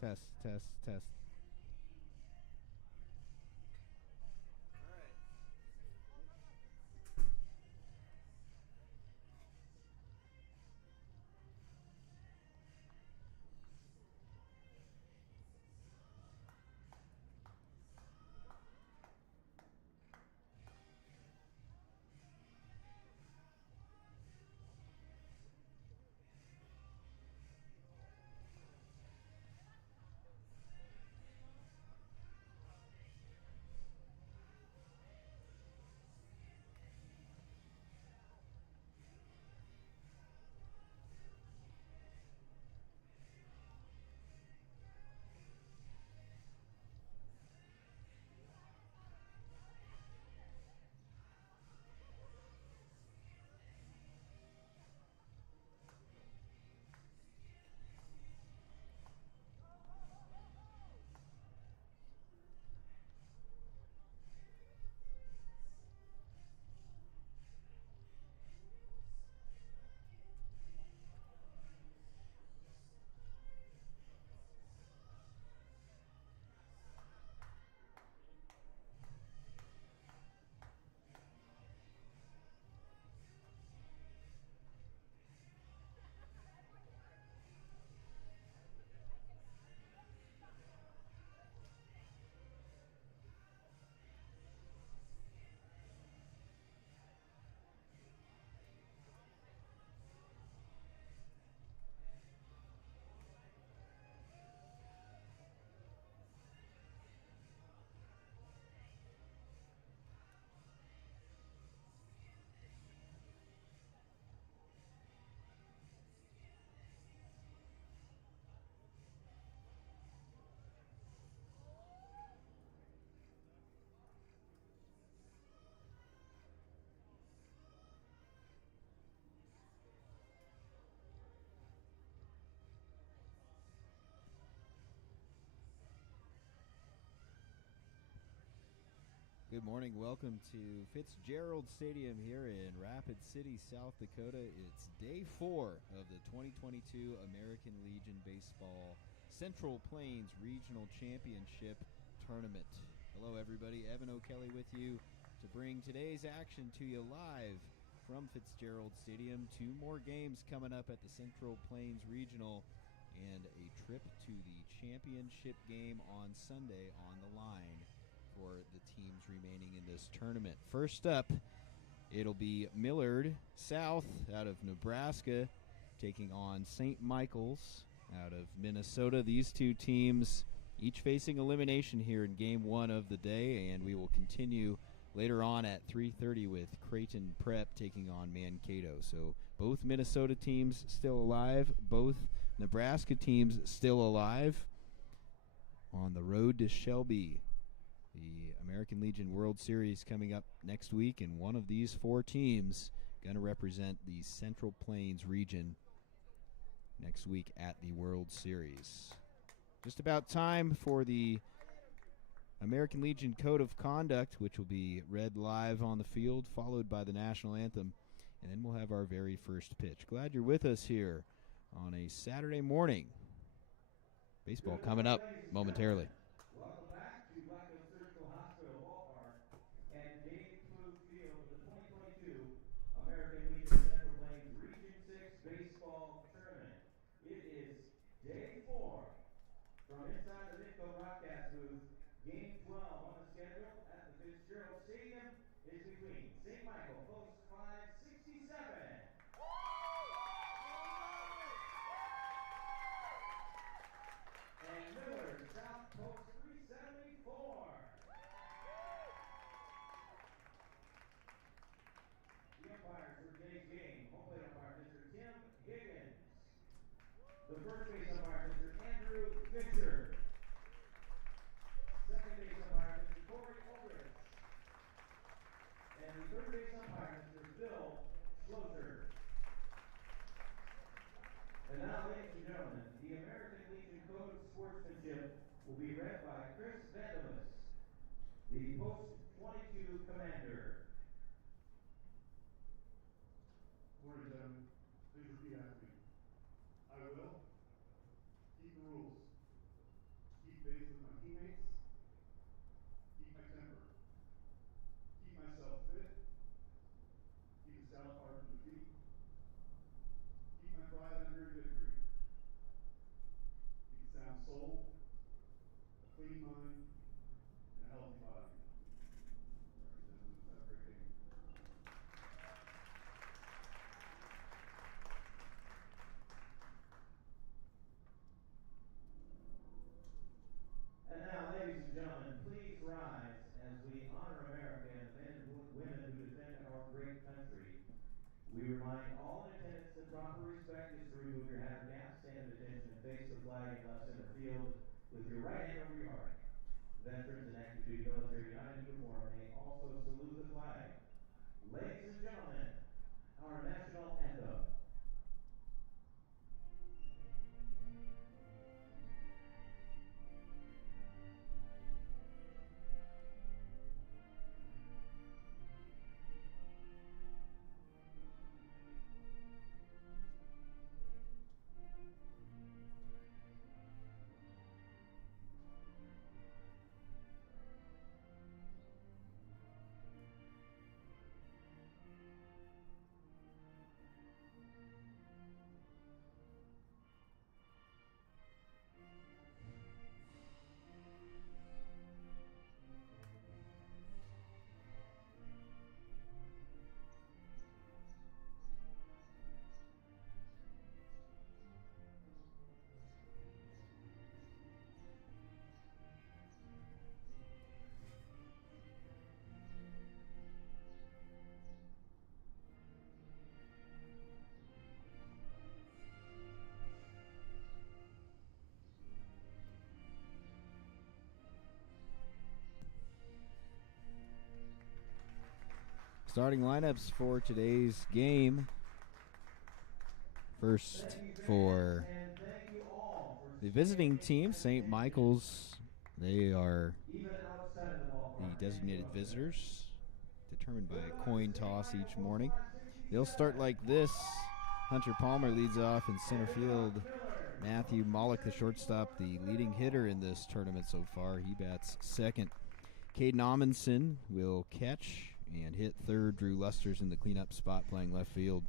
Test, test, test. Good morning. Welcome to Fitzgerald Stadium here in Rapid City, South Dakota. It's day 4 of the 2022 American Legion Baseball Central Plains Regional Championship Tournament. Hello, everybody. Evan O'Kelly with you to bring today's action to you live from Fitzgerald Stadium. 2 more games coming up at the Central Plains Regional and a trip to the championship game on Sunday on the line for the teams remaining in this tournament. First up, it'll be Millard South out of Nebraska taking on St. Michael's out of Minnesota. These two teams each facing elimination here in game 1 of the day, and we will continue later on at 3:30 with Creighton Prep taking on Mankato. So both Minnesota teams still alive, both Nebraska teams still alive on the road to Shelby. The American Legion World Series coming up next week, and one of these 4 teams going to represent the Central Plains region next week at the World Series. Just about time for the American Legion Code of Conduct, which will be read live on the field, followed by the national anthem, and then we'll have our very first pitch. Glad you're with us here on a Saturday morning. Baseball coming up momentarily. Welcome back to Blackfield Surgical Hospital Ballpark and Dave Clue Field of the 2022 American Legion Central Plains Region 6 Baseball Tournament. It is day 4 from inside the Midco broadcast booth. Game 12 on the schedule at the Fitzgerald Stadium is between St. Michael, post 567. And Millard, South Post 374. The umpires for today's game, home plate umpire Mr. Tim Giggins. The first base umpire Mr. Andrew Fisher. Second base umpire Mr. Corey Aldrich. And the third base umpire Mr. closer. And now, ladies and gentlemen, the American Legion Code of Sportsmanship will be read by Chris Vandemus, the post-22 commander. Morning, gentlemen. Please repeat after me. I will keep the rules, keep faith with my teammates, keep my temper, keep myself fit, keep the stout heart from defeat, keep my pride under in victory, keep a sound soul, a clean mind, and a healthy body. All right, gentlemen, let's have a great game. And now, ladies and gentlemen, please rise as we honor America and the men and women who defend our great country. We remind all in attendance that proper respect is to remove your hat or cap, stand at attention, and face the flag in left center field with your right hand over your heart. Veterans and active duty military not in uniform may also salute the flag. Ladies and gentlemen, our national anthem. Starting lineups for today's game. First for the visiting team, St. Michael's. They are the designated visitors, determined by a coin toss each morning. They'll start like this. Hunter Palmer leads off in center field. Matthew Mollick, the shortstop, the leading hitter in this tournament so far. He bats second. Caden Amundsen will catch and hit third. Drew Luster's in the cleanup spot playing left field.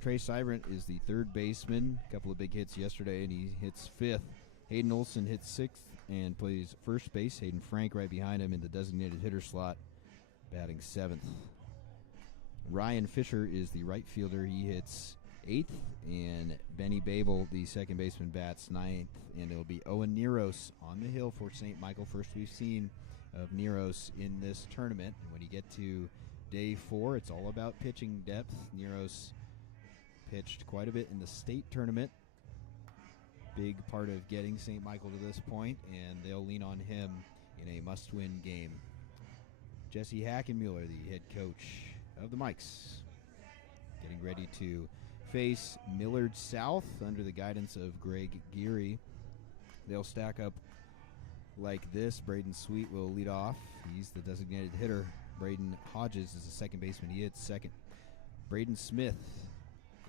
Trey Seibert is the third baseman. A couple of big hits yesterday, and he hits fifth. Hayden Olson hits sixth and plays first base. Hayden Frank right behind him in the designated hitter slot, batting seventh. Ryan Fisher is the right fielder. He hits eighth, and Benny Babel, the second baseman, bats ninth. And it'll be Owen Neros on the hill for St. Michael. First we've seen of Neros in this tournament. And when you get to day 4, it's all about pitching depth. Neros pitched quite a bit in the state tournament. Big part of getting St. Michael to this point, and they'll lean on him in a must-win game. Jesse Hackenmuller, the head coach of the Mikes, getting ready to face Millard South under the guidance of Greg Geary. They'll stack up like this. Braden Sweet will lead off. He's the designated hitter. Braden Hodges is the second baseman. He hits second. Braden Smith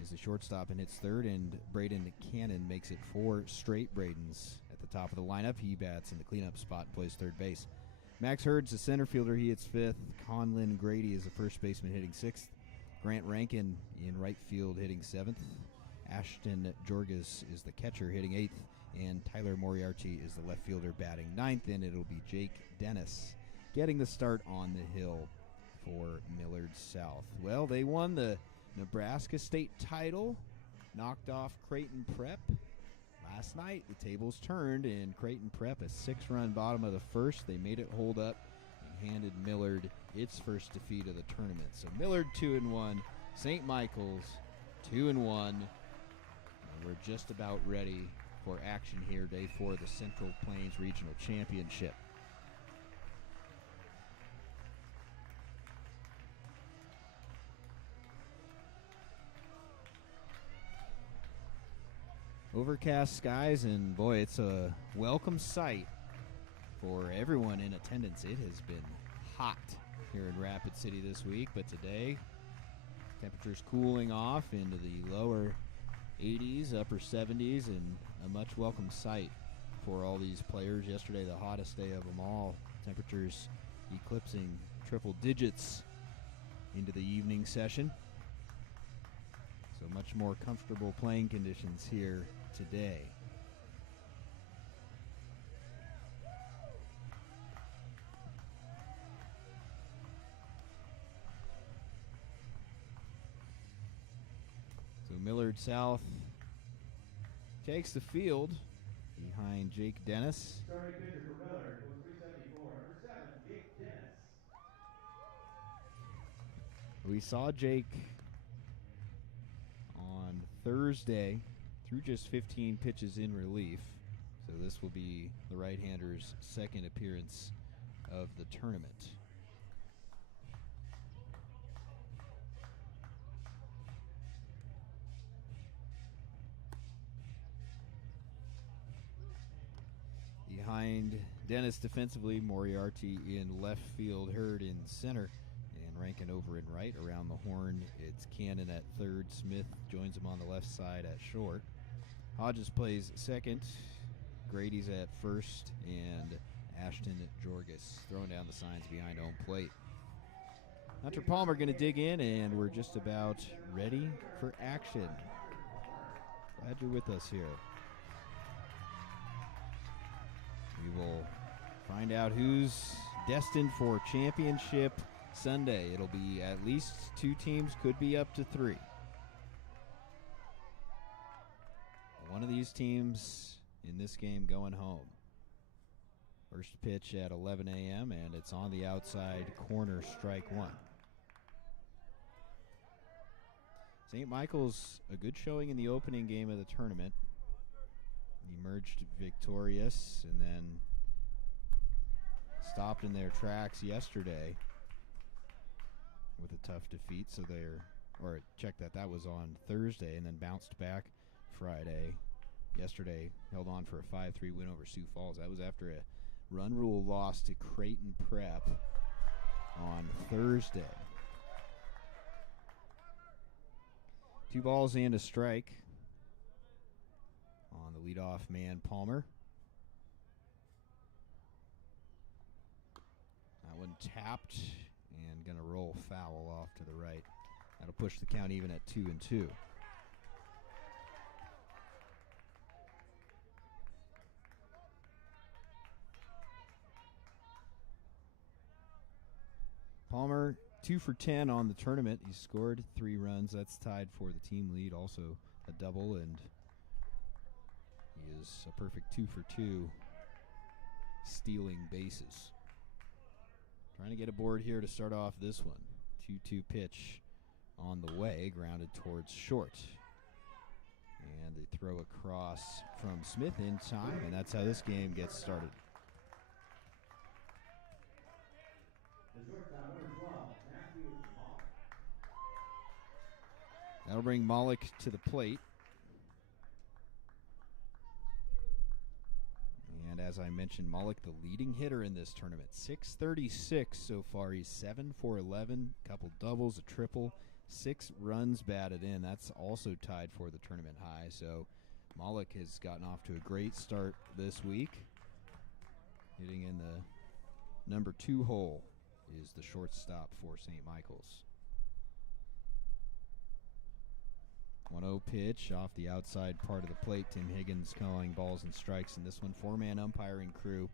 is the shortstop and hits third, and Braden Cannon makes it 4 straight Bradens at the top of the lineup. He bats in the cleanup spot and plays third base. Max Hurd's the center fielder. He hits fifth. Conlin Grady is the first baseman hitting sixth. Grant Rankin in right field hitting seventh. Ashton Jorges is the catcher hitting eighth. And Tyler Moriarty is the left fielder batting ninth, and it'll be Jake Dennis getting the start on the hill for Millard South. Well, they won the Nebraska State title, knocked off Creighton Prep. Last night, the tables turned, and Creighton Prep, a 6-run bottom of the first. They made it hold up and handed Millard its first defeat of the tournament. So Millard 2-1, St. Michael's 2-1. And we're just about ready for action here, day 4 of the Central Plains Regional Championship. Overcast skies, and boy, it's a welcome sight for everyone in attendance. It has been hot here in Rapid City this week, but today temperatures cooling off into the lower 80s, upper 70s, and a much welcome sight for all these players. Yesterday, the hottest day of them all, temperatures eclipsing triple digits into the evening session. So much more comfortable playing conditions here today. So Millard South takes the field behind Jake Dennis. Starting pitcher for Millard was 374, number 7, Jake Dennis. We saw Jake on Thursday threw just 15 pitches in relief. So this will be the right-hander's second appearance of the tournament. Behind Dennis defensively, Moriarty in left field, Hurd in center, and Rankin over in right. Around the horn, it's Cannon at third. Smith joins him on the left side at short. Hodges plays second. Grady's at first, and Ashton Jorgis throwing down the signs behind home plate. Hunter Palmer going to dig in, and we're just about ready for action. Glad you're with us here. We will find out who's destined for championship Sunday. It'll be at least 2 teams, could be up to 3. One of these teams in this game going home. First pitch at 11 a.m., and it's on the outside corner, strike 1. St. Michael's a good showing in the opening game of the tournament. Emerged victorious and then stopped in their tracks yesterday with a tough defeat. So that was on Thursday, and then bounced back Friday. Yesterday held on for a 5-3 win over Sioux Falls. That was after a run rule loss to Creighton Prep on Thursday. 2 balls and a strike on the leadoff man, Palmer. That one tapped and going to roll foul off to the right. That'll push the count even at 2-2. Palmer 2 for 10 on the tournament. He scored 3 runs. That's tied for the team lead. Also a double, and he is a perfect 2 for 2 stealing bases. Trying to get aboard here to start off this one. 2-2 pitch on the way, grounded towards short. And they throw across from Smith in time, and that's how this game gets started. That'll bring Malik to the plate. And as I mentioned, Malik, the leading hitter in this tournament. 636 so far. He's 7 for 11, couple doubles, a triple, 6 runs batted in. That's also tied for the tournament high. So Malik has gotten off to a great start this week. Hitting in the number 2 hole is the shortstop for St. Michael's. 1-0 pitch off the outside part of the plate. Tim Higgins calling balls and strikes in this one. 4-man umpiring crew.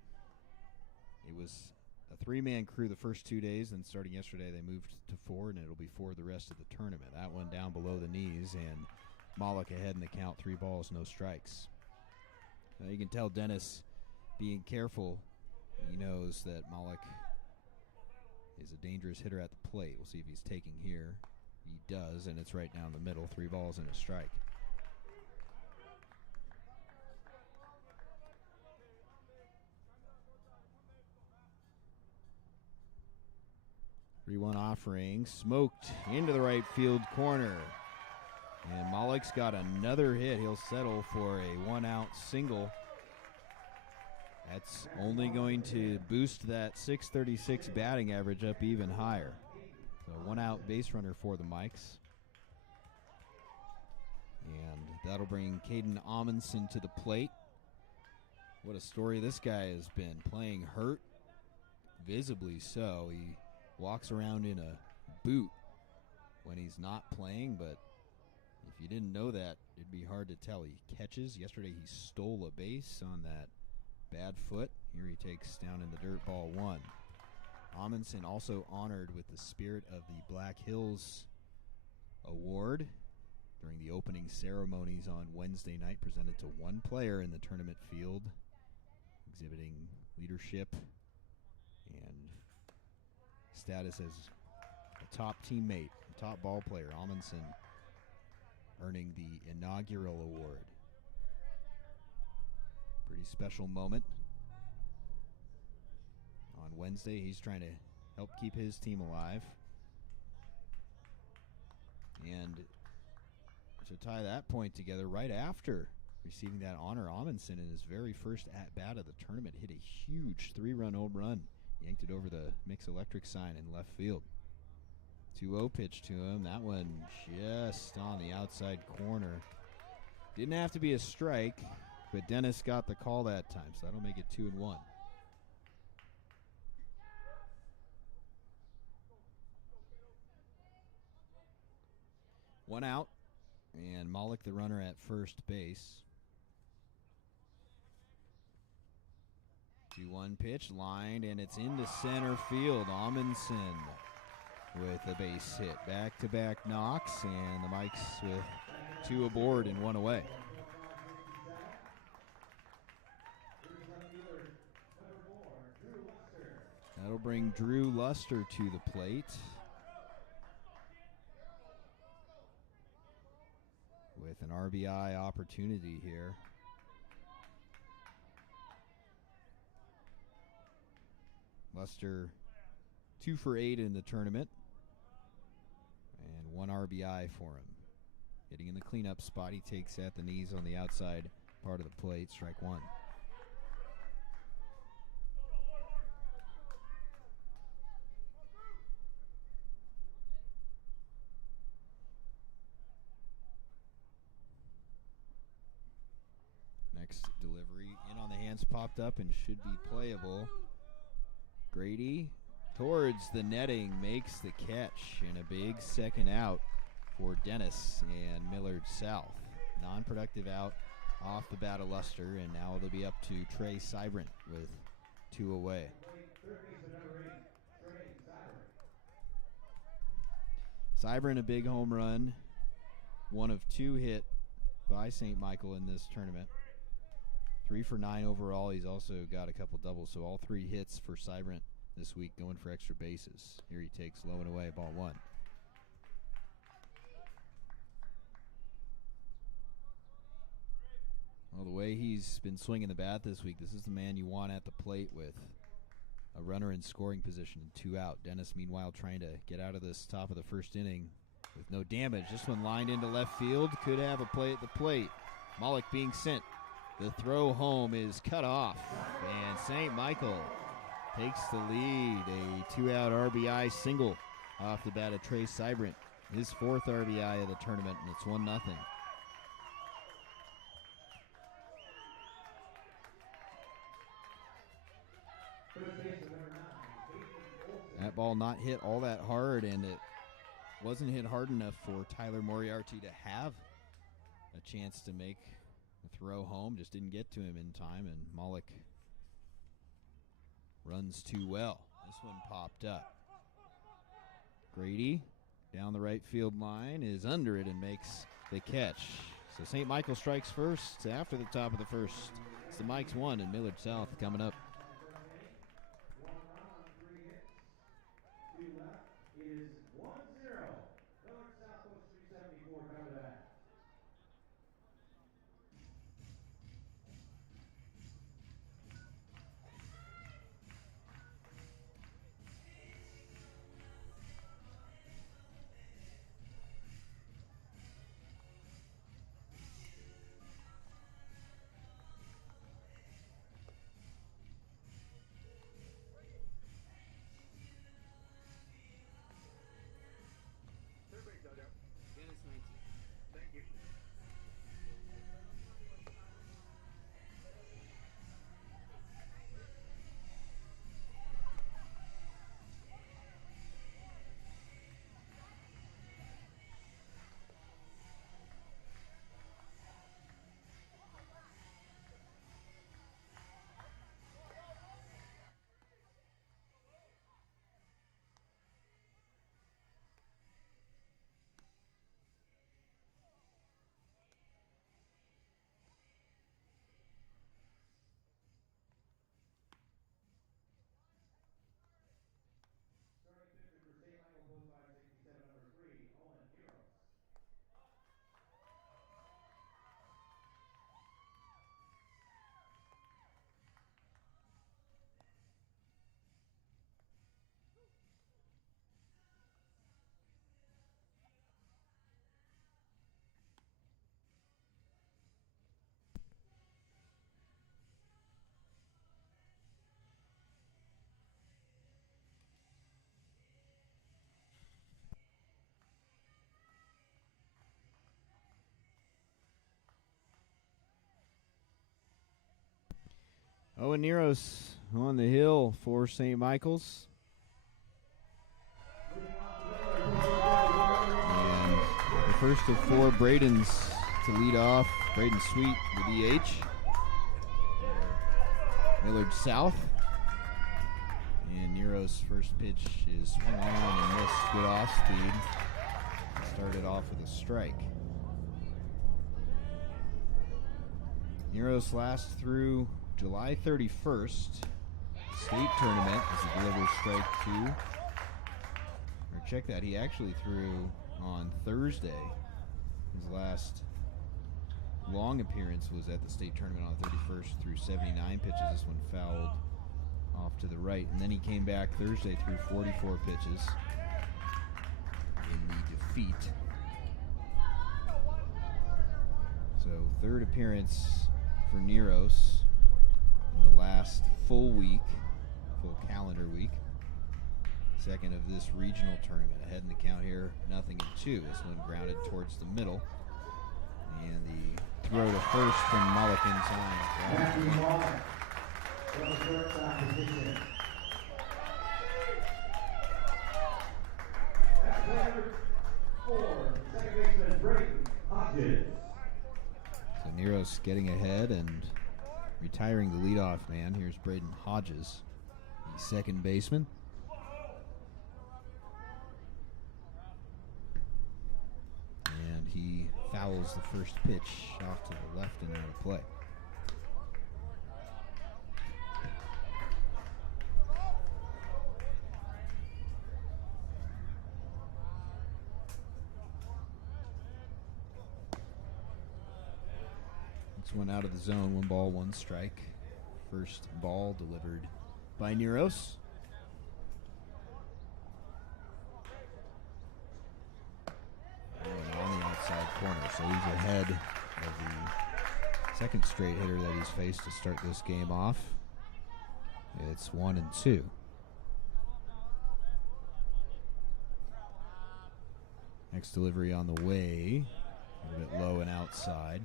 It was a 3-man crew the first 2 days, then starting yesterday they moved to 4, and it'll be 4 the rest of the tournament. That one down below the knees, and Malik ahead in the count. 3 balls, no strikes. Now you can tell Dennis being careful. He knows that Malik is a dangerous hitter at the plate. We'll see if he's taking here. He does, and it's right down the middle. 3 balls and a strike. Three-one offering, smoked into the right field corner. And Malek's got another hit. He'll settle for a one-out single. That's only going to boost that .636 batting average up even higher. So one-out base runner for the Mikes. And that'll bring Caden Amundsen to the plate. What a story this guy has been. Playing hurt, visibly so. He walks around in a boot when he's not playing, but if you didn't know that, it'd be hard to tell. He catches. Yesterday he stole a base on that bad foot. Here he takes down in the dirt, ball one. Amundsen also honored with the Spirit of the Black Hills Award during the opening ceremonies on Wednesday night, presented to one player in the tournament field, exhibiting leadership and status as a top teammate, a top ball player. Amundsen earning the inaugural award. Pretty special moment. On Wednesday, he's trying to help keep his team alive. And to tie that point together, right after receiving that honor, Amundsen, in his very first at-bat of the tournament, hit a huge 3-run home run. Yanked it over the Mix Electric sign in left field. 2-0 pitch to him. That one just on the outside corner. Didn't have to be a strike, but Dennis got the call that time, so that'll make it 2-1. One out, and Malek the runner at first base. 2-1 pitch, lined, and it's into center field. Amundsen with a base hit. Back-to-back knocks, and the Mikes with 2 aboard and 1 away. That'll bring Drew Luster to the plate. With an RBI opportunity here. Luster 2 for 8 in the tournament. And 1 RBI for him. Hitting in the cleanup spot, he takes at the knees on the outside part of the plate. Strike 1. Next delivery in on the hands, popped up and should be playable. Grady towards the netting, makes the catch, and a big second out for Dennis and Millard South. Non-productive out off the bat of Luster, and now they'll be up to Trey Seibert with 2 away. Seibert, a big home run, 1 of 2 hit by St. Michael in this tournament. 3 for 9 overall. He's also got a couple doubles, so all 3 hits for Seibert this week, going for extra bases. Here he takes low and away, ball 1. Well, the way he's been swinging the bat this week, this is the man you want at the plate with a runner in scoring position and 2 out. Dennis, meanwhile, trying to get out of this top of the first inning with no damage. This one lined into left field. Could have a play at the plate. Malek being sent. The throw home is cut off, and St. Michael takes the lead. A 2-out RBI single off the bat of Trey Seibert. His 4th RBI of the tournament, and it's 1-0. That ball not hit all that hard, and it wasn't hit hard enough for Tyler Moriarty to have a chance to make the throw home. Just didn't get to him in time, and Malek runs too well. This one popped up. Grady down the right field line is under it and makes the catch. So St. Michael strikes first after the top of the first. It's the Mikes 1 and Millard South coming up. Owen Neros on the hill for St. Michael's. And the first of four Braden's to lead off. Braden Sweet, the DH. Millard South. And Nero's first pitch is swung on and missed. Good off speed. Started off with a strike. Nero's last through July 31st, state tournament as he delivers strike two. Or check that, he actually threw on Thursday. His last long appearance was at the state tournament on the 31st, threw 79 pitches. This one fouled off to the right. And then he came back Thursday through 44 pitches in the defeat. So third appearance for Neros in the last full calendar week. Second of this regional tournament. Ahead in the count here, 0-2. This one grounded towards the middle. And the throw to first from Malik in time. Matthew Malik, from the shortstop position. That's number 4, second baseman Brayton Hodges. So Neros getting ahead and retiring the leadoff man. Here's Braden Hodges, the second baseman. And he fouls the first pitch off to the left and out of play. One out of the zone, 1 ball, 1 strike. First ball delivered by Neros. And on the outside corner, so he's ahead of the second straight hitter that he's faced to start this game off. It's 1-2. Next delivery on the way, a little bit low and outside.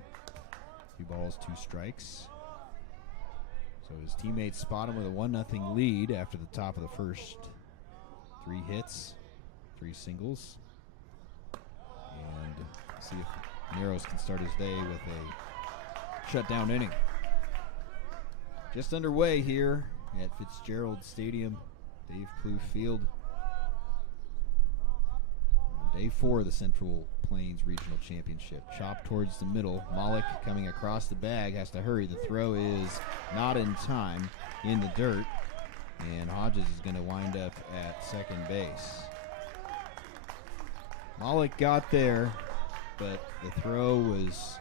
2 balls, 2 strikes. So his teammates spot him with a 1-0 lead after the top of the first. 3 hits, 3 singles. And see if Neros can start his day with a shutdown inning. Just underway here at Fitzgerald Stadium, Dave Plouffe Field. Day 4 of the Central Plains Regional Championship. Chop towards the middle. Malik coming across the bag, has to hurry. The throw is not in time, in the dirt, and Hodges is going to wind up at second base. Malik got there, but the throw was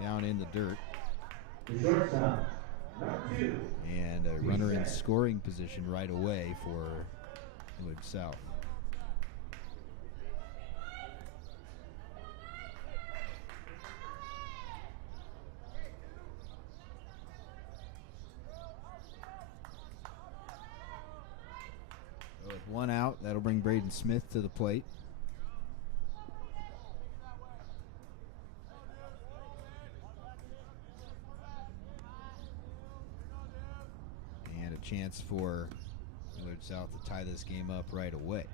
down in the dirt. The shortstop, number 2. And a runner in scoring position right away for Millard South. With 1 out, that'll bring Braden Smith to the plate. chance for Millard South to tie this game up right away.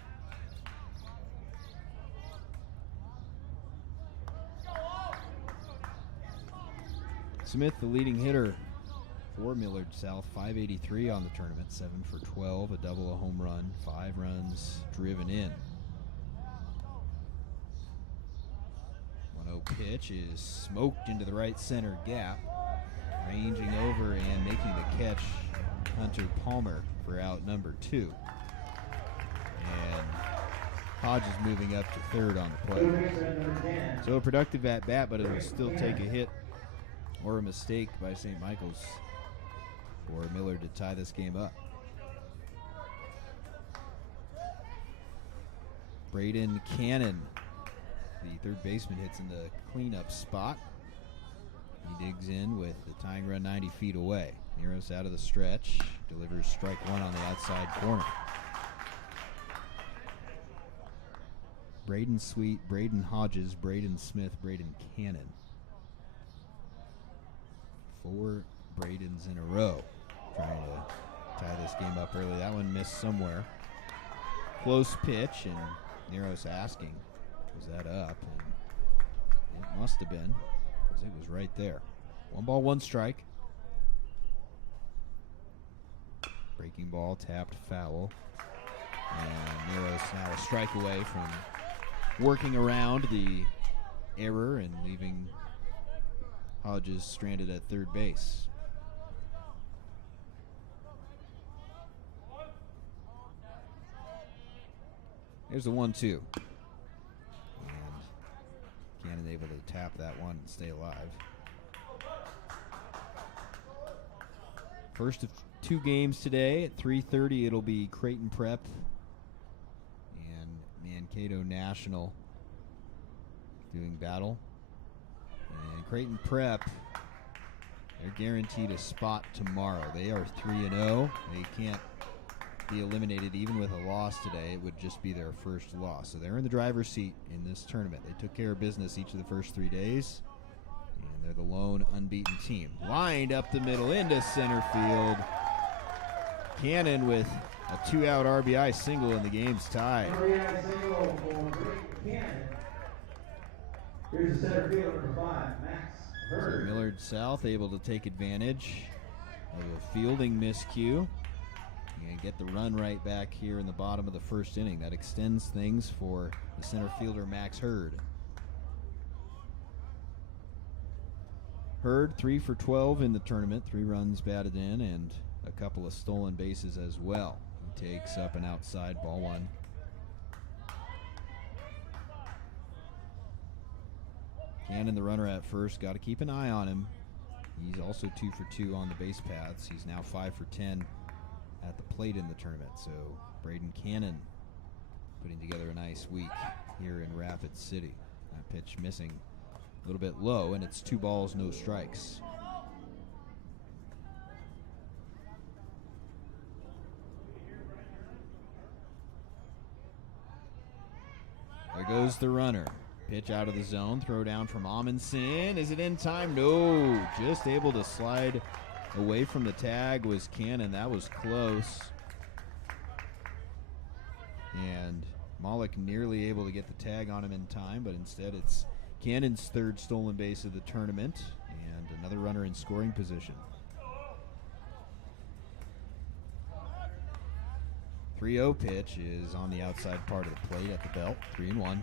Smith, the leading hitter for Millard South, 583 on the tournament, 7 for 12, a double, a home run, 5 runs driven in. 1-0 pitch is smoked into the right center gap. Ranging over and making the catch, Hunter Palmer for out number 2. And Hodges moving up to third on the play. So a productive at bat, but it will still take a hit or a mistake by St. Michael's for Millard to tie this game up. Braden Cannon, the third baseman, hits in the cleanup spot. He digs in with the tying run 90 feet away. Neros out of the stretch, delivers strike 1 on the outside corner. Braden Sweet, Braden Hodges, Braden Smith, Braden Cannon. 4 Bradens in a row trying to tie this game up early. That one missed somewhere. Close pitch, and Neros asking, was that up? And it must have been, because it was right there. 1 ball, 1 strike. Breaking ball, tapped foul. And Neros now a strike away from working around the error and leaving Hodges stranded at third base. Here's the 1-2. And Cannon able to tap that one and stay alive. First of 2 games today. At 3:30 it'll be Creighton Prep and Mankato National doing battle. And Creighton Prep, they're guaranteed a spot tomorrow. They are 3-0. They can't be eliminated even with a loss today. It would just be their first loss. So they're in the driver's seat in this tournament. They took care of business each of the first 3 days. And they're the lone unbeaten team. Lined up the middle into center field. Cannon with a 2-out RBI single, and the game's tied. RBI single for Cannon. Here's the center fielder number 5, Max Hurd. So Millard South able to take advantage of a fielding miscue and get the run right back here in the bottom of the first inning. That extends things for the center fielder, Max Hurd. Hurd 3 for 12 in the tournament, 3 runs batted in and a couple of stolen bases as well. He takes up an outside ball 1. Cannon, the runner at first, got to keep an eye on him. He's also 2 for 2 on the base paths. He's now 5 for 10 at the plate in the tournament. So Braden Cannon putting together a nice week here in Rapid City. That pitch missing a little bit low, and it's 2 balls, no strikes. There goes the runner. Pitch out of the zone, throw down from Amundsen. Is it in time? No, just able to slide away from the tag was Cannon. That was close. And Malik nearly able to get the tag on him in time, but instead it's Cannon's 3rd stolen base of the tournament and another runner in scoring position. 3-0 pitch is on the outside part of the plate at the belt, 3-1.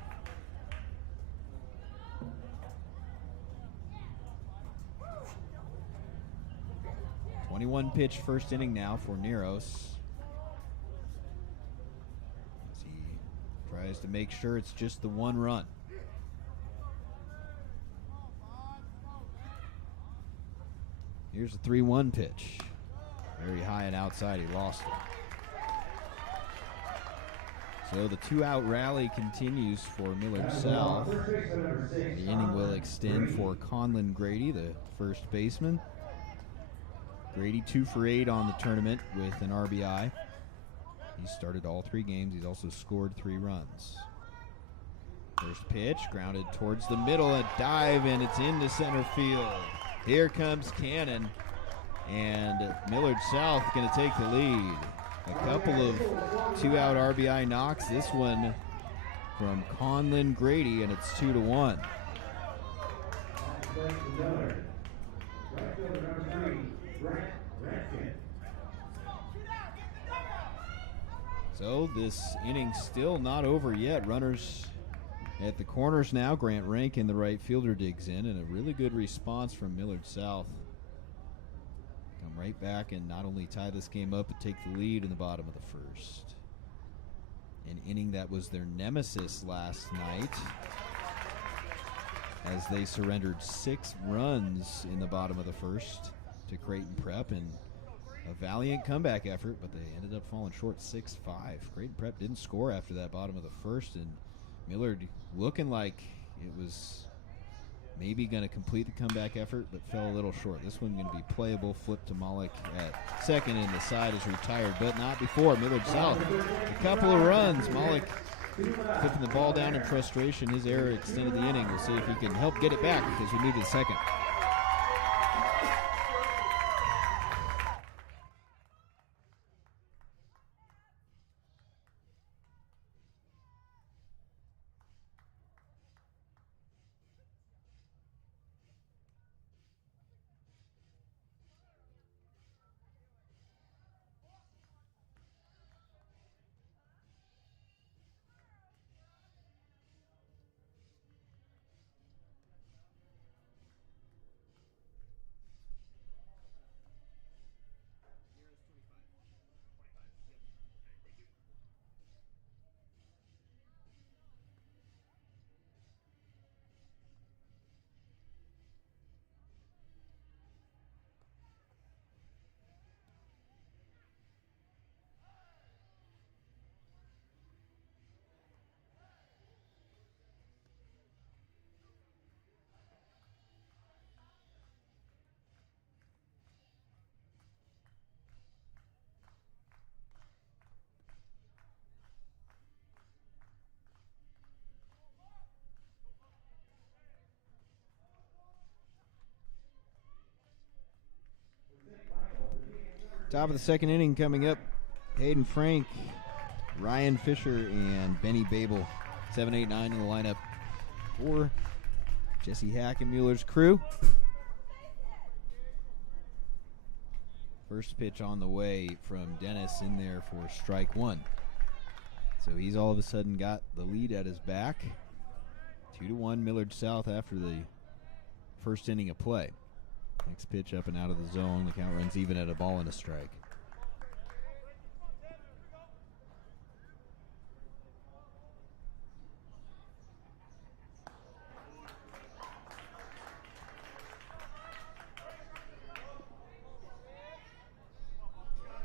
One pitch first inning now for Neros. As he tries to make sure it's just the 1 run. Here's a 3-1 pitch. Very high and outside, he lost it. So the 2-out rally continues for Millard South. The inning will extend for Conlon Grady, the first baseman. Grady 2 for 8 on the tournament with an RBI. He started all 3 games. He's also scored 3 runs. First pitch, grounded towards the middle, a dive, and it's into center field. Here comes Cannon. And Millard South going to take the lead. A couple of two-out RBI knocks. This one from Conlon Grady, and it's 2-1. Millard. Right fielder number 3, Grant Redkin. So this inning still not over yet. Runners at the corners now. Grant Rankin, the right fielder, digs in, and a really good response from Millard South. Come right back and not only tie this game up, but take the lead in the bottom of the first. An inning that was their nemesis last night, as they surrendered 6 runs in the bottom of the first to Creighton Prep, and a valiant comeback effort, but they ended up falling short 6-5. Creighton Prep didn't score after that bottom of the first, and Millard looking like it was maybe going to complete the comeback effort, but fell a little short. This one going to be playable. Flip to Malik at second, and the side is retired, but not before. Millard South, a couple of runs. Malik flipping the ball down in frustration. His error extended the inning. We'll see if he can help get it back, because we needed a second. Top of the second inning coming up. Hayden Frank, Ryan Fisher, and Benny Babel. 7, 8, 9 in the lineup for Jesse Hackenmuller's crew. First pitch on the way from Dennis in there for strike one. So he's all of a sudden got the lead at his back. 2-1 Millard South after the first inning of play. Next pitch up and out of the zone. The count runs even at a ball and a strike.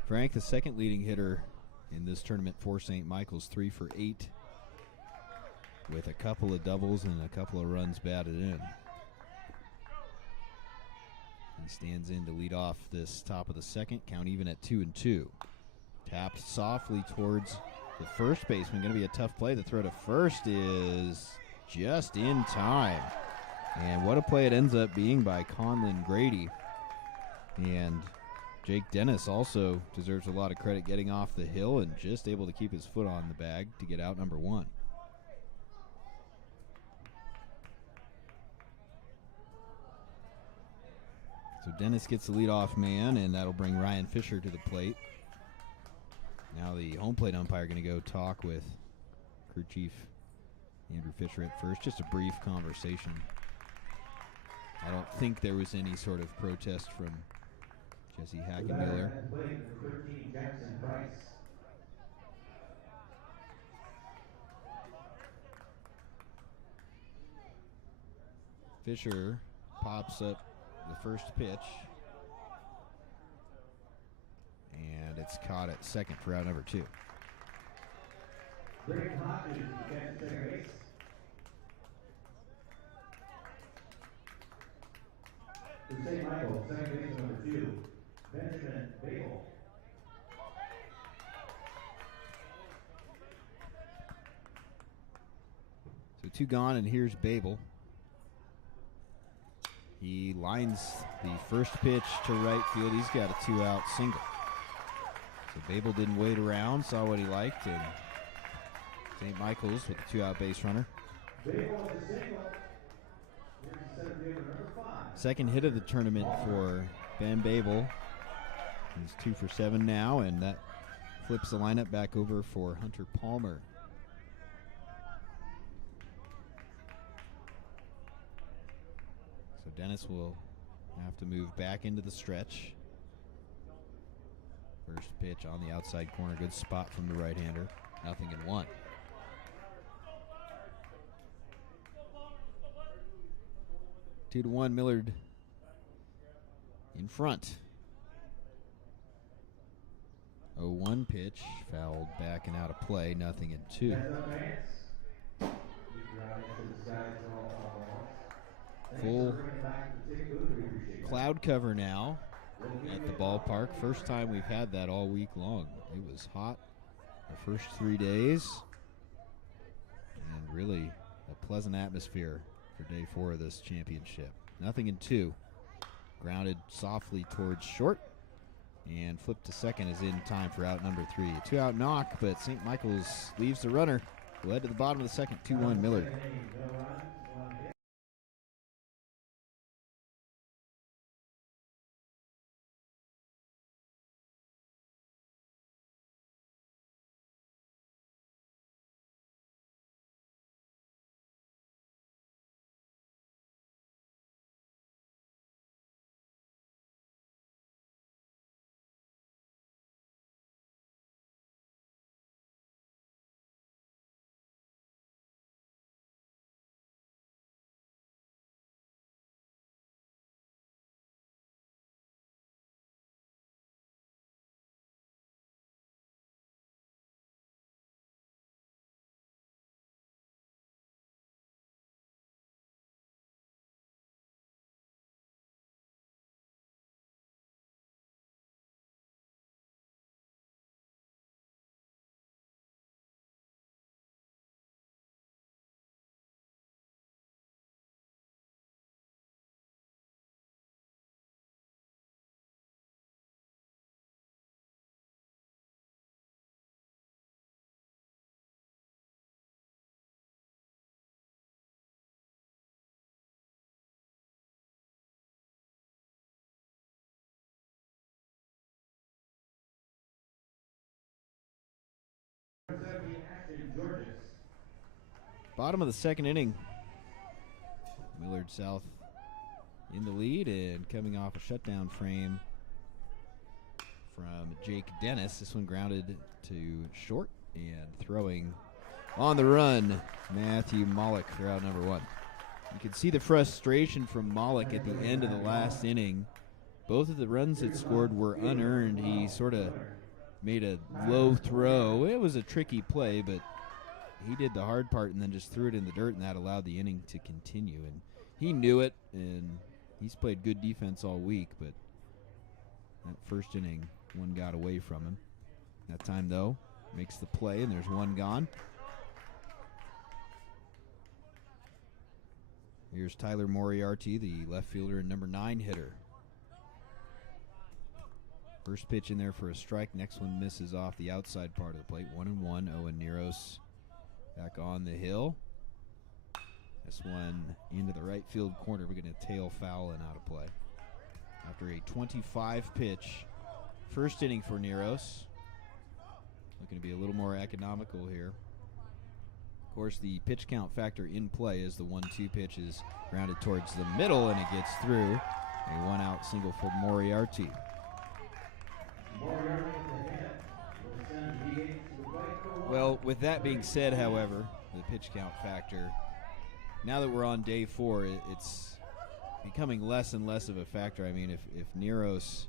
Frank, the second leading hitter in this tournament for St. Michael's, 3 for 8, with a couple of doubles and a couple of runs batted in. He stands in to lead off this top of the second, count even at 2-2. Tapped softly towards the first baseman. Going to be a tough play. The throw to first is just in time. And what a play it ends up being by Conlon Grady. And Jake Dennis also deserves a lot of credit getting off the hill and just able to keep his foot on the bag to get out number one. So Dennis gets the leadoff man, and that'll bring Ryan Fisher to the plate. Now the home plate umpire going to go talk with crew chief Andrew Fisher at first. Just a brief conversation. I don't think there was any sort of protest from Jesse Hackenmuller. Fisher pops up the first pitch, and it's caught at second for out number 2. Greg Hodges catches second base. For St. Michael, second base number 2, Benjamin Babel. So 2 gone, and here's Babel. He lines the first pitch to right field. He's got a 2-out single. So Babel didn't wait around, saw what he liked, and St. Michael's with a 2-out base runner. Second hit of the tournament for Ben Babel. He's 2 for 7 now, and that flips the lineup back over for Hunter Palmer. So Dennis will have to move back into the stretch. First pitch on the outside corner. Good spot from the right-hander. 0-1. Two to 1, Millard in front. 0-1 pitch, fouled back and out of play, 0-2. Full cloud cover now at the ballpark. First time we've had that all week long. It was hot the first 3 days, and really a pleasant atmosphere for day 4 of this championship. 0-2. Grounded softly towards short, and flipped to second is in time for out number 3. A 2-out knock, but St. Michael's leaves the runner. Led to the bottom of the second, 2-1 Millard. Bottom of the second inning. Millard South in the lead and coming off a shutdown frame from Jake Dennis. This one grounded to short and throwing on the run, Matthew Mollick for out number 1. You can see the frustration from Mollick at the end of the last inning. Both of the runs that scored were unearned. He sort of made a low throw. It was a tricky play, but he did the hard part and then just threw it in the dirt, and that allowed the inning to continue. And he knew it, and he's played good defense all week, but that first inning, one got away from him. That time, though, makes the play, and there's one gone. Here's Tyler Moriarty, the left fielder and number 9 hitter. First pitch in there for a strike. Next one misses off the outside part of the plate. 1-1. Owen Neros back on the hill. This one into the right field corner. We're going to tail foul and out of play. After a 25 pitch first inning for Neros. Looking to be a little more economical here. Of course, the pitch count factor in play is the 1-2 pitch is grounded towards the middle, and it gets through. A 1-out single for Moriarty. Well, with that being said, however, the pitch count factor, now that we're on day 4, it's becoming less and less of a factor. I mean, if Neros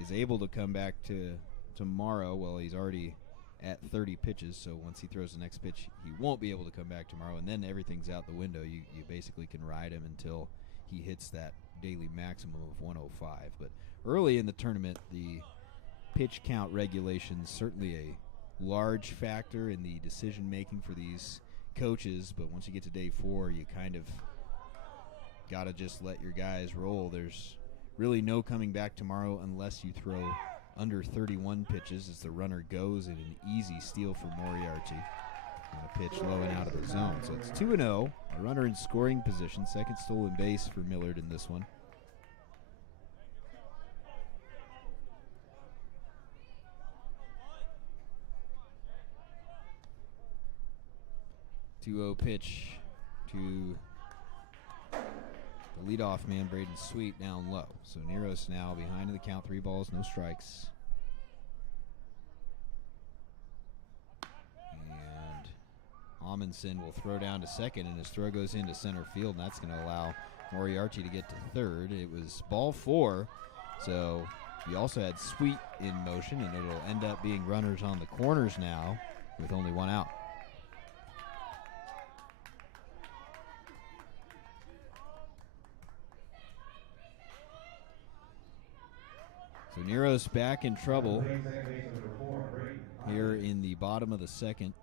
is able to come back to tomorrow, well, he's already at 30 pitches, so once he throws the next pitch, he won't be able to come back tomorrow, and then everything's out the window. You basically can ride him until he hits that daily maximum of 105. But early in the tournament, the pitch count regulations certainly a large factor in the decision making for these coaches, but once you get to day 4, you kind of got to just let your guys roll. There's really no coming back tomorrow unless you throw under 31 pitches as the runner goes in an easy steal for Moriarty. On a pitch low and out of the zone. So it's 2-0. A runner in scoring position. Second stolen base for Millard in this one. Two-0 pitch to the leadoff man, Braden Sweet, down low. So Neros now behind in the count. 3 balls, no strikes. And Amundsen will throw down to second, and his throw goes into center field, and that's going to allow Moriarty to get to third. It was ball 4, so you also had Sweet in motion, and it'll end up being runners on the corners now with only 1 out. So Nero's back in trouble here in the bottom of the second.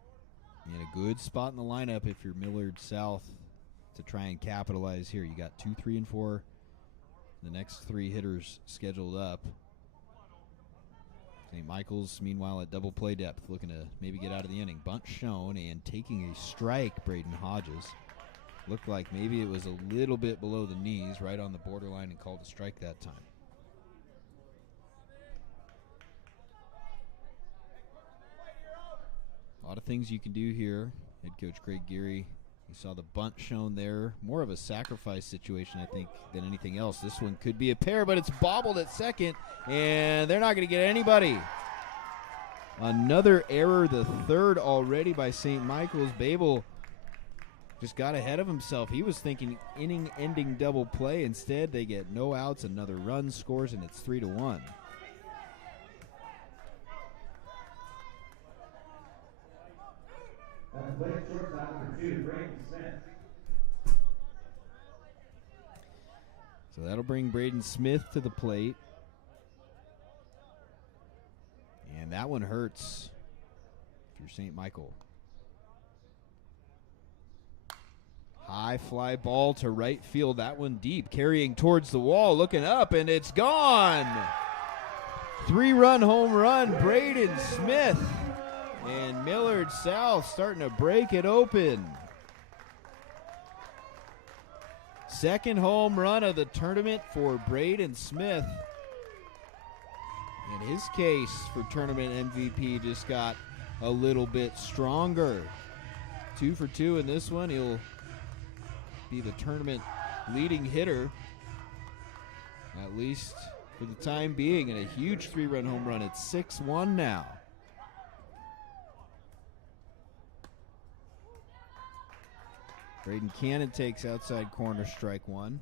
In a good spot in the lineup if you're Millard South to try and capitalize here. You got 2, 3, and 4. The next 3 hitters scheduled up. St. Michael's, meanwhile, at double play depth, looking to maybe get out of the inning. Bunt shown and taking a strike, Braden Hodges. Looked like maybe it was a little bit below the knees, right on the borderline, and called a strike that time. A lot of things you can do here. Head coach Craig Geary, you saw the bunt shown there. More of a sacrifice situation, I think, than anything else. This one could be a pair, but it's bobbled at second, and they're not going to get anybody. Another error, the third already by St. Michael's. Babel just got ahead of himself. He was thinking inning-ending double play. Instead, they get no outs. Another run scores, and it's 3-1. So that'll bring Braden Smith to the plate. And that one hurts if you're St. Michael. High fly ball to right field. That one deep, carrying towards the wall, looking up, and it's gone. 3-run home run, Braden Smith. And Millard South starting to break it open. Second home run of the tournament for Braden Smith. And his case for tournament MVP just got a little bit stronger. 2 for 2 in this one. He'll be the tournament leading hitter, at least for the time being, and a huge 3-run home run. It's 6-1 now. Braden Cannon takes outside corner, strike 1.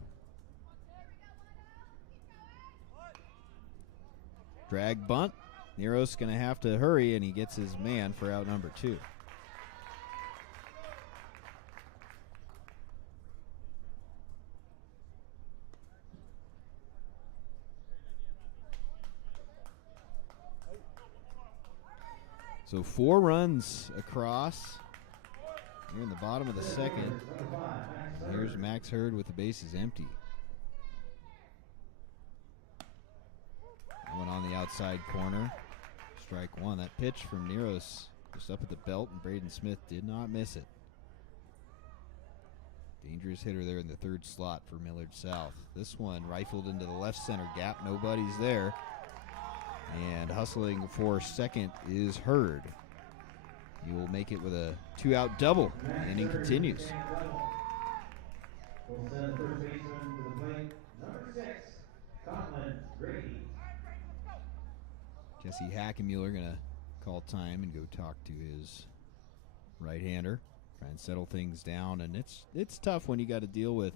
Drag bunt. Nero's going to have to hurry, and he gets his man for out number 2. So 4 runs across. Here in the bottom of the second. Here's Max Hurd with the bases empty. One on the outside corner. Strike 1. That pitch from Neros just up at the belt, and Braden Smith did not miss it. Dangerous hitter there in the third slot for Millard South. This one rifled into the left center gap. Nobody's there. And hustling for second is Hurd. He will make it with a 2-out double. The inning continues. We'll send the first baseman to the plate. Number 6, Conlon Grady. Jesse Hackenmuller going to call time and go talk to his right-hander. Try and settle things down. And it's tough when you got to deal with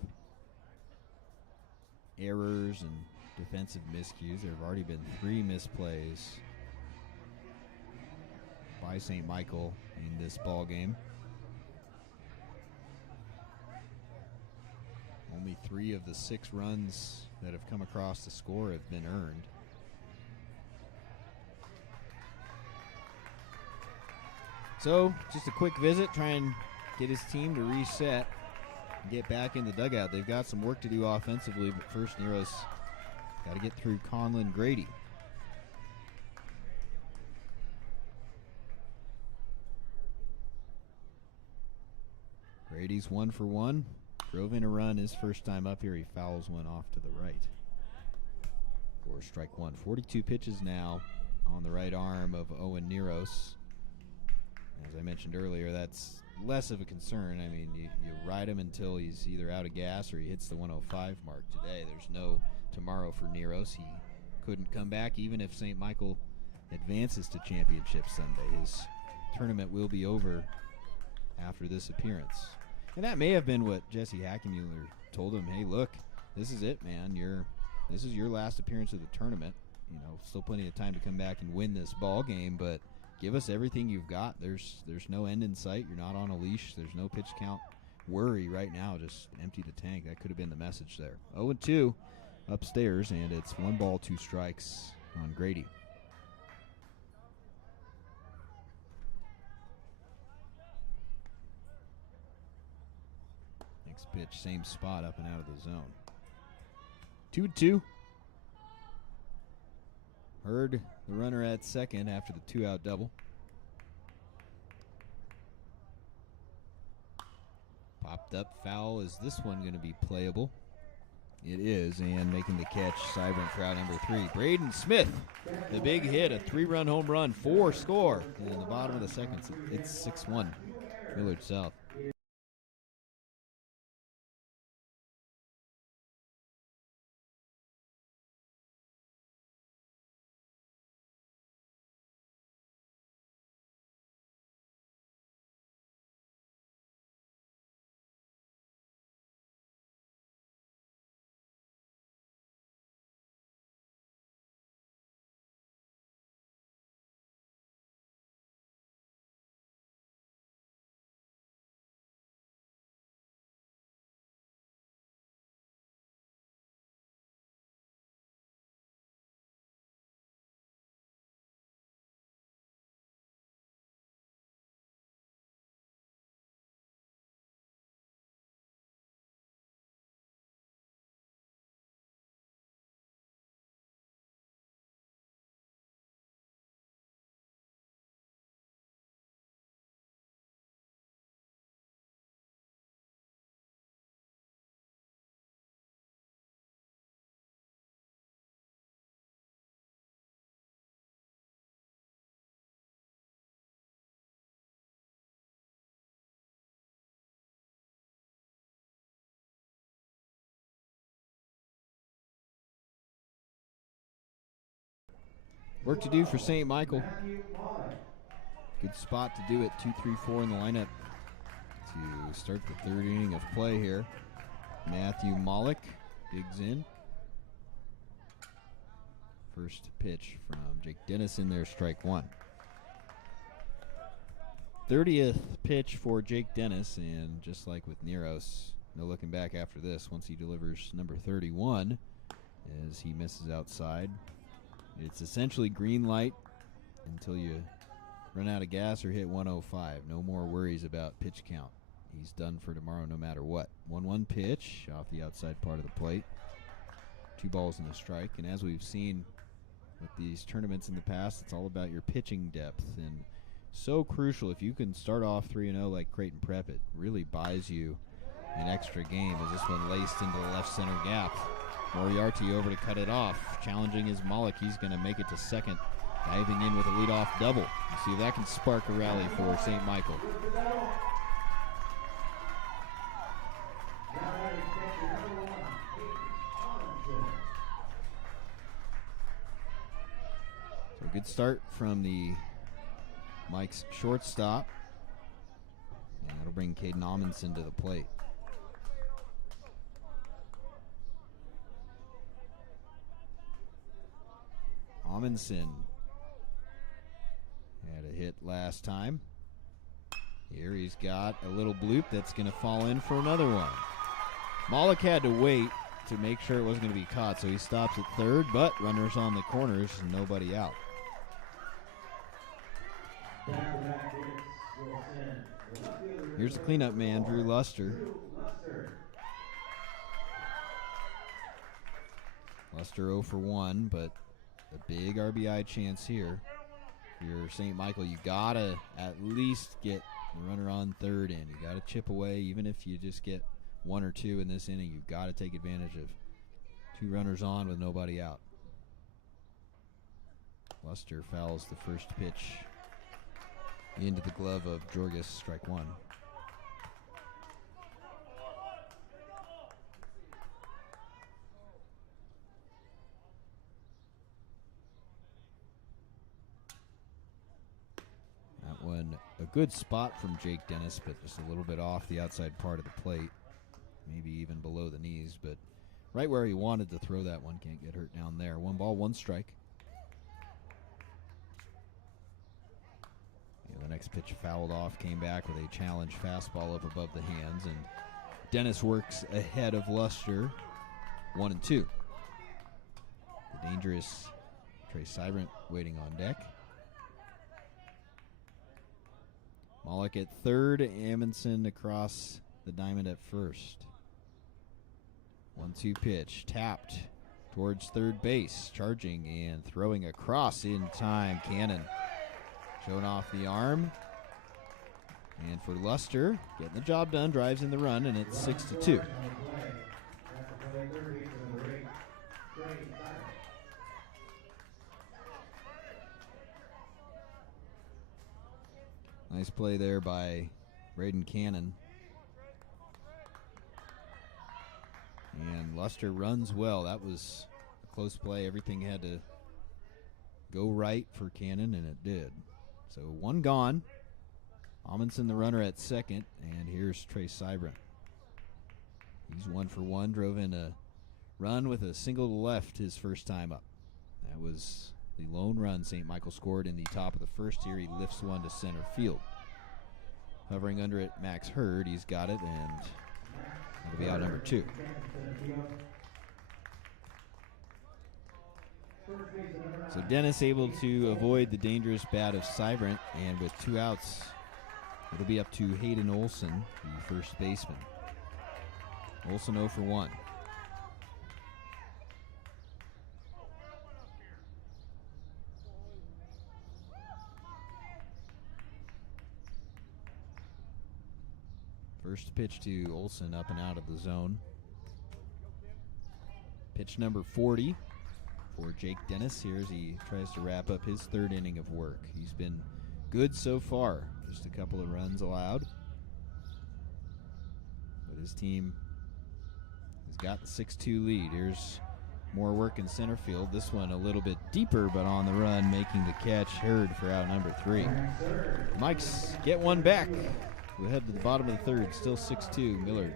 errors and defensive miscues. There have already been 3 misplays by St. Michael in this ball game. Only 3 of the 6 runs that have come across the score have been earned. So just a quick visit, try and get his team to reset. get back in the dugout. They've got some work to do offensively, but first Nero's got to get through Conlon Grady. Grady's 1 for 1. Drove in a run his first time up here. He fouls one off to the right for strike one. 42 pitches now on the right arm of Owen Neros. As I mentioned earlier, that's less of a concern. I mean, you ride him until he's either out of gas or he hits the 105 mark today. There's no tomorrow for Neros. He couldn't come back even if St. Michael advances to championship Sunday. His tournament will be over after this appearance. And that may have been what Jesse Hackemuller told him. Hey, look, this is it, man. This is your last appearance of the tournament. You know, still plenty of time to come back and win this ball game, but give us everything you've got. There's no end in sight. You're not on a leash. There's no pitch count worry right now. Just empty the tank. That could have been the message there. 0-2 upstairs, and it's 1 ball, 2 strikes on Grady. Next pitch, same spot, up and out of the zone. 2-2. Heard the runner at second after the 2-out double. Popped up foul. Is this one going to be playable? It is, and making the catch, Cyber Crowd number 3. Braden Smith, the big hit, a 3-run home run, 4 score. And in the bottom of the second, it's 6-1, Millard South. Work to do for St. Michael. Good spot to do it. 2-3-4 in the lineup to start the third inning of play here. Matthew Mollick digs in. First pitch from Jake Dennis in there, strike one. 30th pitch for Jake Dennis, and just like with Neros, no looking back after this once he delivers number 31 as he misses outside. It's essentially green light until you run out of gas or hit 105. No more worries about pitch count. He's done for tomorrow no matter what. 1-1 pitch off the outside part of the plate. 2 balls and a strike. And as we've seen with these tournaments in the past, it's all about your pitching depth. And so crucial, if you can start off 3-0 like Creighton Prep, it really buys you an extra game as this one laced into the left center gap. Moriarty over to cut it off. Challenging is Mollick. He's going to make it to second. Diving in with a leadoff double. You see if that can spark a rally for St. Michael. So a good start from the Mike's shortstop. And that'll bring Caden Amundsen to the plate. Amundsen had a hit last time. Here he's got a little bloop that's going to fall in for another one. Mollick had to wait to make sure it wasn't going to be caught, so he stops at third, but runners on the corners, nobody out. Here's the cleanup man, Drew Luster. Luster 0 for 1, but a big RBI chance here. If you're St. Michael, you got to at least get the runner on third in. You got to chip away, even if you just get 1 or 2 in this inning. You've got to take advantage of 2 runners on with nobody out. Luster fouls the first pitch into the glove of Jorgis, strike 1. That one, a good spot from Jake Dennis, but just a little bit off the outside part of the plate. Maybe even below the knees, but right where he wanted to throw that one. Can't get hurt down there. 1 ball, 1 strike. The next pitch fouled off, came back with a challenge fastball up above the hands, and Dennis works ahead of Luster, 1 and 2. The dangerous Trey Seibert waiting on deck. Malik at third, Amundsen across the diamond at first. 1-2 pitch, tapped towards third base, charging and throwing across in time. Cannon showing off the arm. And for Luster, getting the job done, drives in the run, and it's 6-2. Nice play there by Braden Cannon. And Luster runs well. That was a close play. Everything had to go right for Cannon, and it did. So 1 gone. Amundsen the runner at second, and here's Trey Seibert. He's 1 for 1, drove in a run with a single to left his first time up. That was the lone run St. Michael scored in the top of the first here. He lifts one to center field. Hovering under it, Max Hurd. He's got it, and that'll be out number 2. So Dennis able to avoid the dangerous bat of Seibert, and with 2 outs, it'll be up to Hayden Olson, the first baseman. Olson 0 for 1. First pitch to Olson, up and out of the zone. Pitch number 40 for Jake Dennis here as he tries to wrap up his 3rd inning of work. He's been good so far, just a couple of runs allowed. But his team has got the 6-2 lead. Here's more work in center field. This one a little bit deeper, but on the run, making the catch. Hurd for out number 3. Mikes get one back. We head to the bottom of the 3rd, still 6-2, Millard.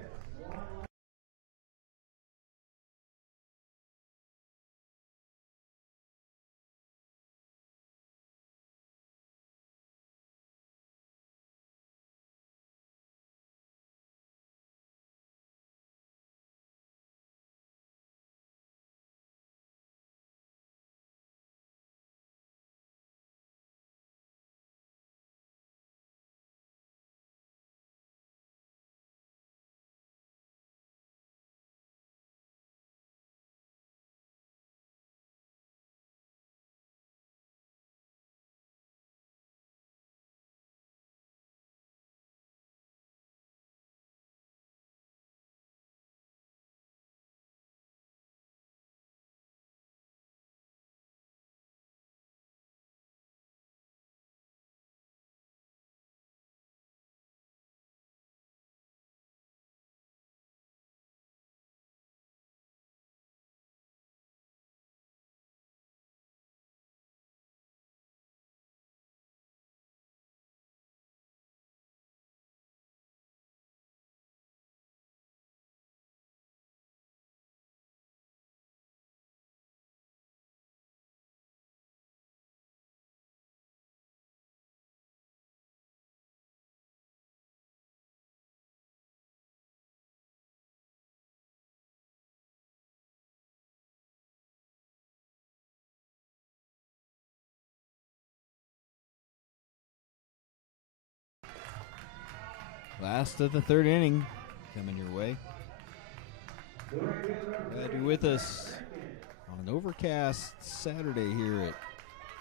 Last of the 3rd inning coming your way. Glad you're with us on On an overcast Saturday here at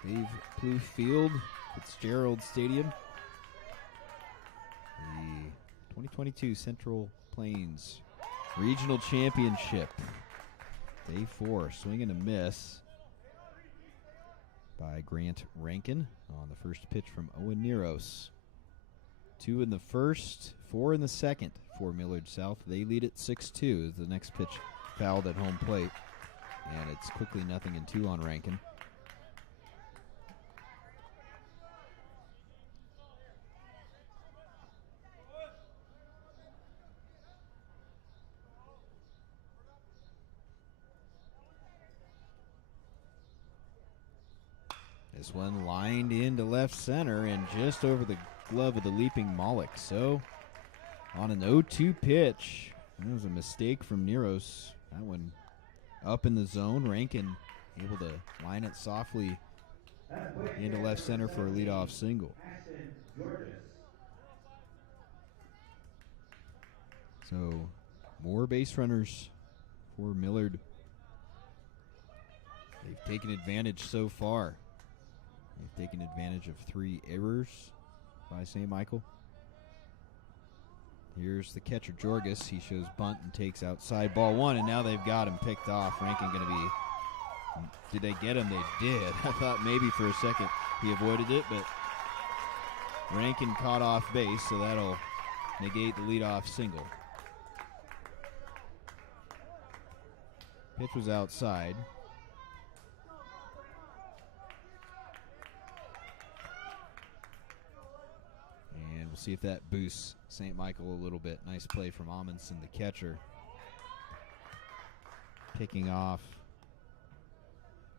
Dave Plouffe Field, Fitzgerald Stadium. The 2022 Central Plains Regional Championship. Day 4, swing and a miss by Grant Rankin on the first pitch from Owen Neros. 2 in the first, 4 in the second for Millard South. They lead at 6-2 as the next pitch fouled at home plate. And it's quickly 0-2 on Rankin. This one lined into left center and just over the glove of the leaping Malik. So on an 0-2 pitch, that was a mistake from Neros. That one up in the zone. Rankin able to line it softly into left center for a leadoff single. So more base runners for Millard. They've taken advantage so far. They've taken advantage of 3 errors by St. Michael. Here's the catcher, Jorgis. He shows bunt and takes outside ball 1, and now they've got him picked off. Rankin going to be... Did they get him? They did. I thought maybe for a second he avoided it, but Rankin caught off base, so that'll negate the leadoff single. Pitch was outside. And we'll see if that boosts St. Michael a little bit. Nice play from Amundsen, the catcher. Picking off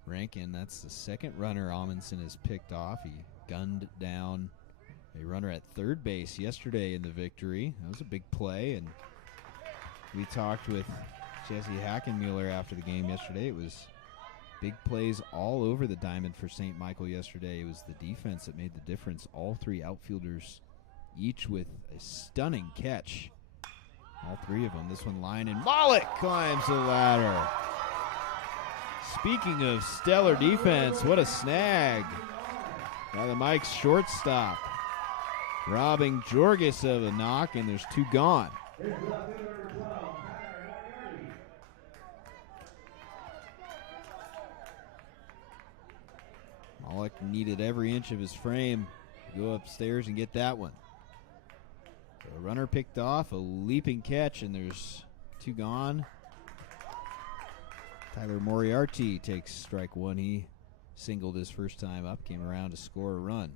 Rankin. That's the second runner Amundsen has picked off. He gunned down a runner at third base yesterday in the victory. That was a big play, and we talked with Jesse Hackenmuller after the game yesterday. It was big plays all over the diamond for St. Michael yesterday. It was the defense that made the difference. All 3 outfielders, each with a stunning catch. All 3 of them. This one line, and Malik climbs the ladder. Speaking of stellar defense, what a snag by the Mike's shortstop. Robbing Jorgis of a knock, and there's 2 gone. Malik needed every inch of his frame to go upstairs and get that one. So a runner picked off, a leaping catch, and there's 2 gone. Tyler Moriarty takes strike 1. He singled his first time up, came around to score a run.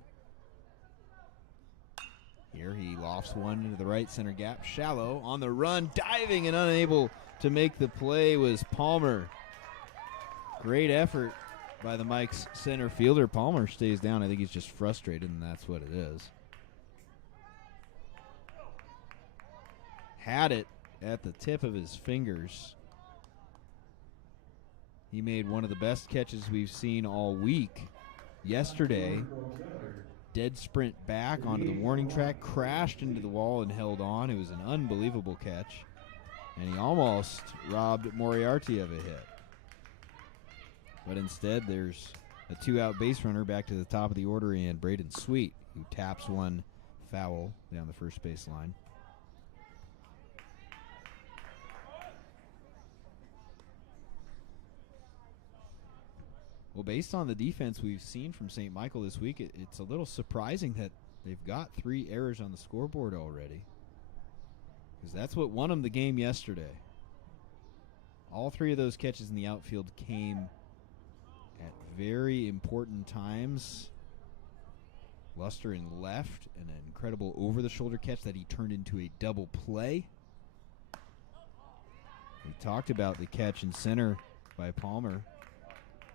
Here he lofts one into the right center gap. Shallow on the run, diving and unable to make the play was Palmer. Great effort by the Mike's center fielder. Palmer stays down. I think he's just frustrated, and that's what it is. Had it at the tip of his fingers. He made one of the best catches we've seen all week. Yesterday, dead sprint back onto the warning track, crashed into the wall and held on. It was an unbelievable catch, and he almost robbed Moriarty of a hit. But instead, there's a 2-out base runner back to the top of the order, and Braden Sweet, who taps one foul down the first base line. Well, based on the defense we've seen from St. Michael this week, it's a little surprising that they've got 3 errors on the scoreboard already, because that's what won them the game yesterday. All 3 of those catches in the outfield came at very important times. Luster in left, and an incredible over-the-shoulder catch that he turned into a double play. We talked about the catch in center by Palmer.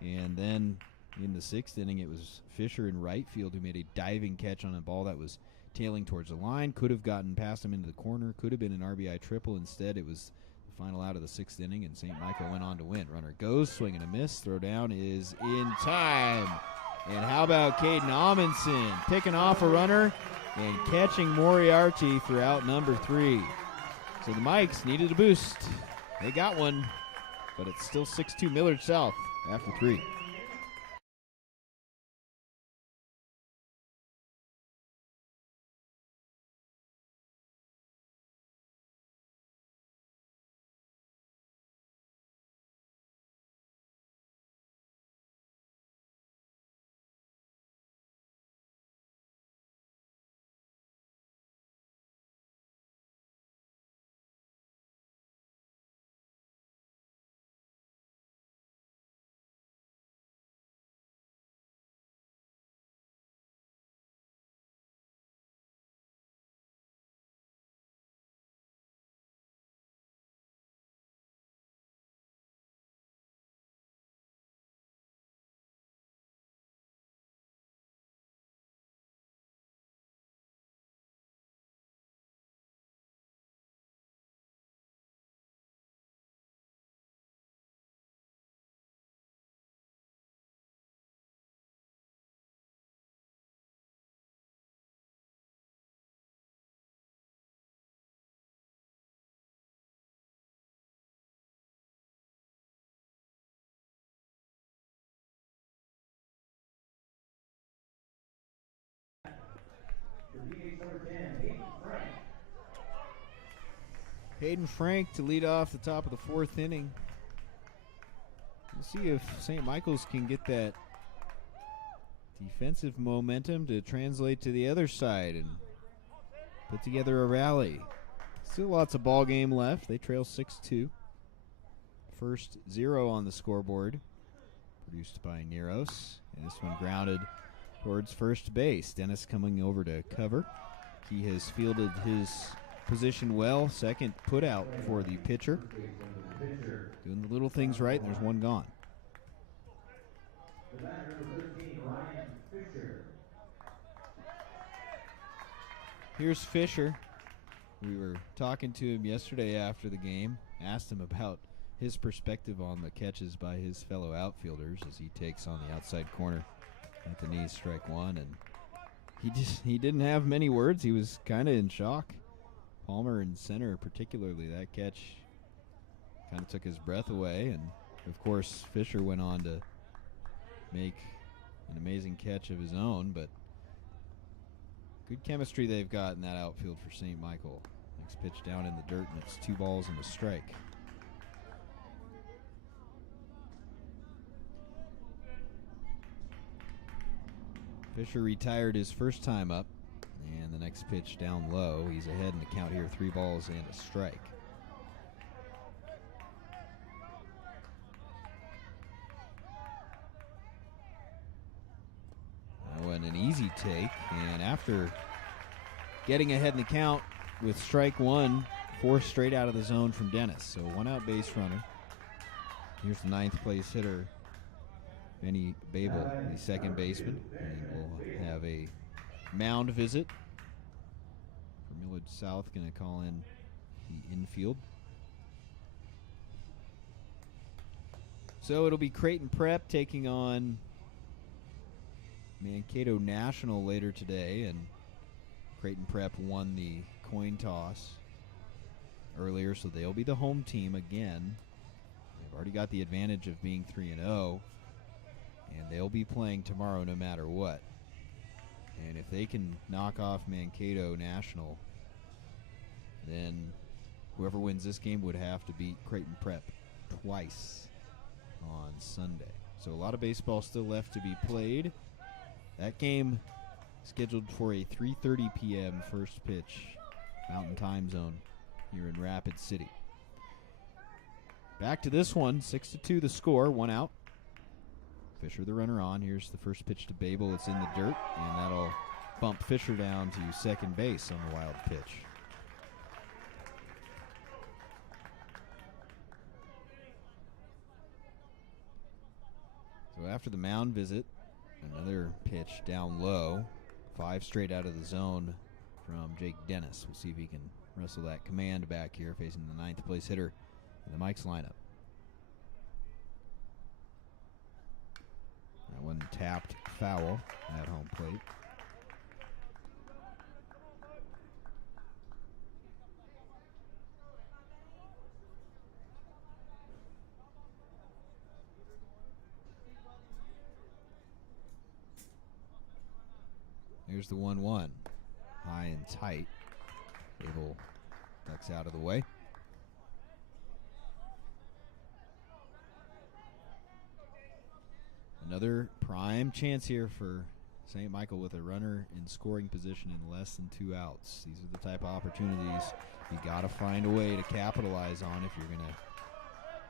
And then in the 6th inning, it was Fisher in right field who made a diving catch on a ball that was tailing towards the line. Could have gotten past him into the corner. Could have been an RBI triple. Instead, it was the final out of the 6th inning, and St. Michael went on to win. Runner goes, swing and a miss. Throw down is in time. And how about Caden Amundsen picking off a runner and catching Moriarty for out number 3. So the Mikes needed a boost. They got one, but it's still 6-2 Millard South. after 3. For DH number 10, Hayden Frank. Hayden Frank to lead off the top of the 4th inning. We'll see if St. Michael's can get that defensive momentum to translate to the other side and put together a rally. Still lots of ball game left. They trail 6-2. First 0 on the scoreboard, produced by Neros. And this one grounded towards first base. Dennis coming over to cover. He has fielded his position well. Second put out for the pitcher. Doing the little things right, and there's one gone. The batter, number 13, Ryan Fisher. Here's Fisher. We were talking to him yesterday after the game. Asked him about his perspective on the catches by his fellow outfielders as he takes on the outside corner at the knees, strike one. And he didn't have many words. He was kind of in shock. Palmer in center particularly, that catch kind of took his breath away. And, of course, Fisher went on to make an amazing catch of his own. But good chemistry they've got in that outfield for St. Michael. Next pitch down in the dirt, and it's 2 balls and a strike. Fisher retired his first time up, and the next pitch down low. He's ahead in the count here, 3 balls and a strike. That went an easy take, and after getting ahead in the count with strike 1, 4 straight out of the zone from Dennis. So 1 out base runner. Here's the 9th place hitter, Benny Babel, the second baseman, and we'll have a mound visit for Millard South. Going to call in the infield. So it'll be Creighton Prep taking on Mankato National later today, and Creighton Prep won the coin toss earlier, so they'll be the home team again. They've already got the advantage of being 3-0. And they'll be playing tomorrow no matter what. And if they can knock off Mankato National, then whoever wins this game would have to beat Creighton Prep twice on Sunday. So a lot of baseball still left to be played. That game scheduled for a 3:30 p.m. first pitch, Mountain Time Zone here in Rapid City. Back to this one, 6-2 the score, 1 out. Fisher the runner on. Here's the first pitch to Babel. It's in the dirt, and that'll bump Fisher down to second base on the wild pitch. So after the mound visit, another pitch down low. 5 straight out of the zone from Jake Dennis. We'll see if he can wrestle that command back here facing the 9th place hitter in the Mike's lineup. That one tapped foul at home plate. Here's the 1-1. High and tight. Babel ducks out of the way. Another prime chance here for St. Michael with a runner in scoring position in less than 2 outs. These are the type of opportunities you got to find a way to capitalize on if you're going to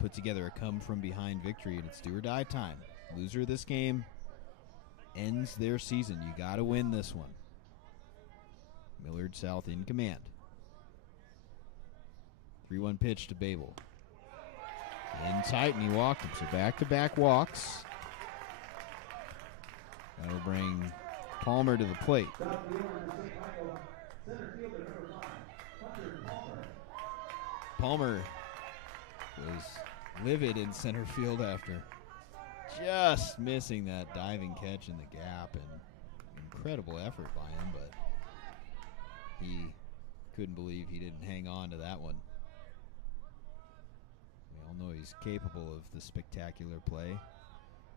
put together a come-from-behind victory, and it's do or die time. Loser of this game ends their season. You got to win this one. Millard South in command. 3-1 pitch to Babel. In tight, and he walked him, so back-to-back walks. That'll bring Palmer to the plate. Palmer was livid in center field after just missing that diving catch in the gap, and incredible effort by him, but he couldn't believe he didn't hang on to that one. We all know he's capable of the spectacular play.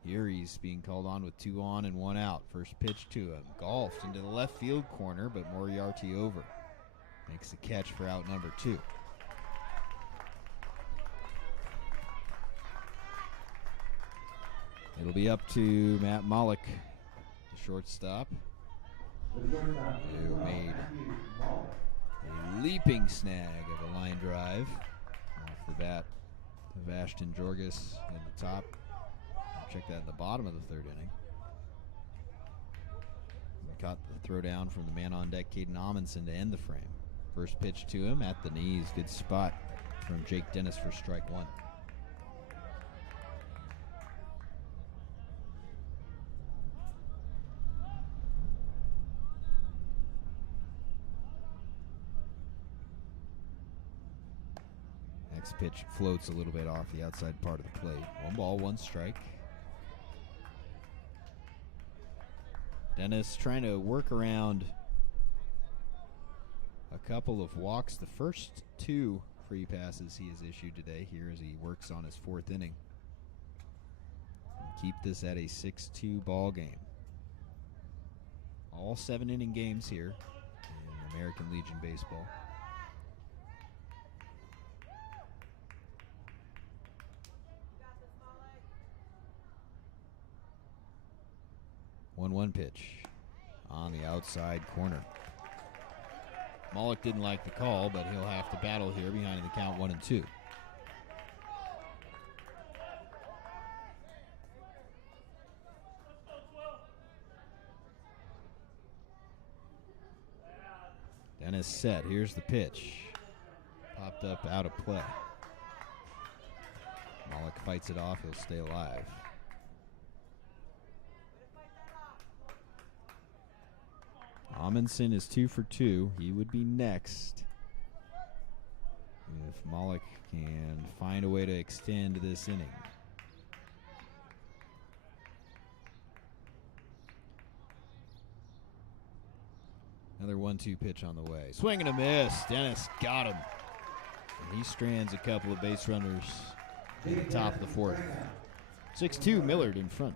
Here he's being called on with 2 on and 1 out. First pitch to him. Golfed into the left field corner, but Moriarty over. Makes the catch for out number 2. It'll be up to Matt Mollick, the shortstop, who made a leaping snag of a line drive off the bat of Ashton Jorgis in the top. Check that in the bottom of the 3rd inning. We caught the throw down from the man on deck, Caden Amundsen, to end the frame. First pitch to him at the knees. Good spot from Jake Dennis for strike 1. Next pitch floats a little bit off the outside part of the plate. 1 ball, 1 strike. Dennis trying to work around a couple of walks. The first 2 free passes he has issued today here as he works on his 4th inning. And keep this at a 6-2 ball game. All 7-inning games here in American Legion Baseball. One pitch on the outside corner. Mollick didn't like the call, but he'll have to battle here behind the count 1-2. Dennis set. Here's the pitch. Popped up out of play. Mollick fights it off. He'll stay alive. Amundsen is 2 for 2. He would be next if Mollick can find a way to extend this inning. Another 1-2 pitch on the way. Swing and a miss. Dennis got him. And he strands a couple of base runners in the top of the 4th. 6-2 Millard in front.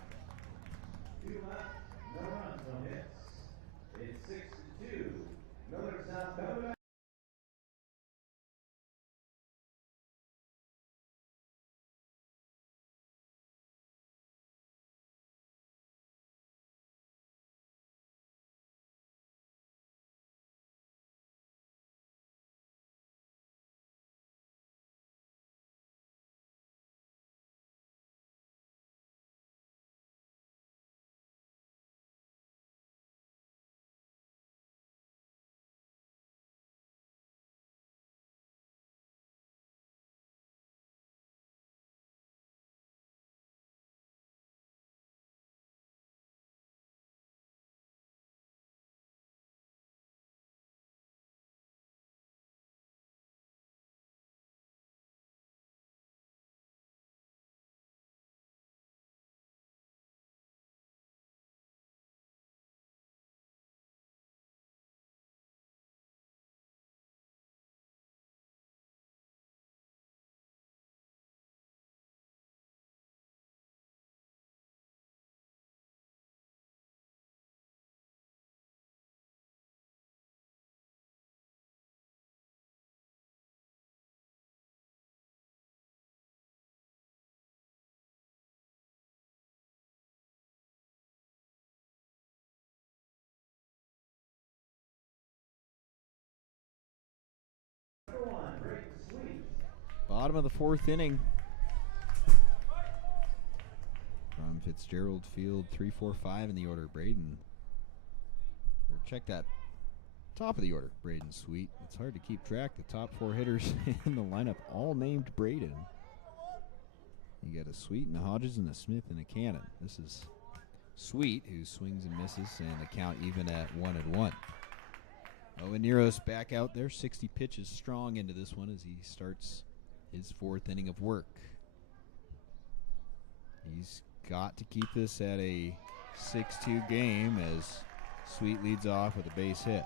Bottom of the fourth inning. From Fitzgerald Field, 3-4-5 in the order. Braden. Or check that. Top of the order, Braden Sweet. It's hard to keep track. The top four hitters in the lineup all named Braden. You got a Sweet and a Hodges and a Smith and a Cannon. This is Sweet, who swings and misses, and the count even at 1-1. Owen Nero's back out there, 60 pitches strong into this one as he starts his fourth inning of work. He's got to keep this at a 6-2 game as Sweet leads off with a base hit.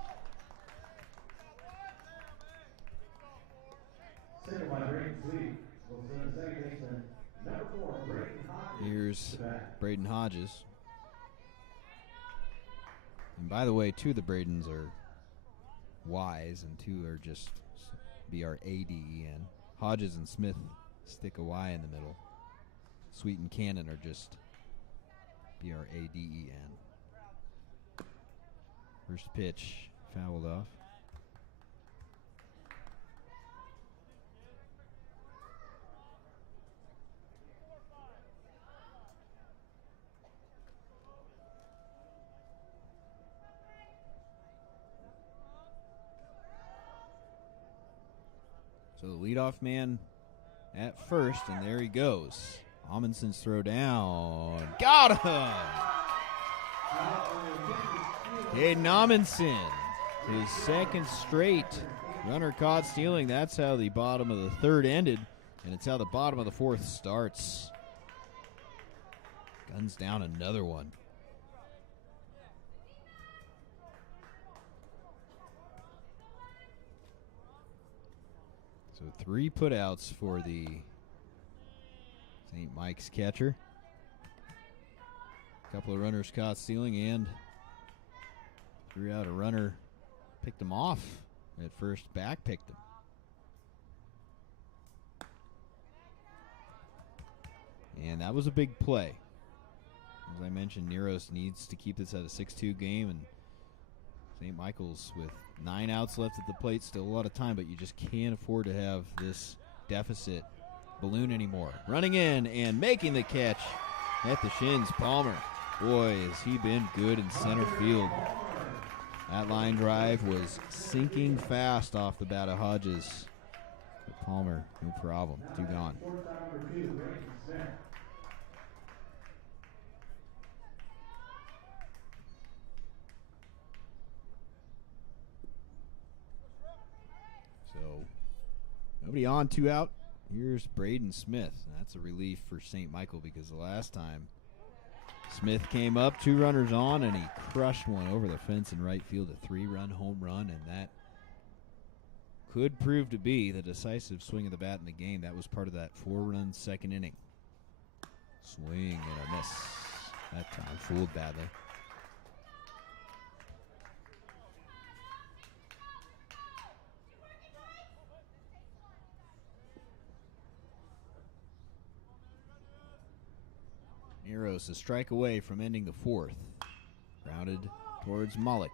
Single by Braden Sweet. Will send the second baseman, number 4, Braden Hodges. Here's Braden Hodges. And by the way, 2 of the Bradens are Y's and 2 are just Braden. Hodges and Smith stick a Y in the middle. Sweet and Cannon are just Braden. First pitch fouled off. So the leadoff man at first, and there he goes. Amundson's throw down. Got him! Hayden Amundsen, his second straight runner caught stealing. That's how the bottom of the third ended, and it's how the bottom of the fourth starts. Guns down another one. So 3 putouts for the St. Mike's catcher. A couple of runners caught stealing and threw out a runner, picked him off at first, back picked him. And that was a big play. As I mentioned, Neros needs to keep this at a 6-2 game, and St. Michael's with 9 outs left at the plate, still a lot of time, but you just can't afford to have this deficit balloon anymore. Running in and making the catch at the shins, Palmer. Boy, has he been good in center field. That line drive was sinking fast off the bat of Hodges. But Palmer, no problem, 2 gone. So, nobody on, 2 out. Here's Braden Smith. That's a relief for St. Michael because the last time Smith came up, 2 runners on, and he crushed one over the fence in right field, a 3-run home run, and that could prove to be the decisive swing of the bat in the game. That was part of that 4-run second inning. Swing and a miss. That time fooled badly. Neros a strike away from ending the fourth. Grounded towards Mullock.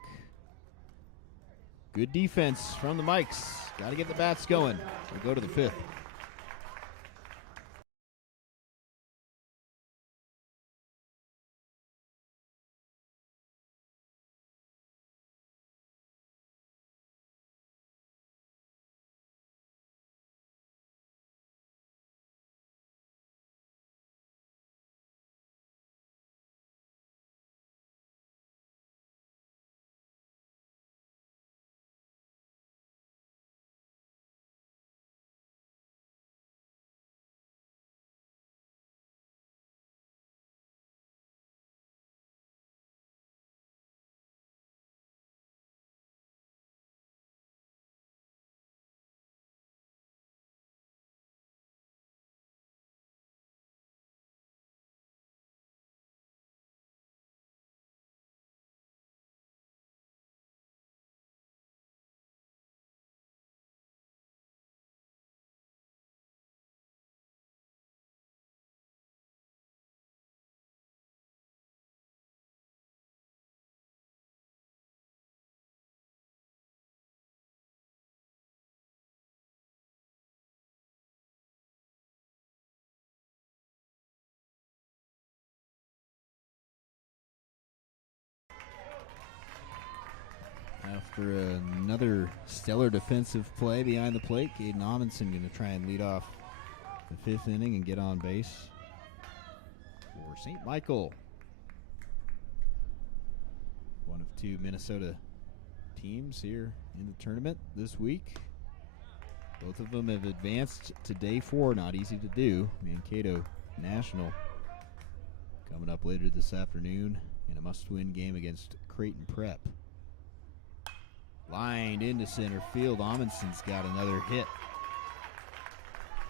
Good defense from the Mikes. Got to get the bats going. We go to the 5th. After another stellar defensive play behind the plate, Caden Amundsen going to try and lead off the fifth inning and get on base for St. Michael. One of two Minnesota teams here in the tournament this week. Both of them have advanced to day 4. Not easy to do. Mankato National coming up later this afternoon in a must-win game against Creighton Prep. Lined into center field. Amundsen's got another hit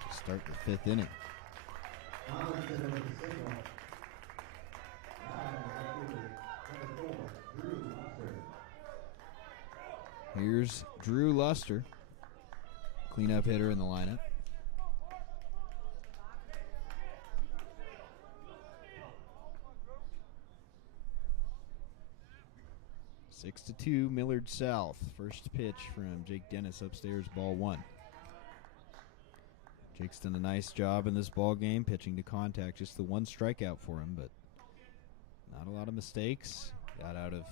to start the fifth inning. Here's Drew Luster, cleanup hitter in the lineup. Six to 2, Millard South. First pitch from Jake Dennis upstairs, ball 1. Jake's done a nice job in this ball game, pitching to contact. Just the one strikeout for him, but not a lot of mistakes. Got out of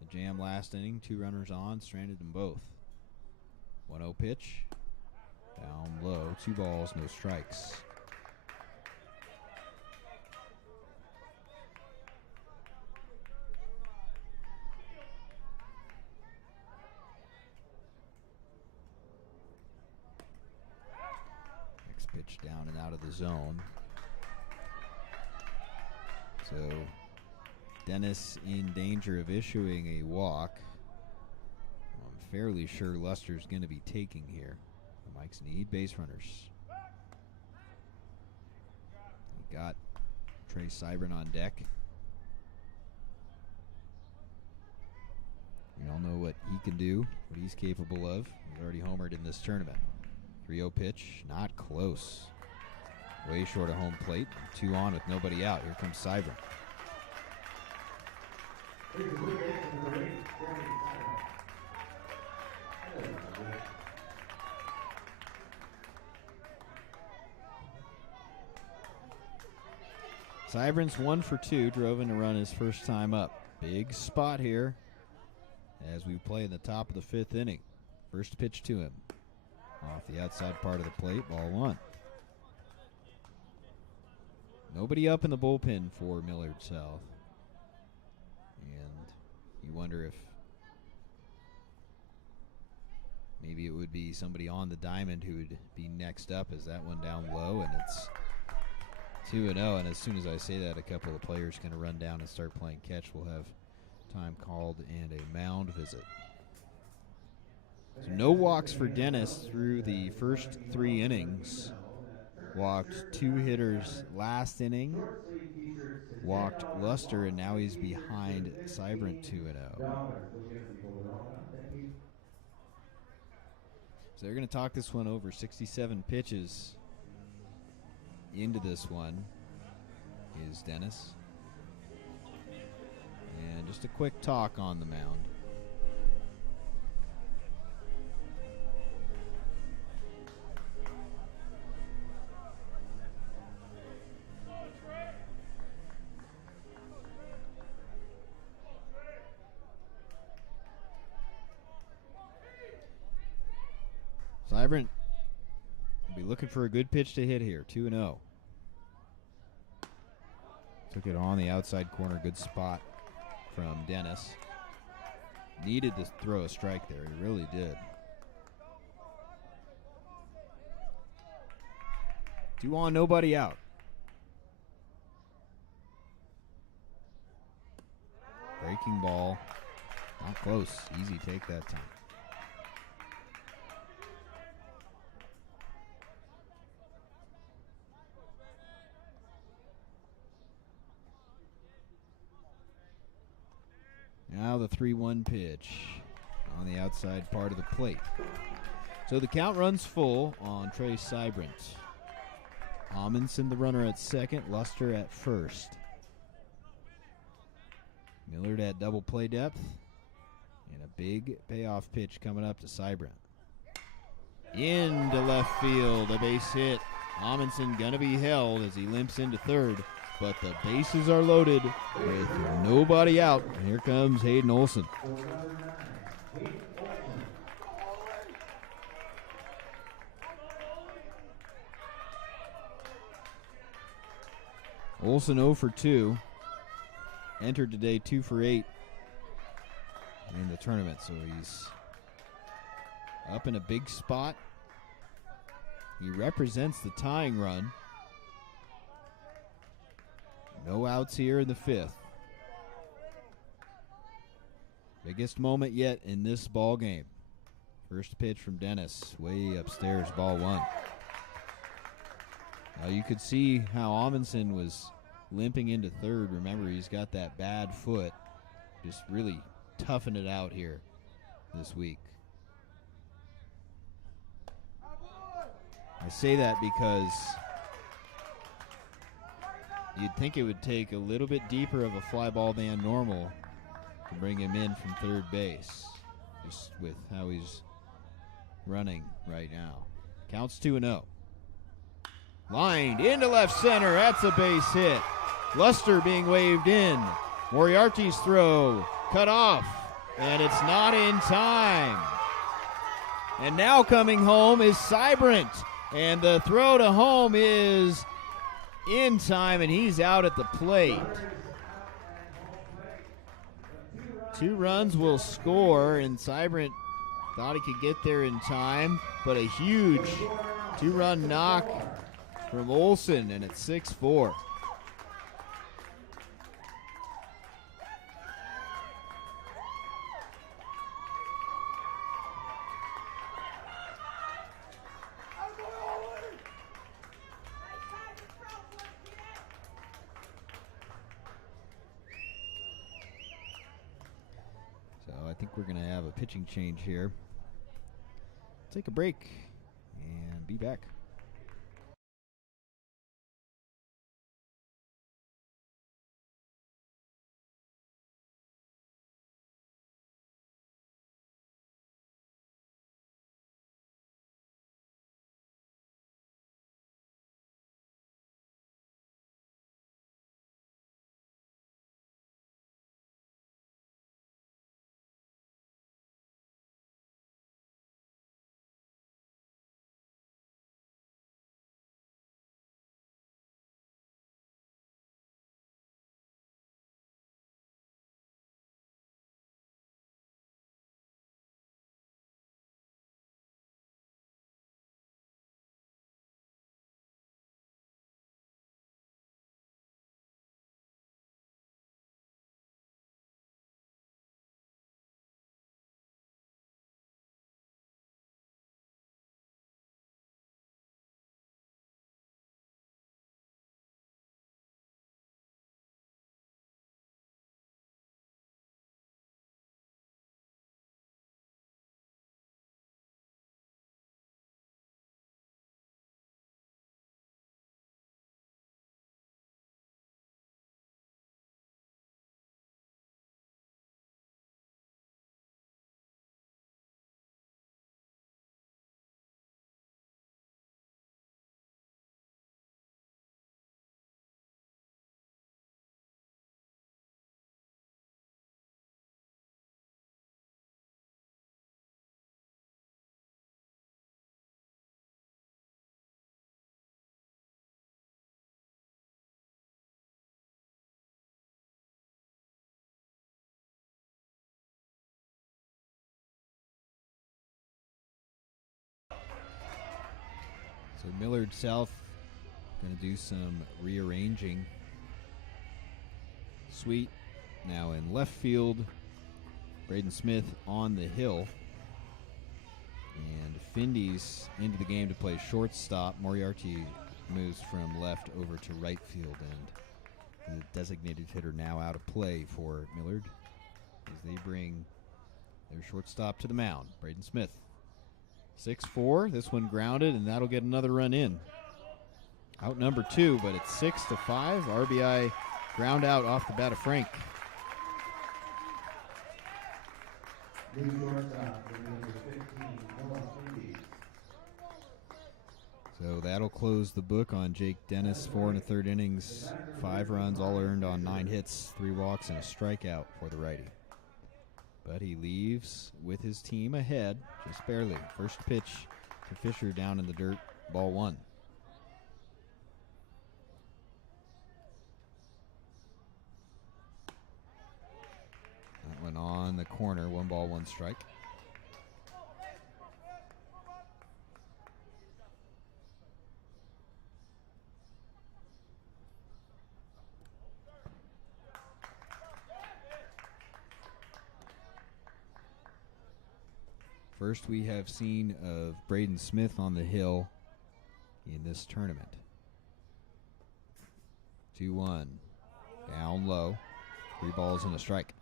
the jam last inning, 2 runners on, stranded them both. 1-0 pitch, down low, 2 balls, no strikes. Pitch down and out of the zone. So Dennis in danger of issuing a walk. I'm fairly sure Luster's going to be taking here. The Mikes need base runners. We got Trey Seibern on deck. We all know what he can do, what he's capable of. He's already homered in this tournament. 3-0 pitch, not close. Way short of home plate. 2 on with nobody out. Here comes Seibern. Seibern's 1 for 2, drove in to run his first time up. Big spot here as we play in the top of the 5th inning. First pitch to him. Off the outside part of the plate, ball 1. Nobody up in the bullpen for Millard South. And you wonder if maybe it would be somebody on the diamond who would be next up as that one down low, and it's 2-0. And as soon as I say that, a couple of players going to run down and start playing catch. We'll have time called and a mound visit. So no walks for Dennis through the first 3 innings. Walked 2 hitters last inning. Walked Luster, and now he's behind Seibern 2-0. So they're going to talk this one over. 67 pitches into this one is Dennis. And just a quick talk on the mound. Seibern will be looking for a good pitch to hit here. 2-0. Took it on the outside corner. Good spot from Dennis. Needed to throw a strike there. He really did. 2 on, nobody out. Breaking ball. Not close. Easy take that time. Now the 3-1 pitch on the outside part of the plate. So the count runs full on Trey Seibern. Amundsen the runner at second, Luster at first. Millard at double play depth. And a big payoff pitch coming up to Seibern. Into left field, a base hit. Amundsen gonna be held as he limps into third. But the bases are loaded with nobody out. And here comes Hayden Olson. Olsen 0 for 2. Entered today 2 for 8 in the tournament, so he's up in a big spot. He represents the tying run. No outs here in the 5th. Biggest moment yet in this ball game. First pitch from Dennis, way upstairs, ball 1. Now you could see how Amundsen was limping into third. Remember, he's got that bad foot. Just really toughing it out here this week. I say that because you'd think it would take a little bit deeper of a fly ball than normal to bring him in from third base, just with how he's running right now. Counts 2-0. Lined into left center. That's a base hit. Luster being waved in. Moriarty's throw cut off, and it's not in time. And now coming home is Seibrandt. And the throw to home is in time, and he's out at the plate. 2 runs will score, and Seibrandt thought he could get there in time, but a huge 2-run knock from Olsen, and it's 6-4. I think we're going to have a pitching change here. Take a break and be back. So Millard South going to do some rearranging. Sweet now in left field. Braden Smith on the hill. And Findy's into the game to play shortstop. Moriarty moves from left over to right field, and the designated hitter now out of play for Millard as they bring their shortstop to the mound, Braden Smith. 6-4, this one grounded, and that'll get another run in. Out number 2, but it's 6-5. RBI ground out off the bat of Frank. So that'll close the book on Jake Dennis. 4 1/3 innings, 5 runs, all earned on 9 hits, 3 walks, and a strikeout for the righty. But he leaves with his team ahead, just barely. First pitch to Fisher down in the dirt, ball 1. one on the corner. 1 ball, 1 strike. First we have seen of Braden Smith on the hill in this tournament. 2-1. Down low. 3 balls and a strike.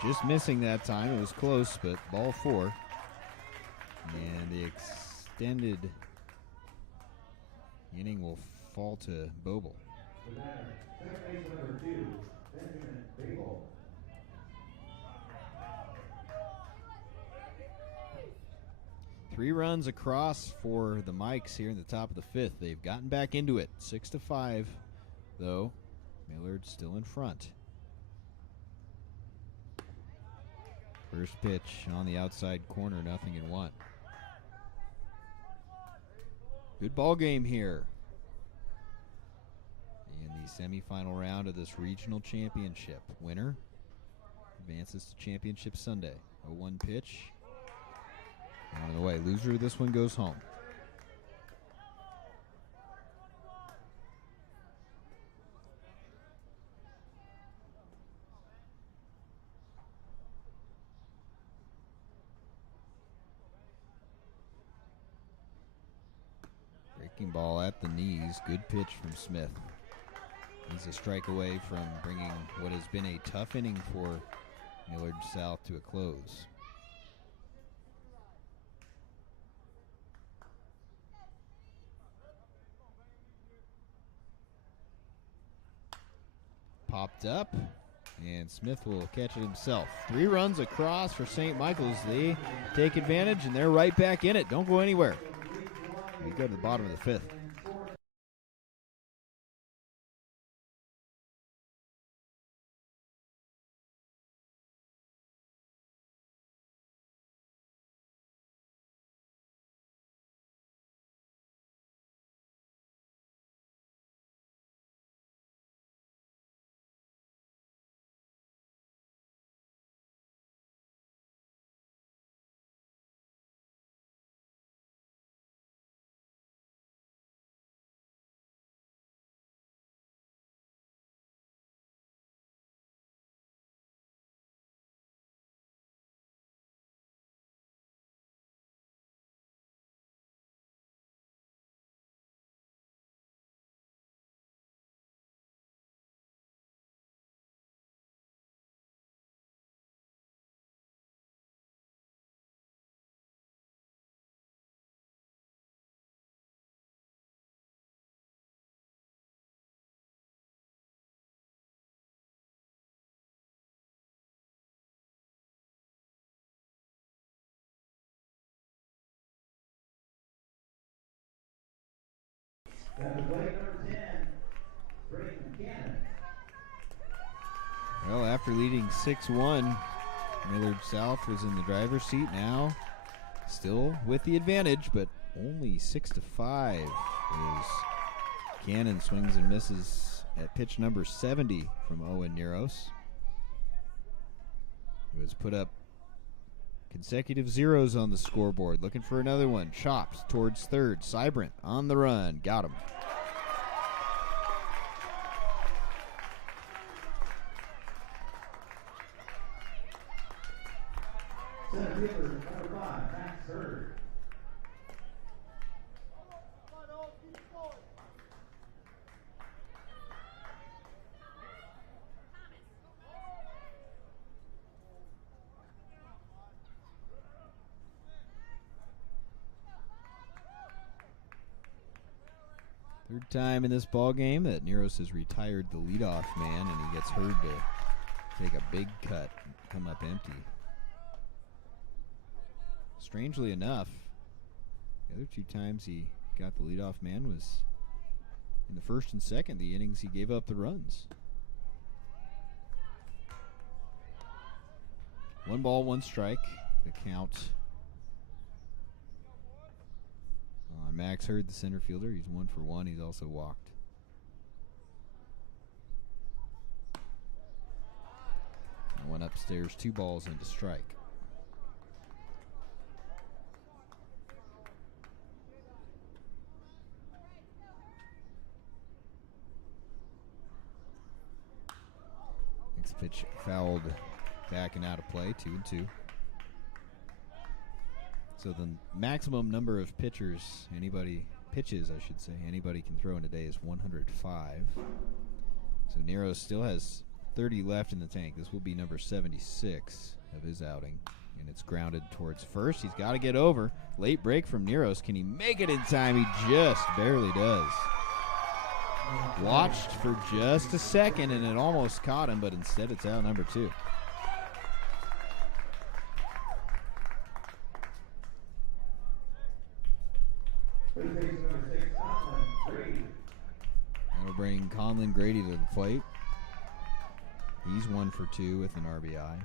Just missing that time. It was close, but ball 4. And the extended inning will fall to Boble. Second base number 2, Benjamin Babel. Three runs across for the Mikes here in the top of the 5th. They've gotten back into it. 6-5, though. Millard still in front. First pitch on the outside corner, 0-1. Good ball game here in the semifinal round of this regional championship. Winner advances to Championship Sunday. 0-1 pitch. Out of the way. Loser of this one goes home. Breaking ball at the knees. Good pitch from Smith. He's a strike away from bringing what has been a tough inning for Millard South to a close. Popped up, and Smith will catch it himself. 3 runs across for St. Michael's. They take advantage, and they're right back in it. Don't go anywhere. We go to the bottom of the 5th. That was plate number 10, Brayton Cannon. Well, after leading 6-1, Millard South was in the driver's seat. Now, still with the advantage, but only 6-5 as Cannon swings and misses at pitch number 70 from Owen Neros, who has put up consecutive zeros on the scoreboard. Looking for another one. Chops towards third. Cybrant on the run. Got him. Center fielder number 5, Max Bird. Third time in this ball game that Neros has retired the leadoff man, and he gets Hurd to take a big cut and come up empty. Strangely enough, the other 2 times he got the leadoff man was in the first and second, the innings he gave up the runs. 1 ball, 1 strike. The count Max Hurd, the center fielder. He's 1 for 1. He's also walked. I went upstairs, 2 balls into strike. Next pitch fouled back and out of play, 2-2. So the maximum number of pitches anybody can throw in a day is 105. So Nero still has 30 left in the tank. This will be number 76 of his outing. And it's grounded towards first. He's got to get over. Late break from Neros. Can he make it in time? He just barely does. Watched for just a second, and it almost caught him, but instead it's out number 2. That'll bring Conlon Grady to the plate. He's 1 for 2 with an RBI.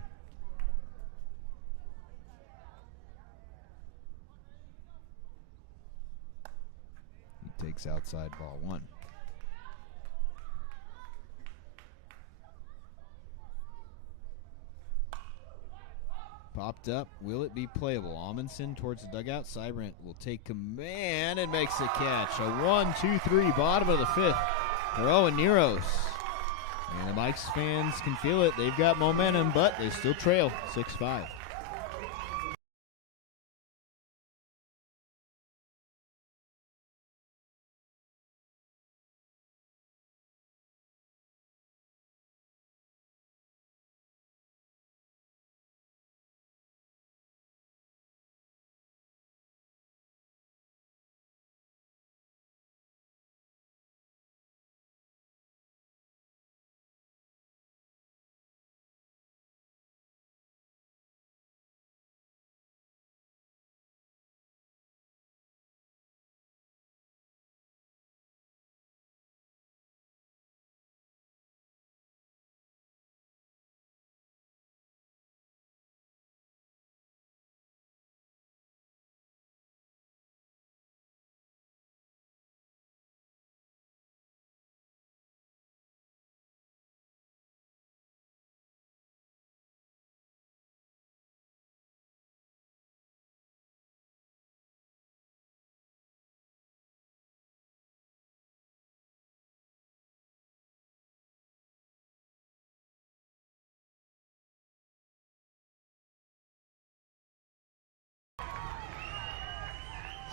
He takes outside ball 1. Popped up. Will it be playable? Amundsen towards the dugout. Seibrandt will take command and makes the catch. A 1-2-3, bottom of the 5th for Owen Neros. And the Mike's fans can feel it. They've got momentum, but they still trail 6-5.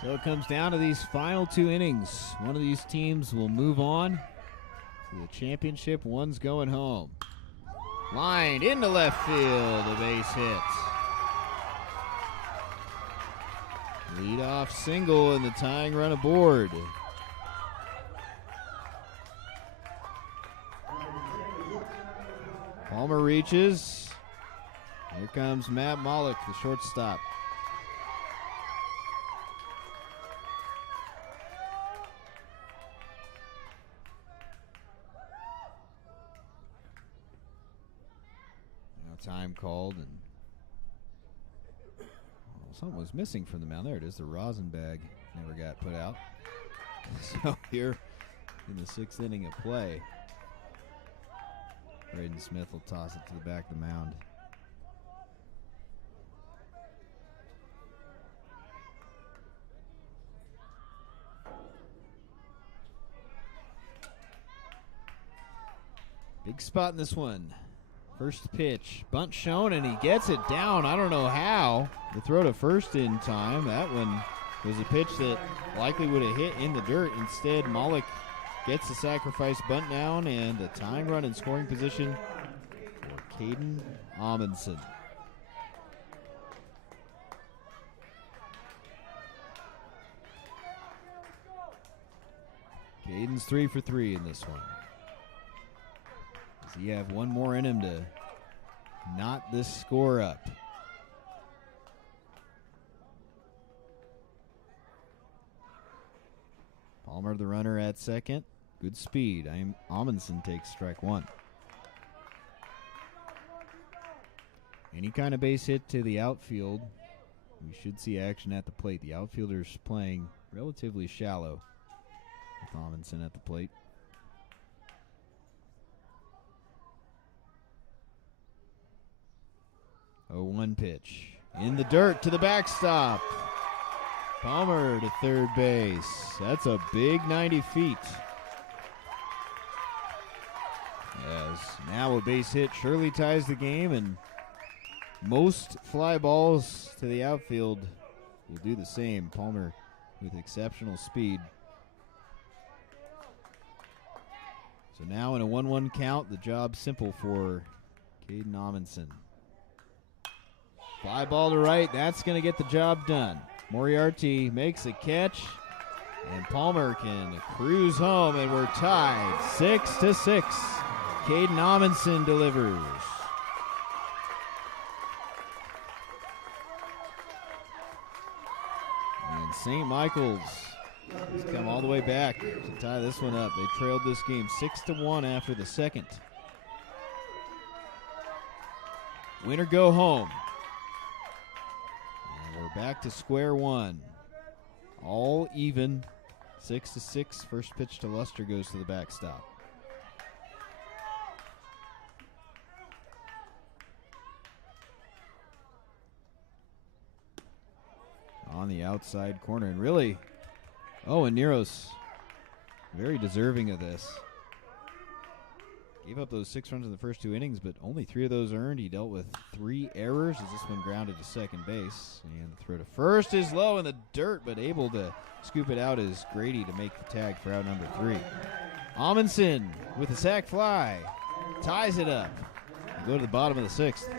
So it comes down to these final 2 innings. One of these teams will move on to the championship. One's going home. Lined into left field, a base hit. Leadoff single and the tying run aboard. Palmer reaches. Here comes Matt Malik, the shortstop. Time called, and something was missing from the mound. There it is. The rosin bag never got put out. So here in the 6th inning of play, Braden Smith will toss it to the back of the mound. Big spot in this one. First pitch, bunt shown, and he gets it down. I don't know how. The throw to first in time. That one was a pitch that likely would have hit in the dirt. Instead, Malik gets the sacrifice bunt down and the tying run in scoring position for Caden Amundsen. Caden's 3 for 3 in this one. Does he have one more in him to knot this score up? Palmer, the runner at second. Good speed. Amundsen takes strike 1. Any kind of base hit to the outfield, we should see action at the plate. The outfielders playing relatively shallow with Amundsen at the plate. 0-1 pitch. In the dirt to the backstop. Palmer to third base. That's a big 90 feet. As now a base hit surely ties the game, and most fly balls to the outfield will do the same. Palmer with exceptional speed. So now in a 1-1 count, the job's simple for Caden Amundsen. Fly ball to right, that's going to get the job done. Moriarty makes a catch, and Palmer can cruise home, and we're tied 6-6. Caden Amundsen delivers. And St. Michael's has come all the way back to tie this one up. They trailed this game 6-1 after the second. Win or go home. And we're back to square one. All even. 6-6. First pitch to Luster goes to the backstop. On the outside corner, and really, and Nero's very deserving of this. Gave up those 6 runs in the first 2 innings, but only 3 of those earned. He dealt with 3 errors as this one grounded to second base. And the throw to first is low in the dirt, but able to scoop it out is Grady to make the tag for out number 3. Amundsen with a sac fly ties it up. We go to the bottom of the 6th.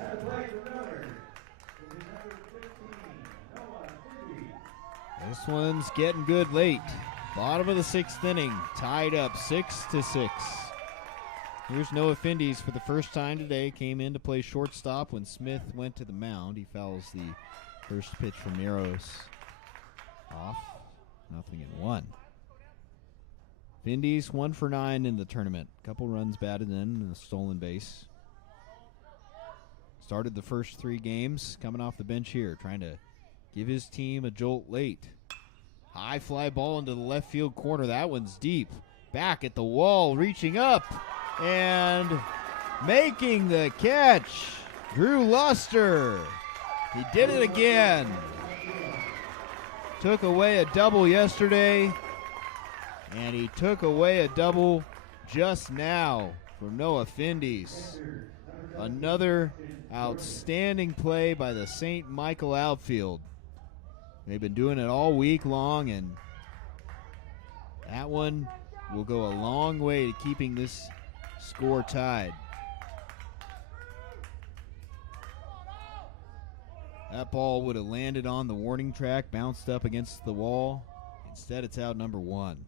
At the plate for Millard will be number 15, Noah Cindy. This one's getting good late. Bottom of the 6th inning, tied up 6-6. Here's Noah Findes for the first time today. Came in to play shortstop when Smith went to the mound. He fouls the first pitch from Neros off. 0-1. Findes 1 for 9 in the tournament. Couple runs batted in and a stolen base. Started the first 3 games, coming off the bench here, trying to give his team a jolt late. High fly ball into the left field corner. That one's deep. Back at the wall, reaching up and making the catch. Drew Luster. He did it again. Took away a double yesterday, and he took away a double just now from Noah Findes. Another outstanding play by the St. Michael outfield. They've been doing it all week long, and that one will go a long way to keeping this score tied. That ball would have landed on the warning track, bounced up against the wall. Instead, it's out number 1.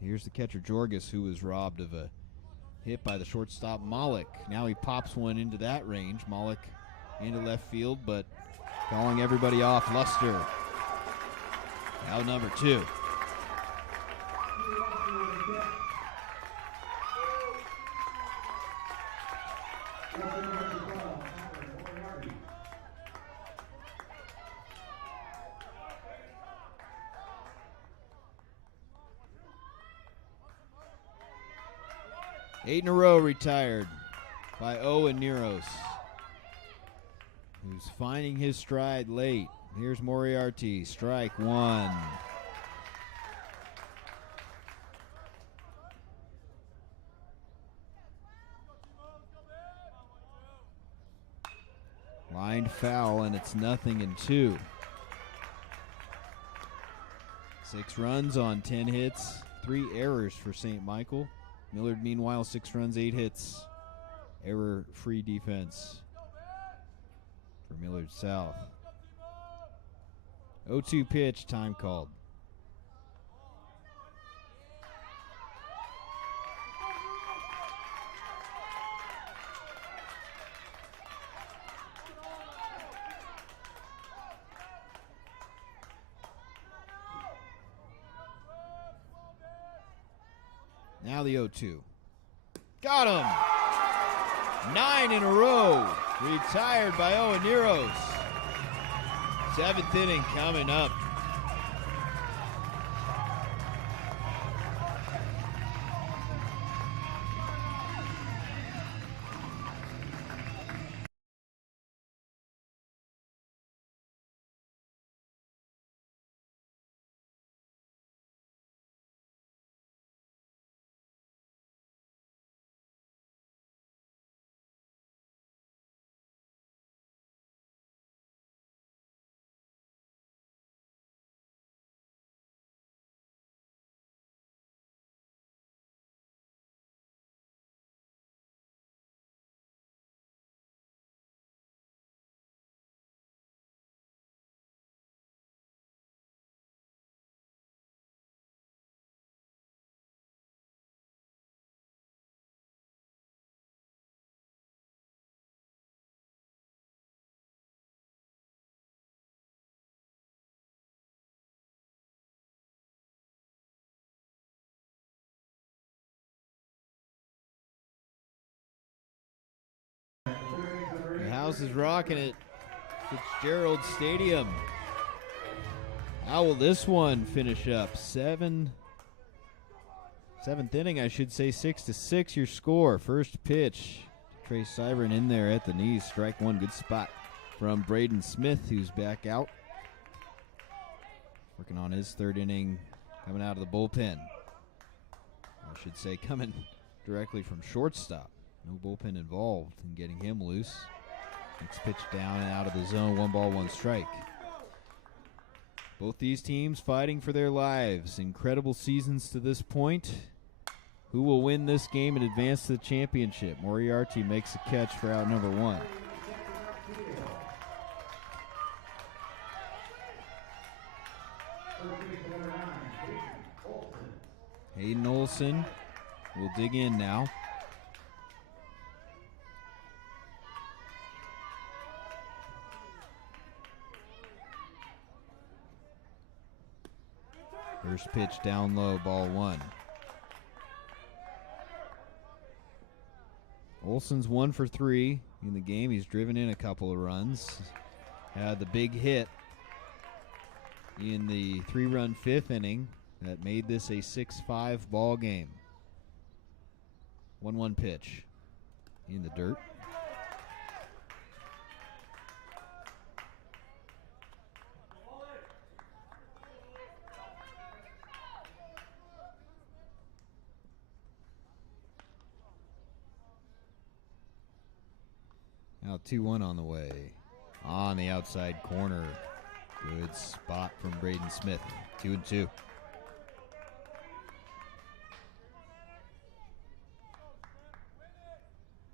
Here's the catcher, Jorgis, who was robbed of a hit by the shortstop, Malik. Now he pops one into that range. Malik into left field, but calling everybody off. Luster. Out number 2. 8 in a row retired by Owen Neros, who's finding his stride late. Here's Moriarty, strike one. Lined foul, and it's 0-2. 6 runs on 10 hits, 3 errors for St. Michael. Millard, meanwhile, 6 runs, 8 hits. Error-free defense for Millard South. 0-2 pitch, time called. Now the 0-2. Got him! 9 in a row. Retired by Owen Neros. 7th inning coming up. The house is rocking it. Fitzgerald Stadium. How will this one finish up? Seventh inning, I should say. 6-6 your score. First pitch. Trey Seibern in there at the knees. Strike one. Good spot from Braden Smith, who's back out. Working on his 3rd inning, coming out of the bullpen. I should say coming directly from shortstop. No bullpen involved in getting him loose. Next pitch down and out of the zone. 1 ball, 1 strike. Both these teams fighting for their lives. Incredible seasons to this point. Who will win this game and advance to the championship? Moriarty makes a catch for out number 1. Hayden Olson will dig in now. First pitch down low, ball 1. Olson's 1 for 3 in the game. He's driven in a couple of runs. Had the big hit in the 3-run 5th inning that made this a 6-5 ball game. 1-1 pitch in the dirt. Now 2-1 on the way. On the outside corner. Good spot from Braden Smith. 2-2.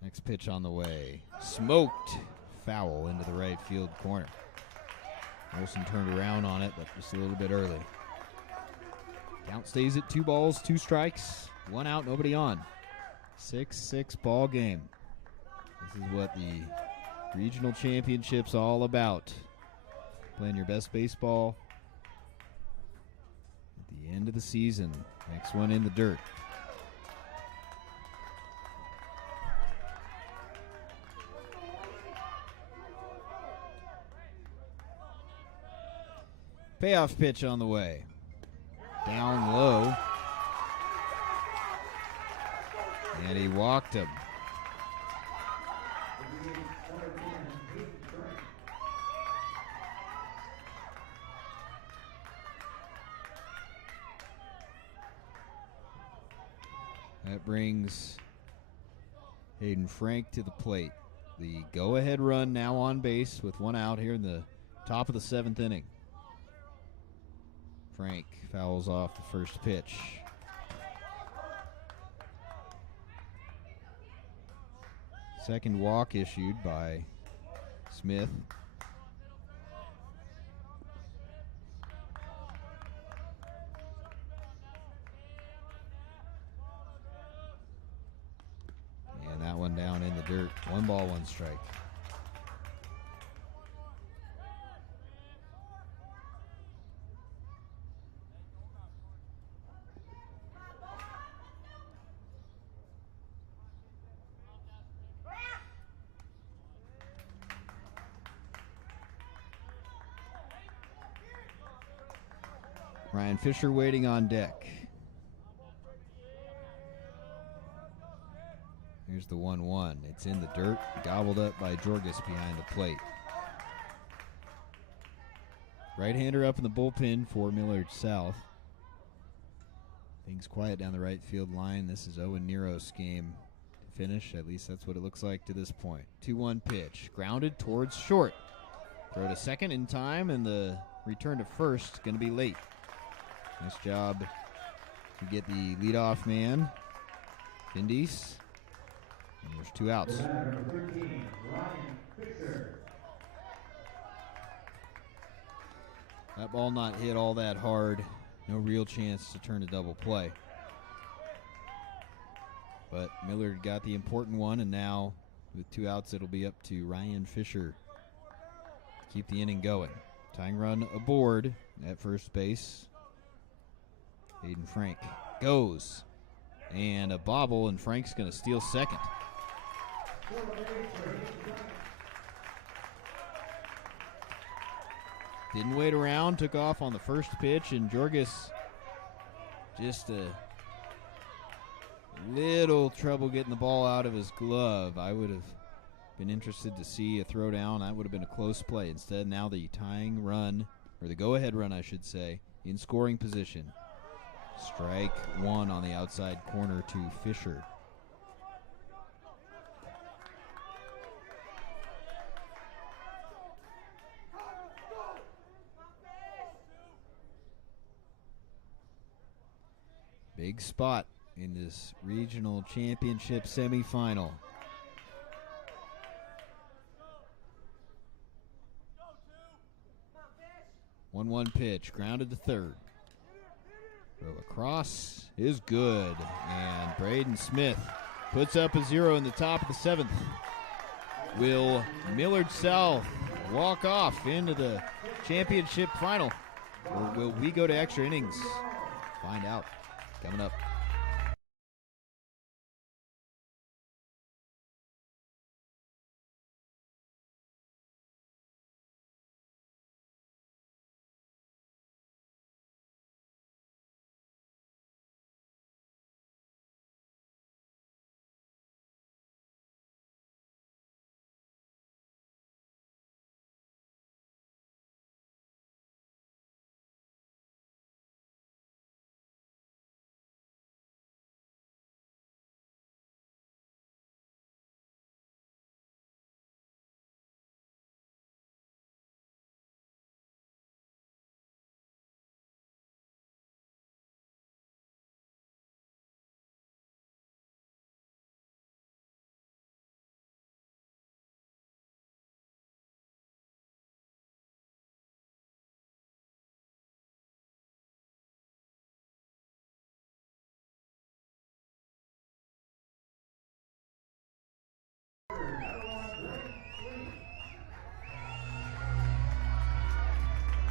Next pitch on the way. Smoked. Foul into the right field corner. Olson turned around on it, but just a little bit early. Count stays at 2 balls, 2 strikes, 1 out, nobody on. 6-6 ball game. This is what the regional championship's all about. Playing your best baseball at the end of the season. Next one in the dirt. Payoff pitch on the way. Down low. And he walked him. That brings Hayden Frank to the plate. The go-ahead run now on base with one out here in the top of the 7th inning. Frank fouls off the first pitch. Second walk issued by Smith. And that one down in the dirt. 1 ball, 1 strike. Ryan Fisher waiting on deck. Here's the 1-1. It's in the dirt, gobbled up by Jorgis behind the plate. Right-hander up in the bullpen for Millard South. Things quiet down the right field line. This is Owen Nero's game to finish. At least that's what it looks like to this point. 2-1 pitch. Grounded towards short. Throw to second in time, and the return to first going to be late. Nice job to get the leadoff man, Indies. And there's 2 outs. Number 13, Ryan Fisher. That ball not hit all that hard. No real chance to turn a double play. But Millard got the important one, and now with 2 outs, it'll be up to Ryan Fisher to keep the inning going. Tying run aboard at first base. Hayden Frank goes. And a bobble, and Frank's going to steal second. Didn't wait around, took off on the first pitch, and Jorgis just a little trouble getting the ball out of his glove. I would have been interested to see a throw down. That would have been a close play. Instead, now the tying run, or the go-ahead run, I should say, in scoring position. Strike 1 on the outside corner to Fisher. Big spot in this regional championship semifinal. One pitch, grounded to third. Throw across is good, and Braden Smith puts up a 0 in the top of the 7th. Will Millard South walk off into the championship final, or will we go to extra innings? Find out coming up.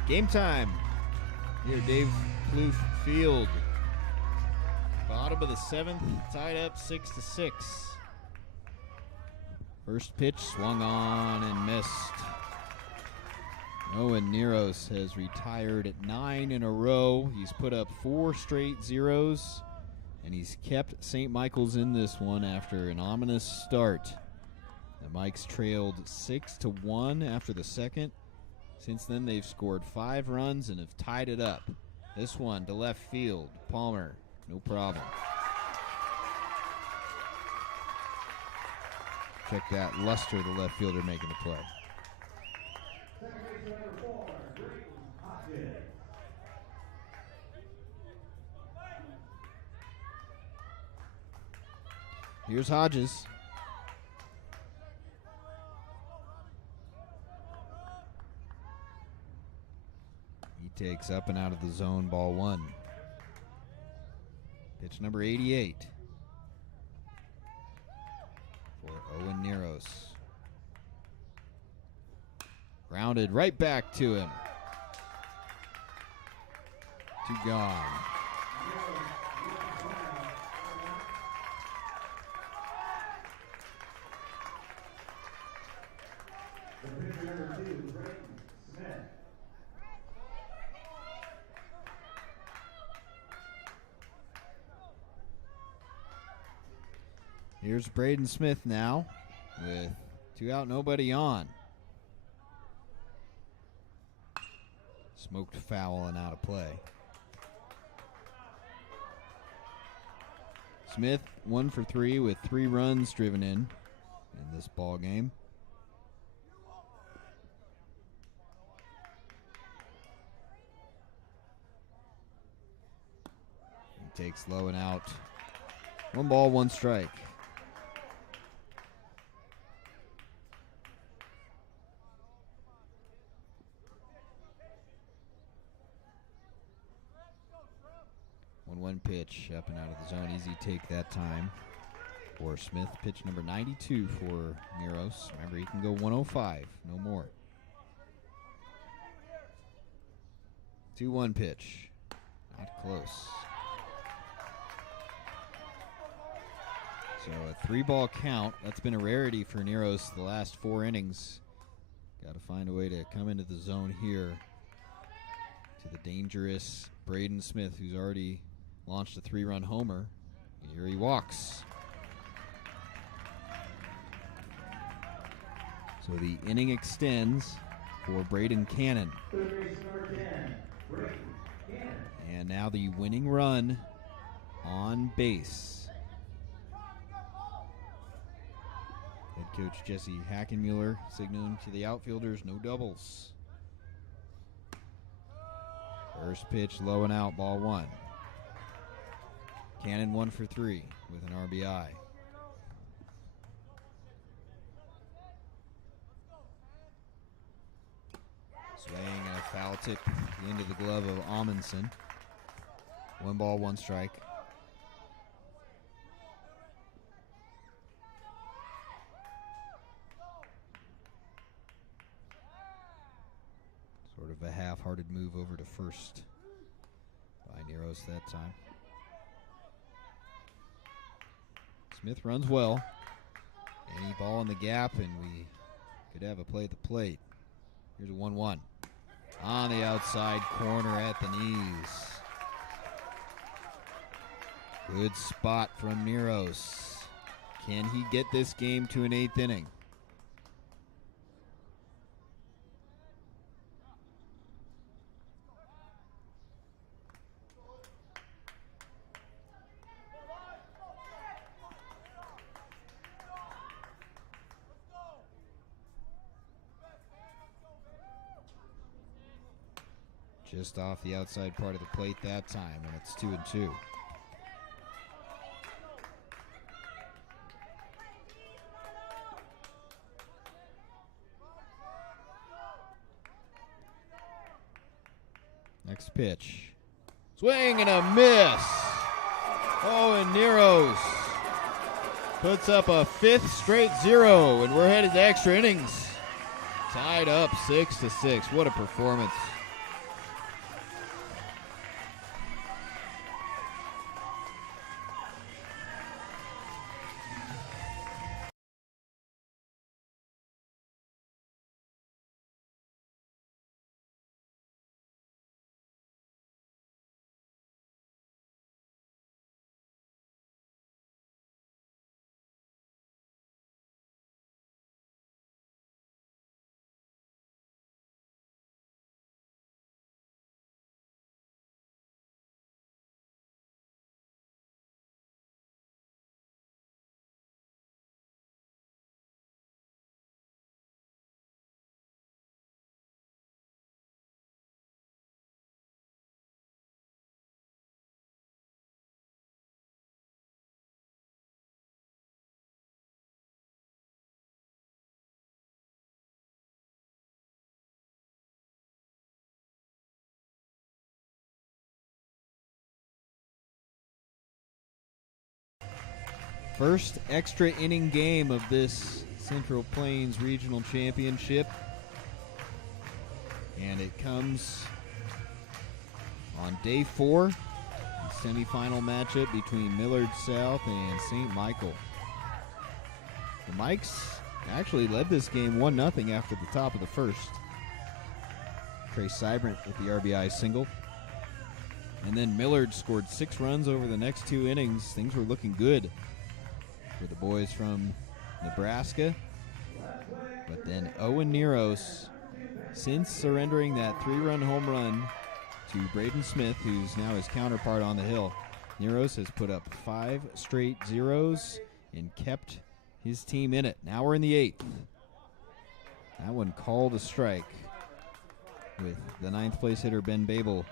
Game time here at Dave Plouffe Field. Bottom of the 7th, tied up 6-6. First pitch swung on and missed. Owen Neros has retired at 9 in a row. He's put up 4 straight zeros And he's kept St. Michael's in this one after an ominous start. The Mikes trailed 6-1 after the second. Since then, they've scored 5 runs and have tied it up. This one to left field. Palmer, no problem. Check that luster, the left fielder making the play. Second baseman number 4, Brayton Hodges. Here's Hodges. He takes up and out of the zone, ball 1. Pitch number 88 for Owen Neros. Grounded right back to him. 2 gone. The pitcher number 2, Brayton Smith. Here's Braden Smith now with 2 out, nobody on. Smoked foul and out of play. Smith 1 for 3 with 3 runs driven in this ball game. He takes low and out. 1 ball, 1 strike. One pitch up and out of the zone. Easy take that time for Smith. Pitch number 92 for Neros. Remember, he can go 105, no more. 2-1 pitch. Not close. So a 3-ball count. That's been a rarity for Neros the last 4 innings. Got to find a way to come into the zone here to the dangerous Braden Smith, who's already launched a 3-run homer. Here he walks. So the inning extends for Braden Cannon. Third baseman number 10, Brayton Cannon. And now the winning run on base. Head coach Jesse Hackenmuller signaling to the outfielders, no doubles. First pitch low and out, ball 1. Cannon 1 for 3 with an RBI. Swing and a foul tip into the glove of Amundsen. 1 ball, 1 strike. Sort of a half-hearted move over to first by Neros that time. Smith runs well. Any ball in the gap, and we could have a play at the plate. Here's a 1-1. On the outside corner at the knees. Good spot from Neros. Can he get this game to an 8th inning? Just off the outside part of the plate that time, and it's 2-2. Next pitch. Swing and a miss. Oh, and Neros puts up a 5th straight 0, and we're headed to extra innings. Tied up 6-6. What a performance. First extra inning game of this Central Plains Regional Championship. And it comes on day 4, the semifinal matchup between Millard South and St. Michael. The Mikes actually led this game 1-0 after the top of the first. Trey Sybrant with the RBI single. And then Millard scored 6 runs over the next 2 innings. Things were looking good for the boys from Nebraska. But then Owen Neros, since surrendering that 3-run home run to Braden Smith, who's now his counterpart on the hill, Neros has put up 5 straight zeros and kept his team in it. Now we're in the 8th. That one called a strike with the 9th place hitter Ben Babel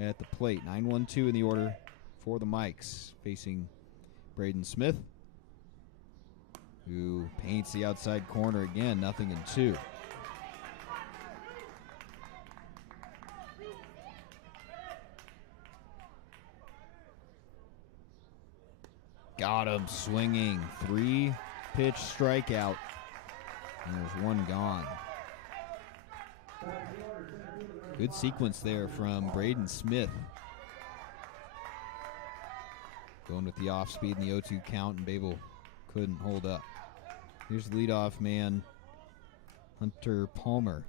at the plate. 9-1-2 in the order for the Mikes, facing Braden Smith, who paints the outside corner again, 0-2. Got him swinging. 3-pitch strikeout. And there's one gone. Good sequence there from Braden Smith. Going with the off speed and the 0-2 count, and Babel couldn't hold up. Here's the leadoff man, Hunter Palmer,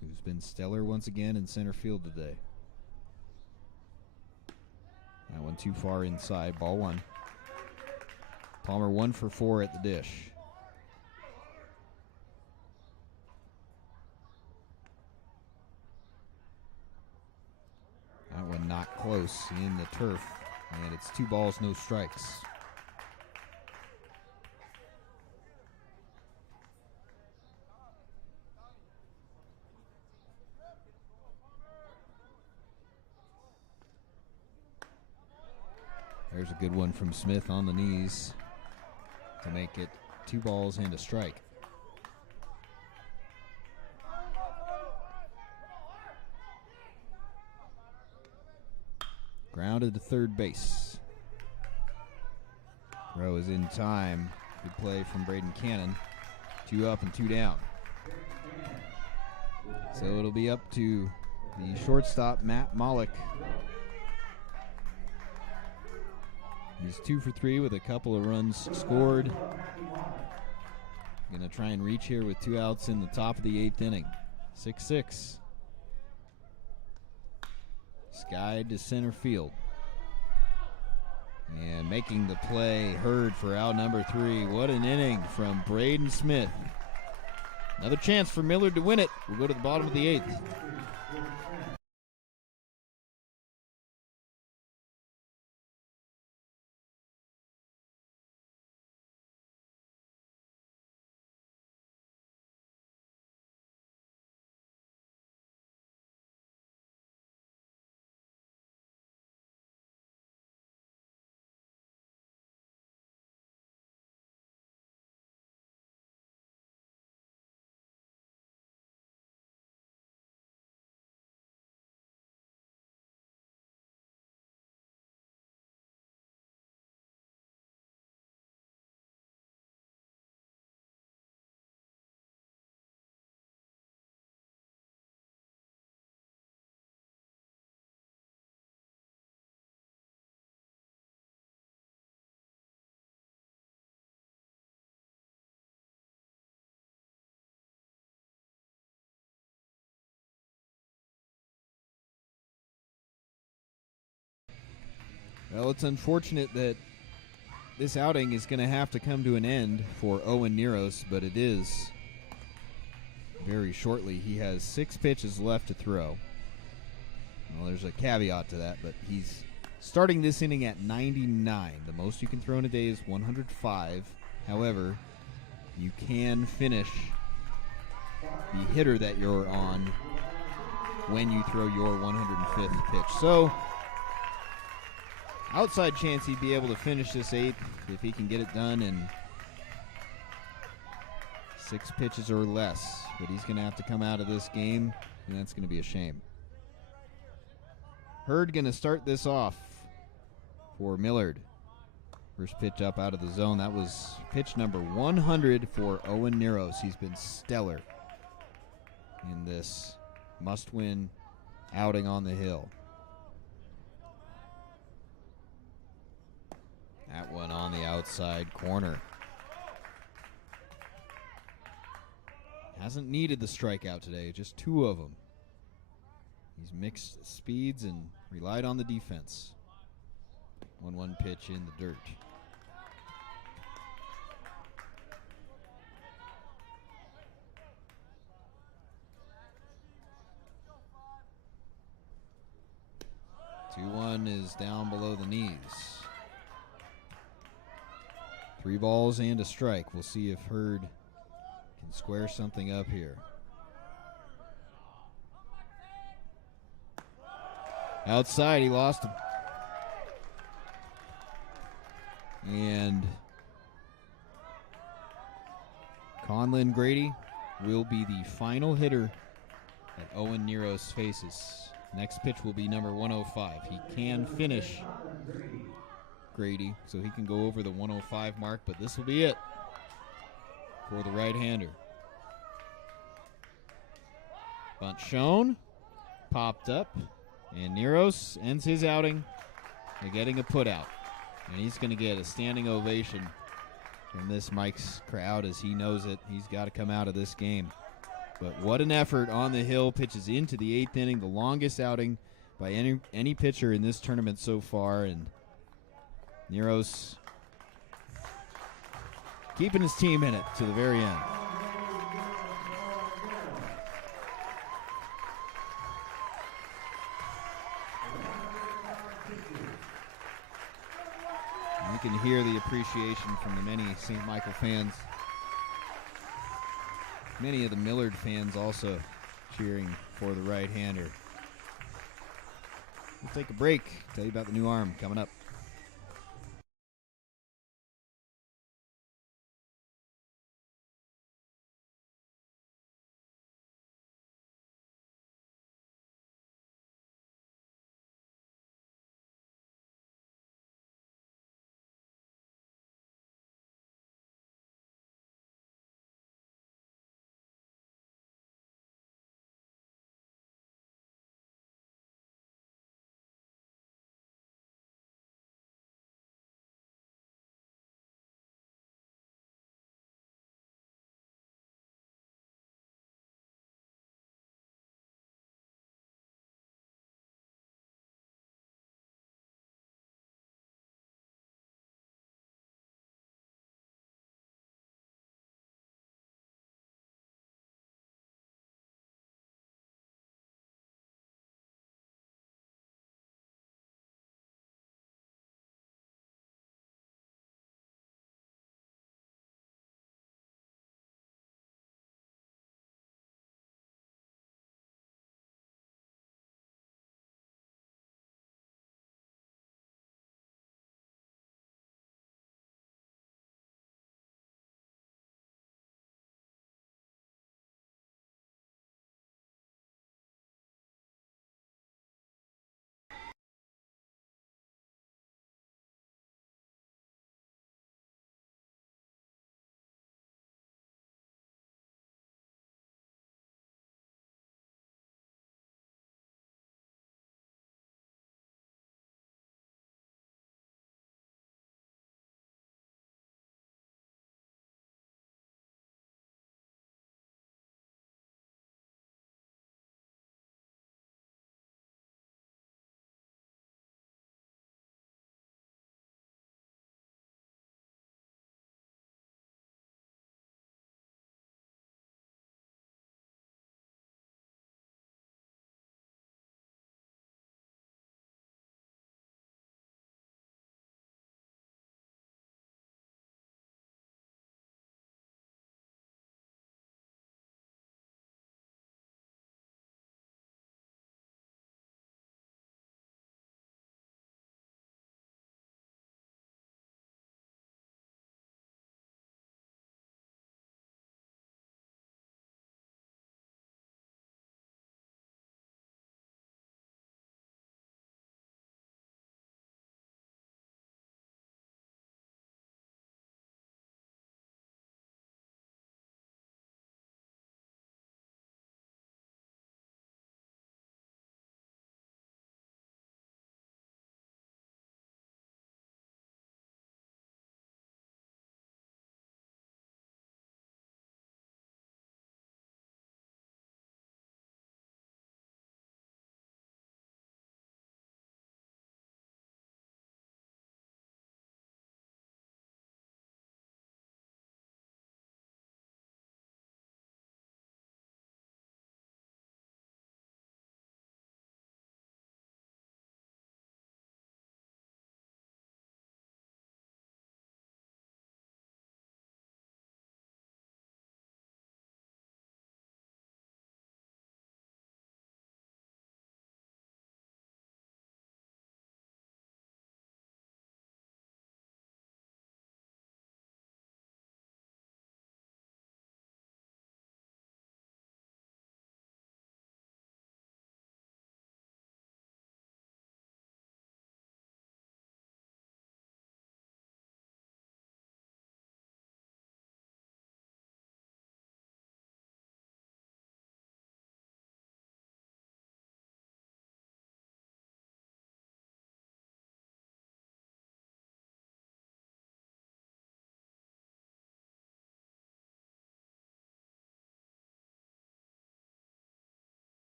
who's been stellar once again in center field today. That one too far inside, ball 1. Palmer 1 for 4 at the dish. That one not close in the turf, and it's 2 balls, no strikes. There's a good one from Smith on the knees to make it 2 balls and a strike. Grounded to third base. Throw is in time. Good play from Braden Cannon. 2 up and 2 down. So it'll be up to the shortstop, Matt Mollick. He's 2 for 3 with a couple of runs scored. Gonna try and reach here with 2 outs in the top of the 8th inning. 6-6. Skied to center field. And making the play, Hurd for out number 3. What an inning from Braden Smith. Another chance for Millard to win it. We'll go to the bottom of the 8th. Well, it's unfortunate that this outing is going to have to come to an end for Owen Neros, but it is very shortly. He has 6 pitches left to throw. Well, there's a caveat to that, but he's starting this inning at 99. The most you can throw in a day is 105. However, you can finish the hitter that you're on when you throw your 105th pitch. So, outside chance he'd be able to finish this 8th if he can get it done in 6 pitches or less. But he's going to have to come out of this game, and that's going to be a shame. Hurd going to start this off for Millard. First pitch up out of the zone. That was pitch number 100 for Owen Neros. He's been stellar in this must-win outing on the hill. That one on the outside corner. Hasn't needed the strikeout today, just 2 of them. He's mixed speeds and relied on the defense. 1-1 pitch in the dirt. Two one is down below the knees. 3 balls and a strike. We'll see if Hurd can square something up here. Outside, he lost him. And Conlon Grady will be the final hitter that Owen Neros faces. Next pitch will be number 105. He can finish Grady, so he can go over the 105 mark, but this will be it for the right-hander. Bunt shown, popped up, and Neros ends his outing by getting a putout. And he's going to get a standing ovation from this Mike's crowd as he knows it. He's got to come out of this game. But what an effort on the hill. Pitches into the 8th inning, the longest outing by any pitcher in this tournament so far. And Neros keeping his team in it to the very end. You can hear the appreciation from the many St. Michael fans. Many of the Millard fans also cheering for the right-hander. We'll take a break. Tell you about the new arm coming up.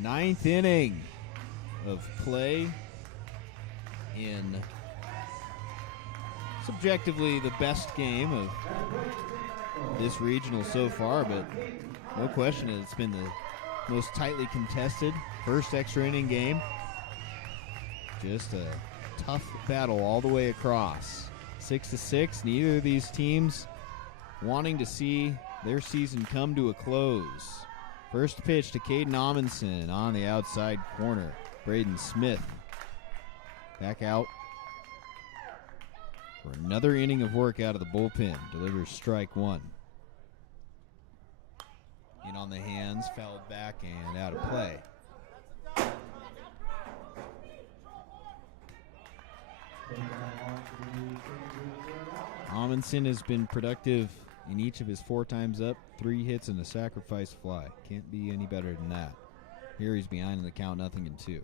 Ninth inning of play in subjectively the best game of this regional so far, but no question it's been the most tightly contested first extra inning game. Just a tough battle all the way across. 6-6, neither of these teams wanting to see their season come to a close. First pitch to Caden Amundsen on the outside corner. Braden Smith back out for another inning of work out of the bullpen. Delivers strike one. In on the hands, fouled back and out of play. Amundsen has been productive in each of his 4 times up, 3 hits and a sacrifice fly. Can't be any better than that. Here he's behind in the count, 0-2.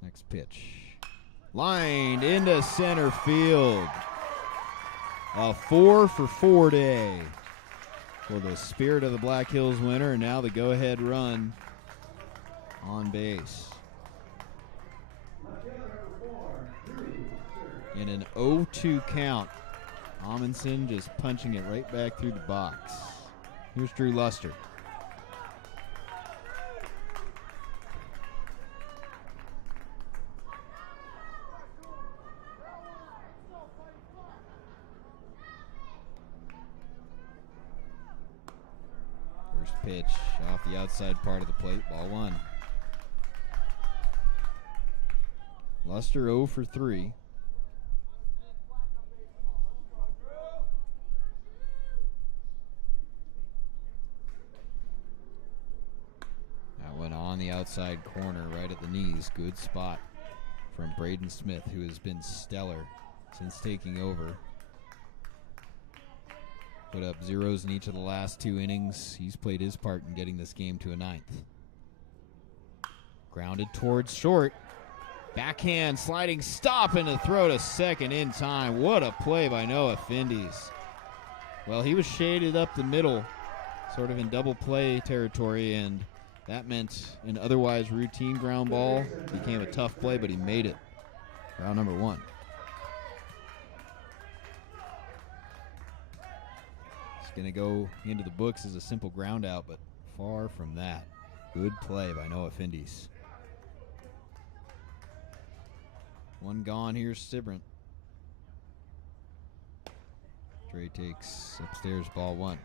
Next pitch. Lined into center field. A 4-for-4 day for the Spirit of the Black Hills winner, and now the go-ahead run on base. In an 0-2 count, Amundsen just punching it right back through the box. Here's Drew Luster. First pitch off the outside part of the plate, ball 1. Luster 0 for 3. That went on the outside corner right at the knees. Good spot from Braden Smith, who has been stellar since taking over. Put up zeros in each of the last 2 innings. He's played his part in getting this game to a 9th. Grounded towards short. Backhand sliding stop and a throw to second in time. What a play by Noah Findes. Well, he was shaded up the middle, sort of in double play territory, and that meant an otherwise routine ground ball became a tough play, but he made it. Round number 1. It's going to go into the books as a simple ground out, but far from that. Good play by Noah Findes. 1 gone. Here's Sibrant. Trey takes upstairs, ball 1.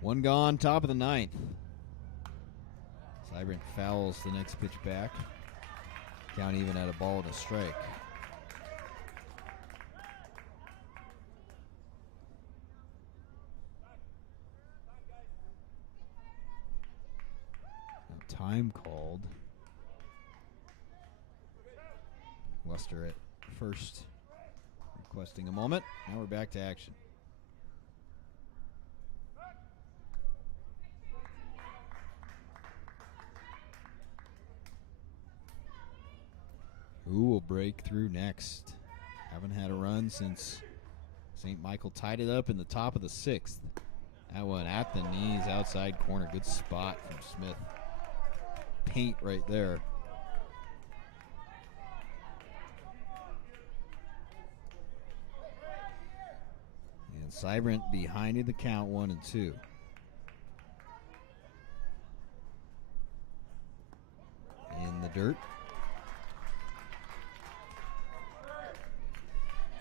One gone, top of the 9th. Sibrant fouls the next pitch back. Count even at a ball and a strike. Time called. Luster at first, requesting a moment. Now we're back to action. Who will break through next? Haven't had a run since St.Michael tied it up in the top of the 6th. That one at the knees, outside corner. Good spot from Smith. Paint right there. And Sibrant behind in the count, 1-2. In the dirt.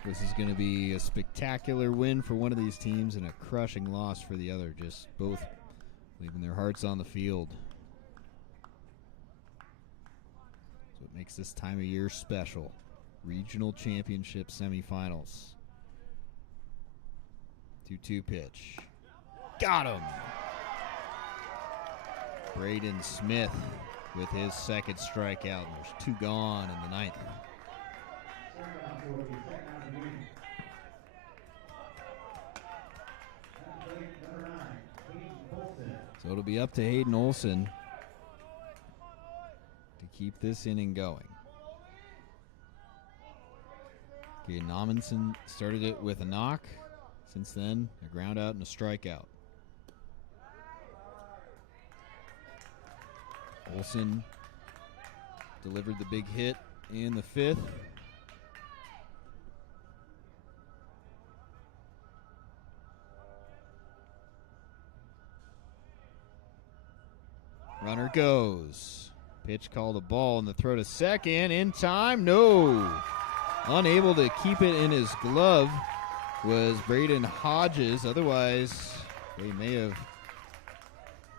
This is going to be a spectacular win for one of these teams and a crushing loss for the other. Just both leaving their hearts on the field. So it makes this time of year special. Regional championship semifinals. 2-2 pitch. Got him! Braden Smith with his second strikeout. There's 2 gone in the 9th. So it'll be up to Hayden Olson to keep this inning going. Caden Amundsen started it with a knock. Since then, a ground out and a strikeout. Olson delivered the big hit in the 5th. Runner goes. Pitch called a ball and the throw to second. In time, no. Unable to keep it in his glove was Braden Hodges. Otherwise, they may have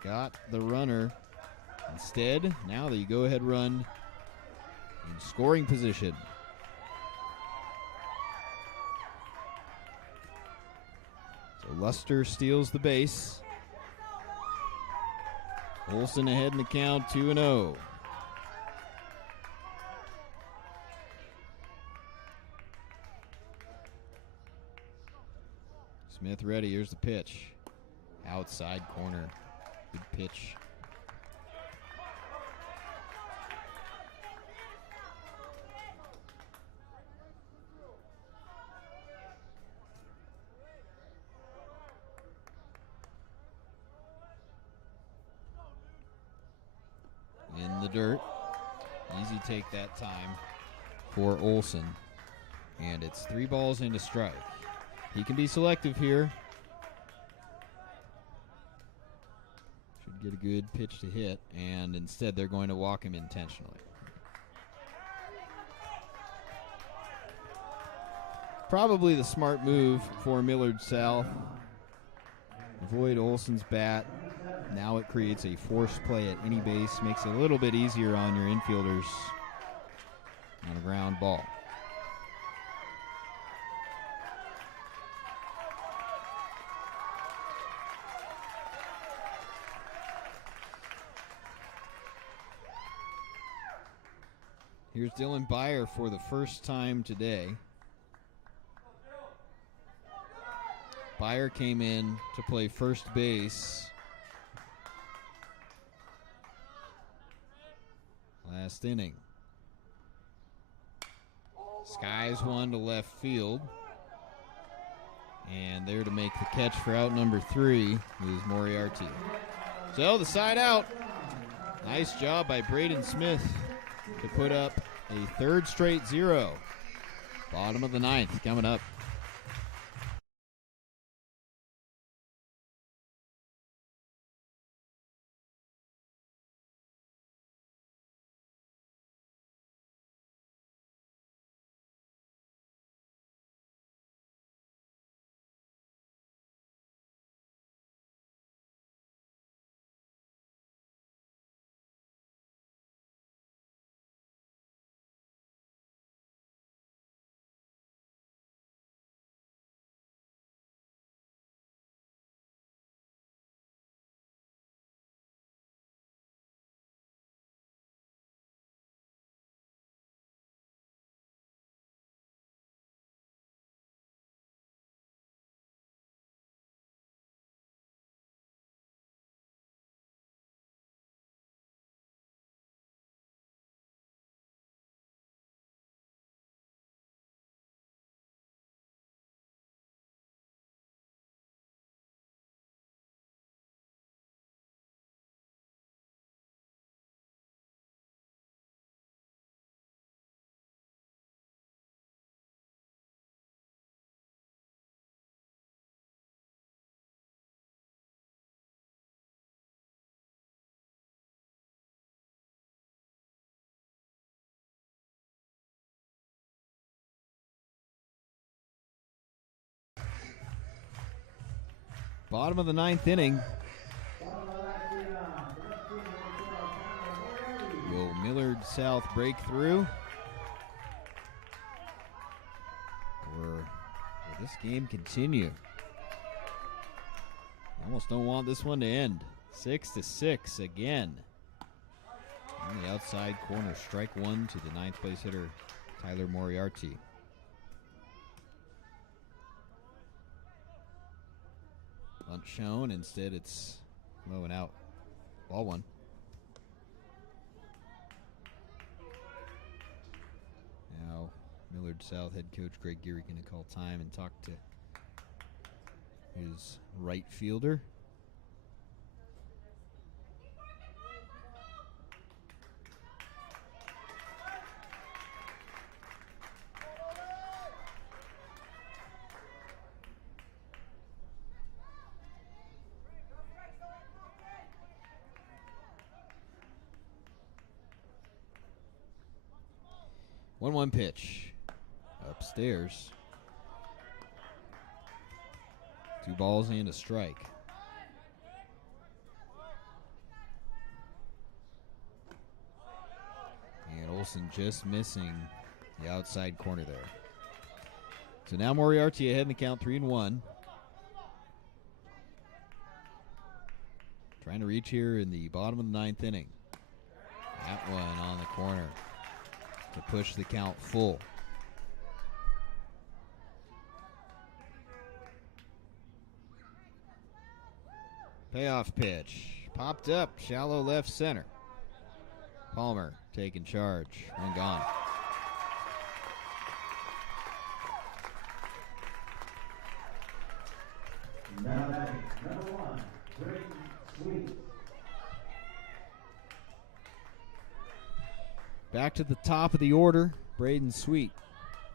got the runner. Instead, now the go-ahead run in scoring position. So Luster steals the base. Olson ahead in the count, 2-0. Smith ready, here's the pitch. Outside corner, big pitch. In the dirt. Easy take that time for Olson. And it's 3 balls and a strike. He can be selective here. Should get a good pitch to hit, and instead they're going to walk him intentionally. Probably the smart move for Millard South. Avoid Olson's bat. Now it creates a forced play at any base, makes it a little bit easier on your infielders on a ground ball. Here's Dylan Byer for the first time today. Byer came in to play first base last inning. Skies one to left field. And there to make the catch for out number 3 is Moriarty. So the side out. Nice job by Braden Smith to put up a 3rd straight 0. Bottom of the 9th coming up. Bottom of the 9th inning. Will Millard South break through? Or will this game continue? Almost don't want this one to end. 6-6 again. On the outside corner, strike 1 to the 9th place hitter, Tyler Moriarty. Bunt shown, instead it's low and out. Ball one. Now, Millard South head coach Greg Geary going to call time and talk to his right fielder. One pitch. Upstairs. 2 balls and a strike. And Olsen just missing the outside corner there. So now Moriarty ahead in the count, 3-1. Trying to reach here in the bottom of the 9th inning. That one on the corner to push the count full. Payoff pitch. Popped up, shallow left center. Palmer taking charge. One gone. Now batting, number 1, Braden Sweet. Back to the top of the order. Braden Sweet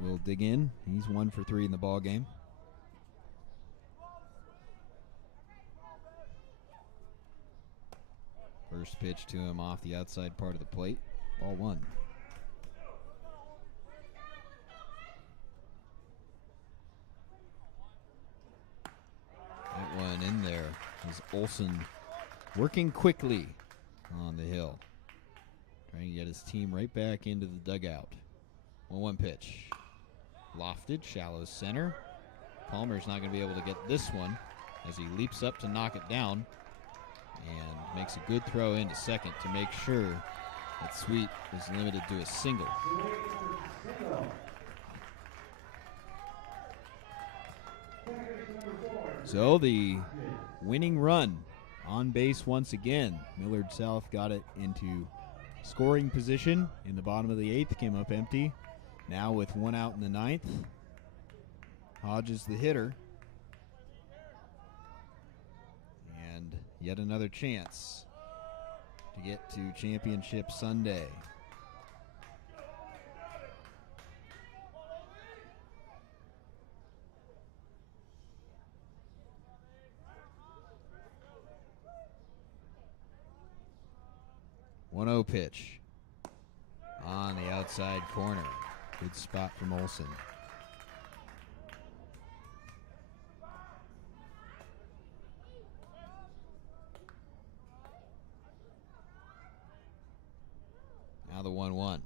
will dig in. He's 1 for 3 in the ball game. First pitch to him off the outside part of the plate. Ball 1. That one in there is Olsen working quickly on the hill. Trying to get his team right back into the dugout. 1-1 pitch. Lofted, shallow center. Palmer's not going to be able to get this one as he leaps up to knock it down and makes a good throw into second to make sure that Sweet is limited to a single. So the winning run on base once again. Millard South got it into scoring position in the bottom of the 8th, came up empty. Now with 1 out in the 9th. Hodges the hitter. And yet another chance to get to Championship Sunday. One-0 pitch on the outside corner. Good spot from Olsen. Now the 1-1.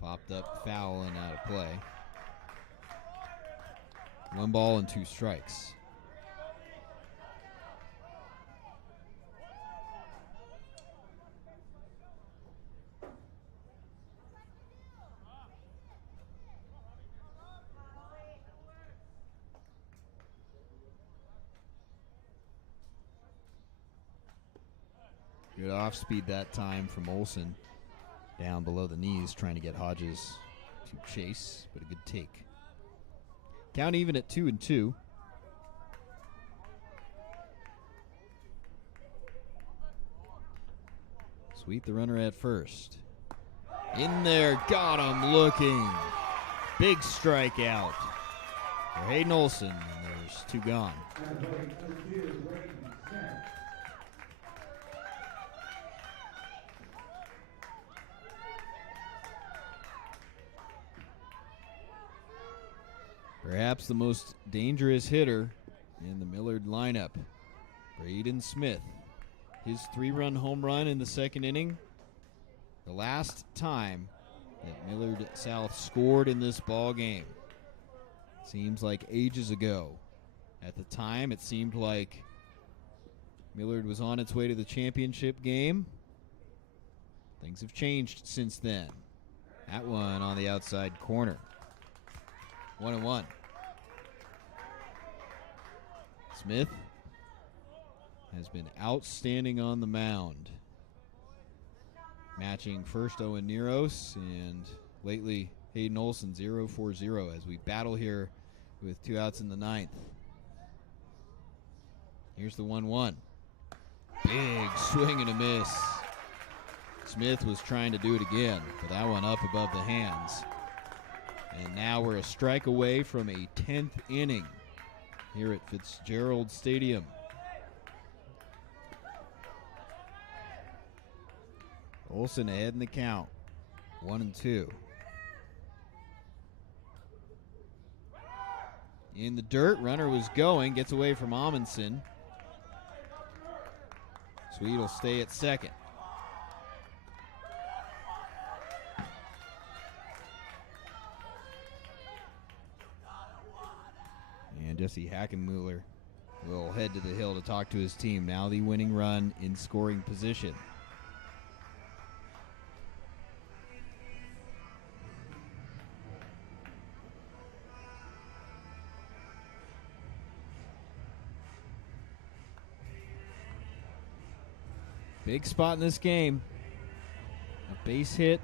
Popped up foul and out of play. 1 ball and 2 strikes. Good off speed that time from Olsen. Down below the knees, trying to get Hodges to chase, but a good take. Count even at 2-2. Sweet the runner at first. In there, got him looking. Big strikeout for Hayden Olsen, and there's 2 gone. Perhaps the most dangerous hitter in the Millard lineup, Braden Smith. His 3-run home run in the 2nd inning. The last time that Millard South scored in this ball game. Seems like ages ago. At the time, it seemed like Millard was on its way to the championship game. Things have changed since then. That one on the outside corner. 1-1. Smith has been outstanding on the mound, matching first Owen Neros and lately Hayden Olson 0-for-0 as we battle here with 2 outs in the 9th. Here's the 1-1. Big swing and a miss. Smith was trying to do it again, but that one up above the hands. And now we're a strike away from a 10th inning here at Fitzgerald Stadium. Olson ahead in the count, 1-2. In the dirt, runner was going, gets away from Amundsen. Sweet will stay at second. And Jesse Hackenmuller will head to the hill to talk to his team. Now the winning run in scoring position. Big spot in this game. A base hit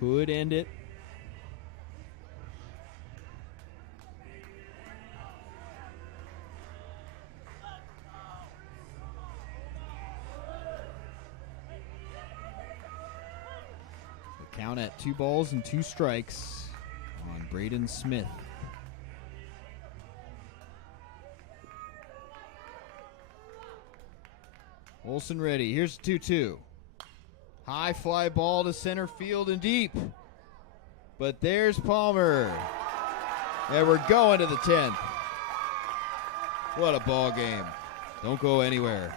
could end it. The count at 2 balls and 2 strikes on Braden Smith. Olson ready. Here's 2-2. High fly ball to center field and deep. But there's Palmer. And we're going to the 10th. What a ball game. Don't go anywhere.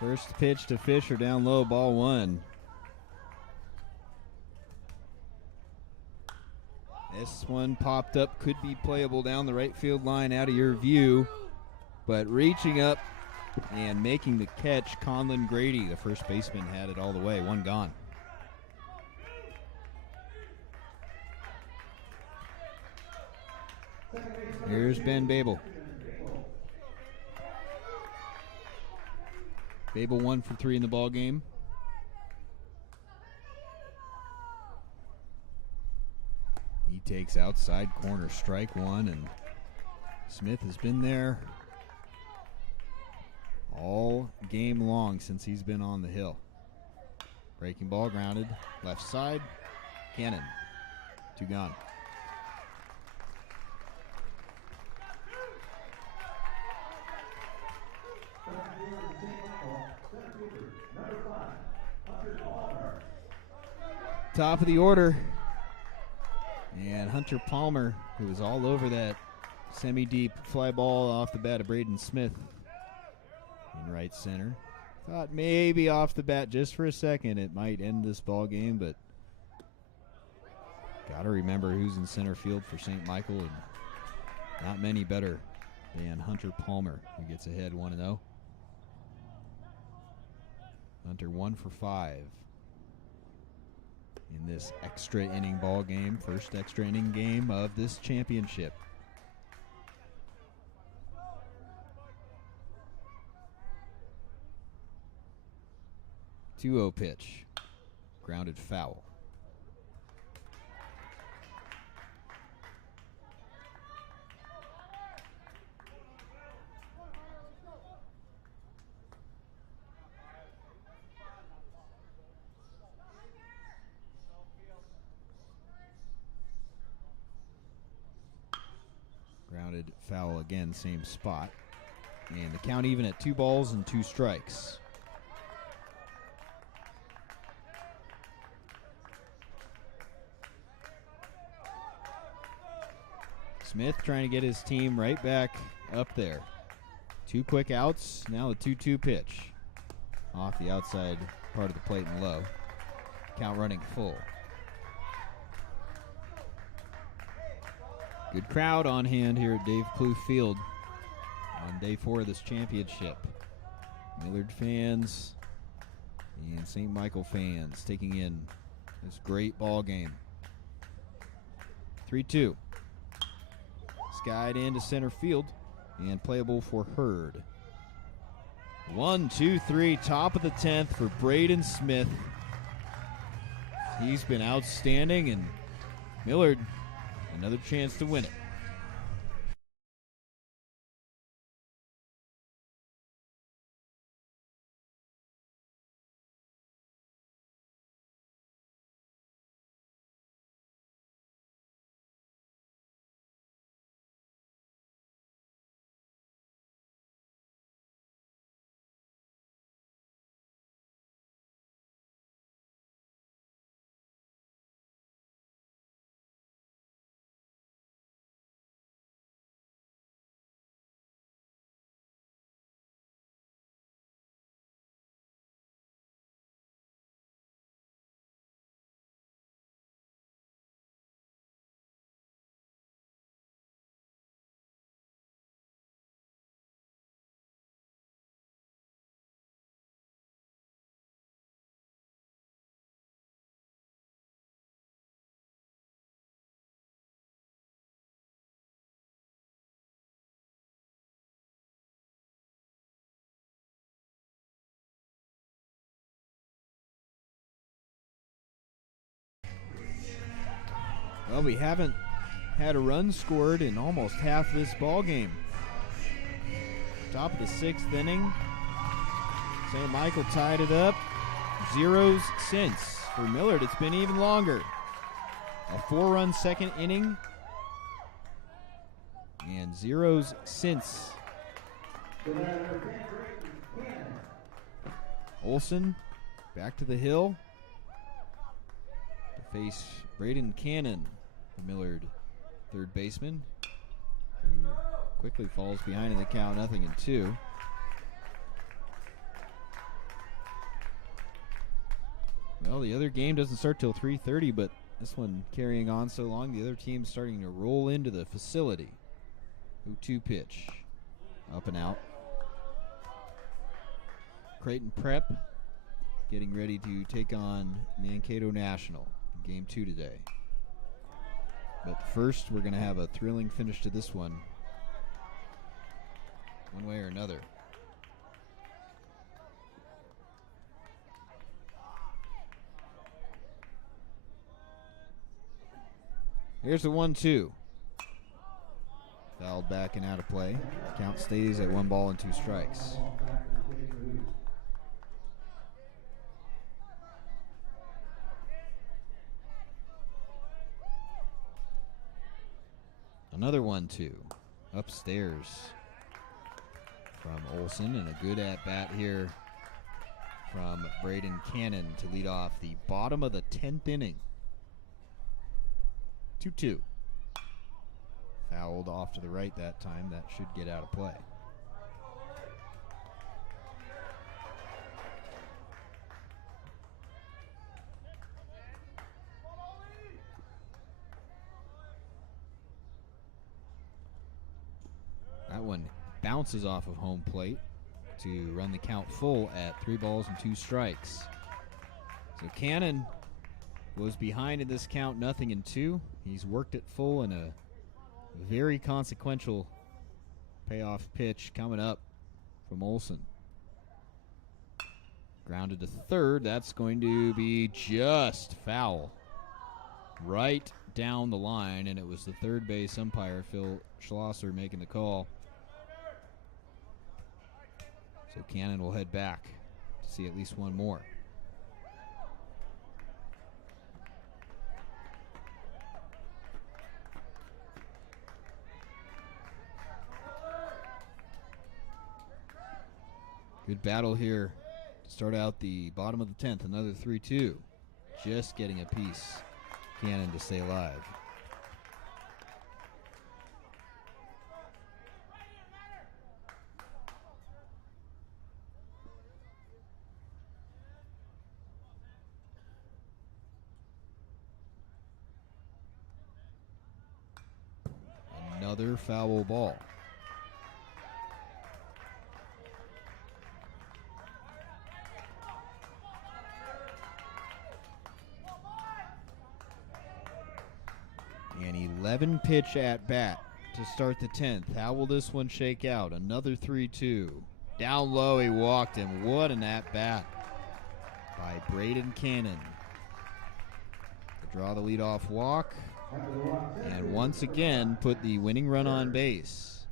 First pitch to Fisher, down low, ball 1. This one popped up, could be playable down the right field line out of your view. But reaching up and making the catch, Conlon Grady, the first baseman, had it all the way. 1 gone. Here's Ben Babel. Babel 1 for 3 in the ball game. He takes outside corner, strike 1, and Smith has been there all game long since he's been on the hill. Breaking ball grounded, left side, Cannon, 2 gone. Top of the order, and Hunter Palmer, who was all over that Semi-deep fly ball off the bat of Braden Smith in right center. Thought maybe off the bat just for a second it might end this ball game, but got to remember who's in center field for St. Michael, and not many better than Hunter Palmer, who gets ahead 1-0. Hunter 1 for 5 in this extra inning ball game, first extra inning game of this championship. 2-0 pitch, grounded foul. Grounded foul again, same spot. And the count even at 2 balls and 2 strikes. Smith trying to get his team right back up there. 2 quick outs, now the 2-2 pitch. Off the outside part of the plate and low. Count running full. Good crowd on hand here at Dave Plouffe Field on day 4 of this championship. Millard fans and St. Michael fans taking in this great ball game. 3-2. Skied into center field and playable for Hurd. 1, 2, 3, top of the 10th for Braden Smith. He's been outstanding, and Millard another chance to win it. Well, we haven't had a run scored in almost half this ball game. Top of the 6th inning. St. Michael tied it up. 0s since. For Millard, it's been even longer. A 4-run second inning. And 0s since. Olson back to the hill to face Braden Cannon, the Millard third baseman, who quickly falls behind in the count, 0-2. Well, the other game doesn't start till 3:30, but this one carrying on so long, the other team's starting to roll into the facility. 0-2 pitch, up and out. Creighton Prep getting ready to take on Mankato National in Game 2 today. But first, we're going to have a thrilling finish to this one way or another. Here's the 1-2. Fouled back and out of play. Count stays at 1 ball and 2 strikes. Another 1-2 upstairs from Olson, and a good at-bat here from Braden Cannon to lead off the bottom of the 10th inning. 2-2. Fouled off to the right that time. That should get out of play. That one bounces off of home plate to run the count full at 3 balls and 2 strikes. So Cannon was behind in this count, 0-2. He's worked it full in a very consequential payoff pitch coming up from Olson. Grounded to third. That's going to be just foul. Right down the line, and it was the third base umpire, Phil Schlosser, making the call. So Cannon will head back to see at least one more. Good battle here to start out the bottom of the 10th. Another 3-2. Just getting a piece. Cannon to stay alive. Another foul ball. An 11 pitch at bat to start the 10th. How will this one shake out? Another 3-2. Down low, he walked him. What an at bat by Braden Cannon. To draw the leadoff walk. And once again, put the winning run on base.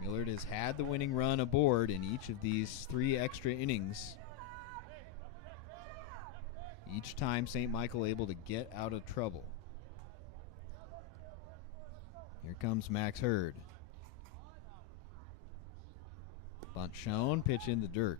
Millard has had the winning run aboard in each of these 3 extra innings. Each time St. Michael able to get out of trouble. Here comes Max Hurd. Bunt shown, pitch in the dirt.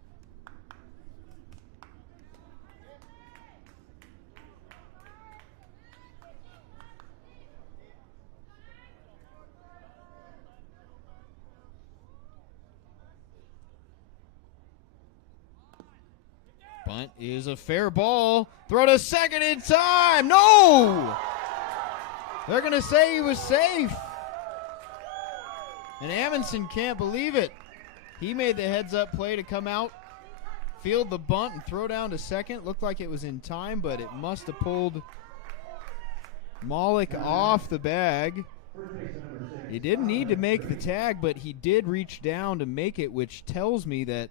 Bunt is a fair ball. Throw to second in time. No! They're going to say he was safe. And Amundsen can't believe it. He made the heads-up play to come out, field the bunt, and throw down to second. Looked like it was in time, but it must have pulled Malik off the bag. He didn't need to make the tag, but he did reach down to make it, which tells me that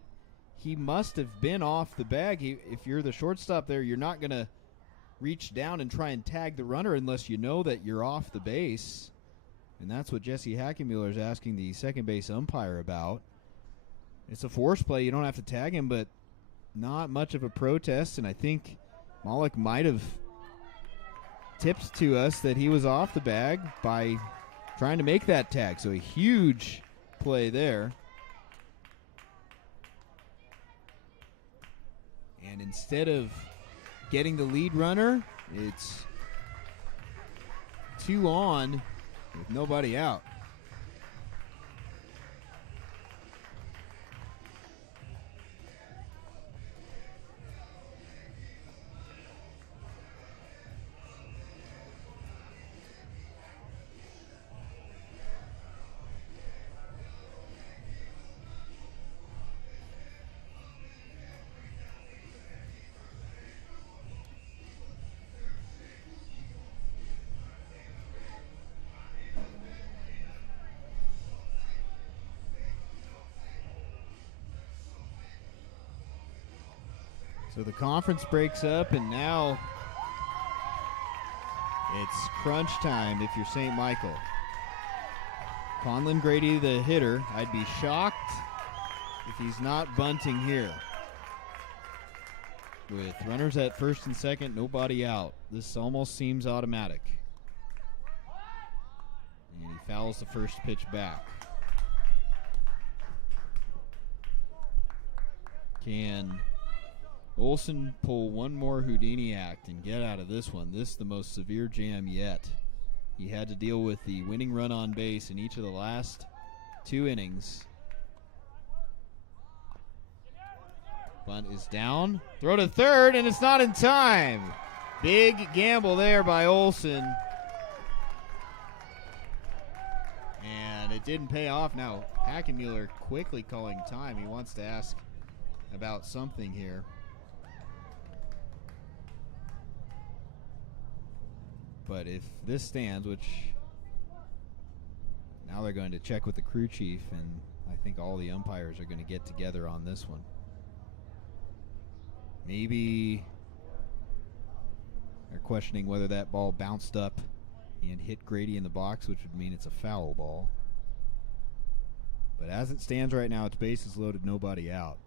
he must have been off the bag. If you're the shortstop there, you're not going to reach down and try and tag the runner unless you know that you're off the base. And that's what Jesse Hackenmuller is asking the second base umpire about. It's a force play. You don't have to tag him, but not much of a protest. And I think Malik might have tipped to us that he was off the bag by trying to make that tag. So a huge play there. And instead of getting the lead runner, it's 2 on with nobody out. So the conference breaks up, and now it's crunch time if you're St. Michael. Conlon Grady, the hitter, I'd be shocked if he's not bunting here. With runners at first and second, nobody out. This almost seems automatic. And he fouls the first pitch back. Can Olson pull one more Houdini act and get out of this one? This is the most severe jam yet He had to deal with the winning run on base in each of the last 2 innings. Bunt is down. Throw to third, and it's not in time. Big gamble there by Olson. And it didn't pay off. Now, Hackenmuller quickly calling time. He wants to ask about something here. But if this stands, which now they're going to check with the crew chief, and I think all the umpires are going to get together on this one. Maybe they're questioning whether that ball bounced up and hit Grady in the box, which would mean it's a foul ball. But as it stands right now, it's bases loaded, nobody out.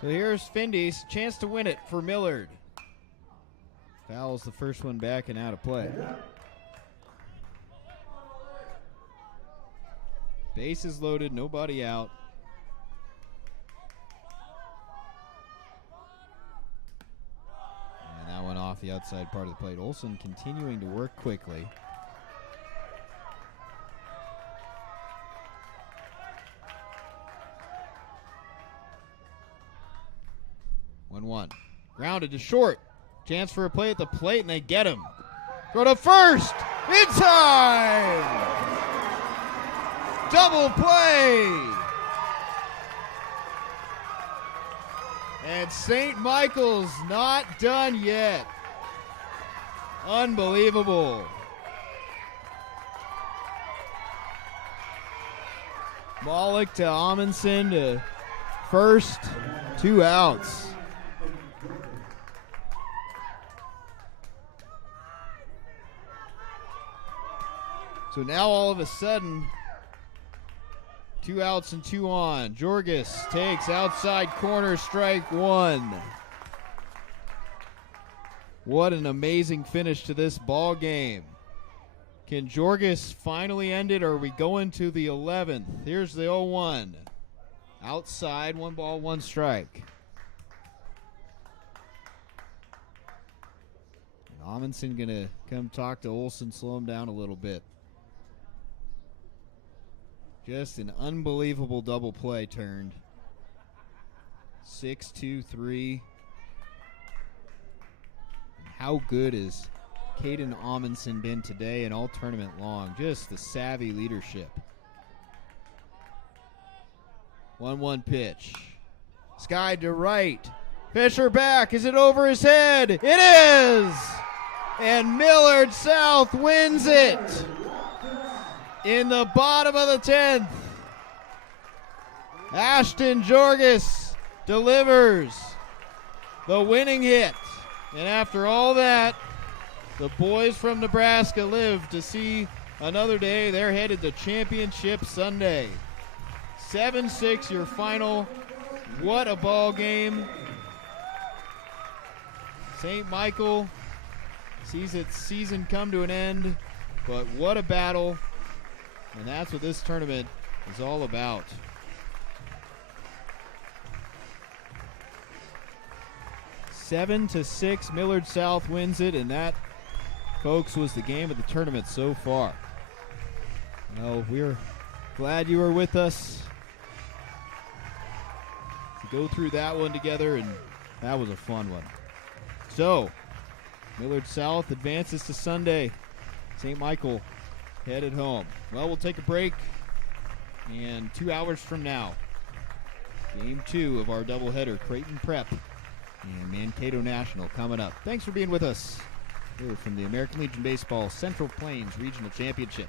So here's Findy's chance to win it for Millard. Fouls the first one back and out of play. Bases loaded, nobody out. And that one off the outside part of the plate. Olson continuing to work quickly. One. Grounded to short. Chance for a play at the plate, and they get him. Throw to first. In time. Double play. And St. Michael's not done yet. Unbelievable. Malik to Amundsen to first. 2 outs. So now all of a sudden, 2 outs and 2 on. Jorgis takes outside corner, strike 1. What an amazing finish to this ball game. Can Jorgis finally end it, or are we going to the 11th? Here's the 0-1. Outside, 1 ball, 1 strike. And Amundsen going to come talk to Olson, slow him down a little bit. Just an unbelievable double play turned. 6-2-3. How good has Caden Amundsen been today and all tournament long? Just the savvy leadership. 1-1 pitch. Sky to right. Fisher back. Is it over his head? It is! And Millard South wins it. In the bottom of the 10th, Ashton Jorgis delivers the winning hit. And after all that, the boys from Nebraska live to see another day. They're headed to Championship Sunday. 7-6 your final. What a ball game. St. Michael sees its season come to an end, but what a battle. And that's what this tournament is all about. 7-6, Millard South wins it, and that, folks, was the game of the tournament so far. Well, we're glad you were with us to go through that one together, and that was a fun one. So, Millard South advances to Sunday. St. Michael headed home. Well, we'll take a break, and 2 hours from now, Game 2 of our doubleheader, Creighton Prep and Mankato National coming up. Thanks for being with us here from the American Legion Baseball Central Plains Regional Championship.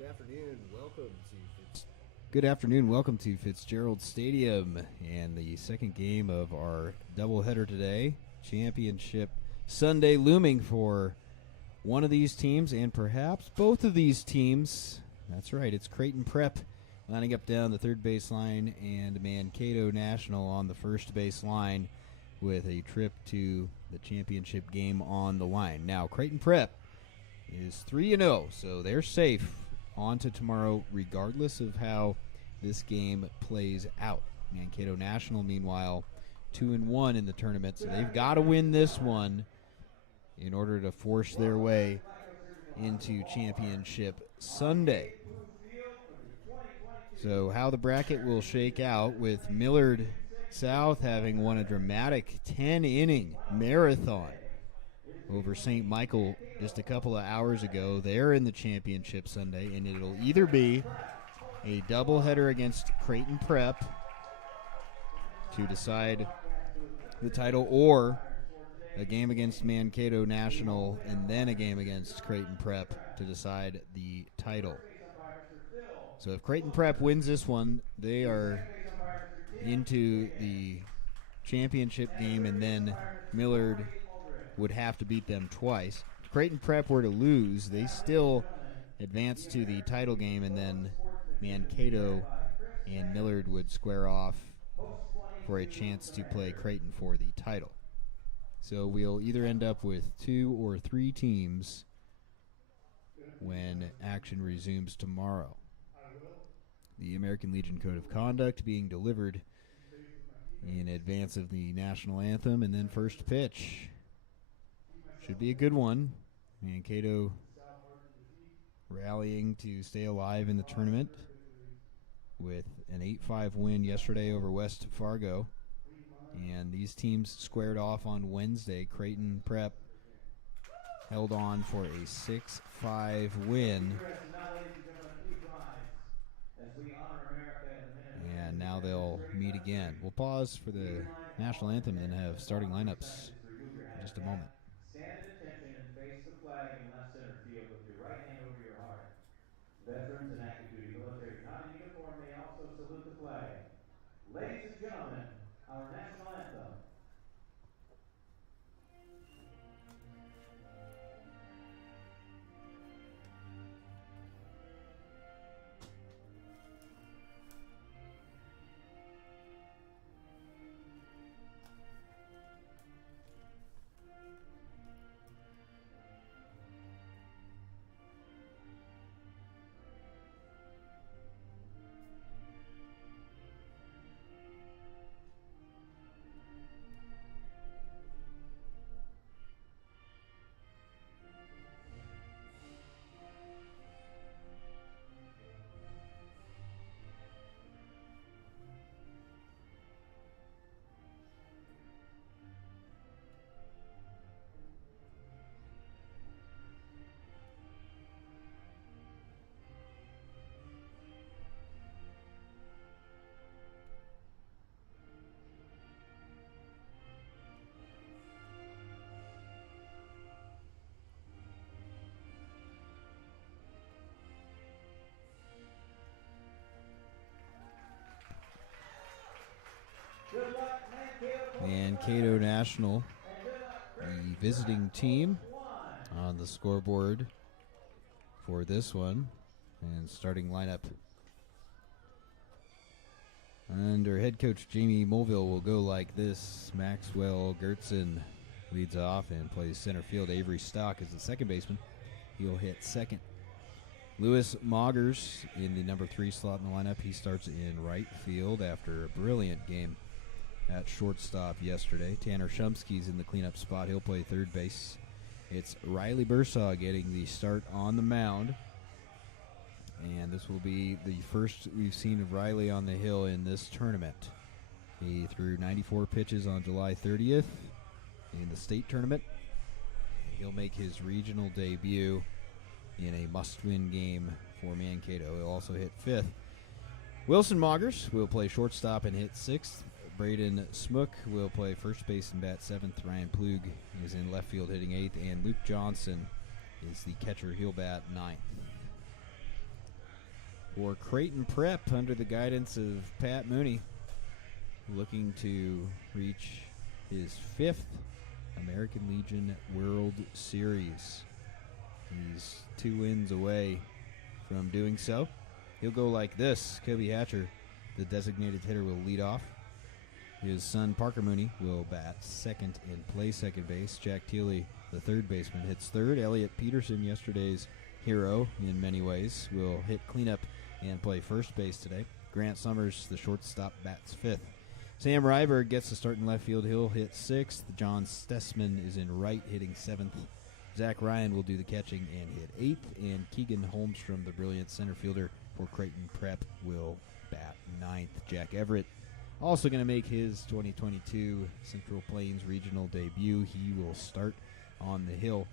Good afternoon. Welcome to Fitzgerald Stadium and the second game of our doubleheader today. Championship Sunday looming for one of these teams and perhaps both of these teams. That's right. It's Creighton Prep lining up down the third baseline and Mankato National on the first baseline with a trip to the championship game on the line. Now, Creighton Prep is 3-0, so they're safe on to tomorrow regardless of how this game plays out. Mankato National, meanwhile, 2-1 in the tournament, so they've got to win this one in order to force their way into Championship Sunday. So how the bracket will shake out with Millard South having won a dramatic 10-inning marathon over St.Michael just a couple of hours ago. They're in the Championship Sunday, and it'll either be a doubleheader against Creighton Prep to decide the title, or a game against Mankato National and then a game against Creighton Prep to decide the title. So if Creighton Prep wins this one, they are into the championship game, and then Millard would have to beat them twice. If Creighton Prep were to lose, they still advance to the title game, and then Mankato and Millard would square off for a chance to play Creighton for the title. So we'll either end up with 2 or 3 teams when action resumes tomorrow. The American Legion Code of Conduct being delivered in advance of the national anthem, and then first pitch. Should be a good one. Mankato rallying to stay alive in the tournament with an 8-5 win yesterday over West Fargo. And these teams squared off on Wednesday. Creighton Prep held on for a 6-5 win. And now they'll meet again. We'll pause for the national anthem and then have starting lineups in just a moment. Stand at attention and face the flag in left center field with your right hand over your heart. Veterans and active duty military not in uniform may also salute the flag. Ladies and gentlemen, our national anthem. Mankato National, the visiting team on the scoreboard for this one. And starting lineup under head coach Jamie Mulville will go like this. Maxwell Gertzen leads off and plays center field. Avery Stock is the second baseman. He'll hit second. Lewis Moggers in the number 3 slot in the lineup. He starts in right field after a brilliant game at shortstop yesterday. Tanner Shumsky's in the cleanup spot. He'll play third base. It's Riley Bursaw getting the start on the mound. And this will be the first we've seen of Riley on the hill in this tournament. He threw 94 pitches on July 30th in the state tournament. He'll make his regional debut in a must-win game for Mankato. He'll also hit fifth. Wilson Moggers will play shortstop and hit sixth. Braden Smook will play first base and bat seventh. Ryan Plug is in left field hitting eighth. And Luke Johnson is the catcher. He'll bat ninth. for Creighton Prep under the guidance of Pat Mooney, looking to reach his 5th American Legion World Series. He's 2 wins away from doing so. He'll go like this. Kobe Hatcher, the designated hitter, will lead off. His son Parker Mooney will bat second and play second base. Jack Thiele, the third baseman, hits third. Elliot Peterson, yesterday's hero in many ways, will hit cleanup and play first base today. Grant Summers, the shortstop, bats fifth. Sam Ryberg gets to start in left field. He'll hit sixth. John Stessman is in right, hitting seventh. Zach Ryan will do the catching and hit eighth. And Keegan Holmstrom, the brilliant center fielder for Creighton Prep, will bat ninth. Jack Everett, also going to make his 2022 Central Plains Regional debut. He will start on the hill,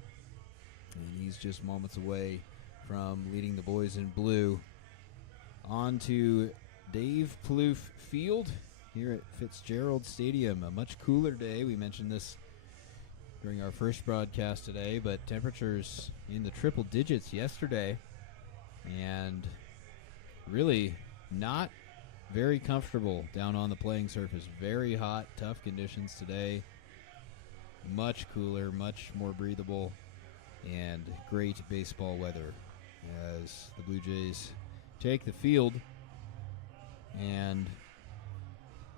and he's just moments away from leading the boys in blue. On to Dave Plouffe Field here at Fitzgerald Stadium. A much cooler day. We mentioned this during our first broadcast today, but temperatures in the triple digits yesterday, and really not very comfortable down on the playing surface. Very hot, tough conditions today. Much cooler, much more breathable, and great baseball weather as the Blue Jays take the field. And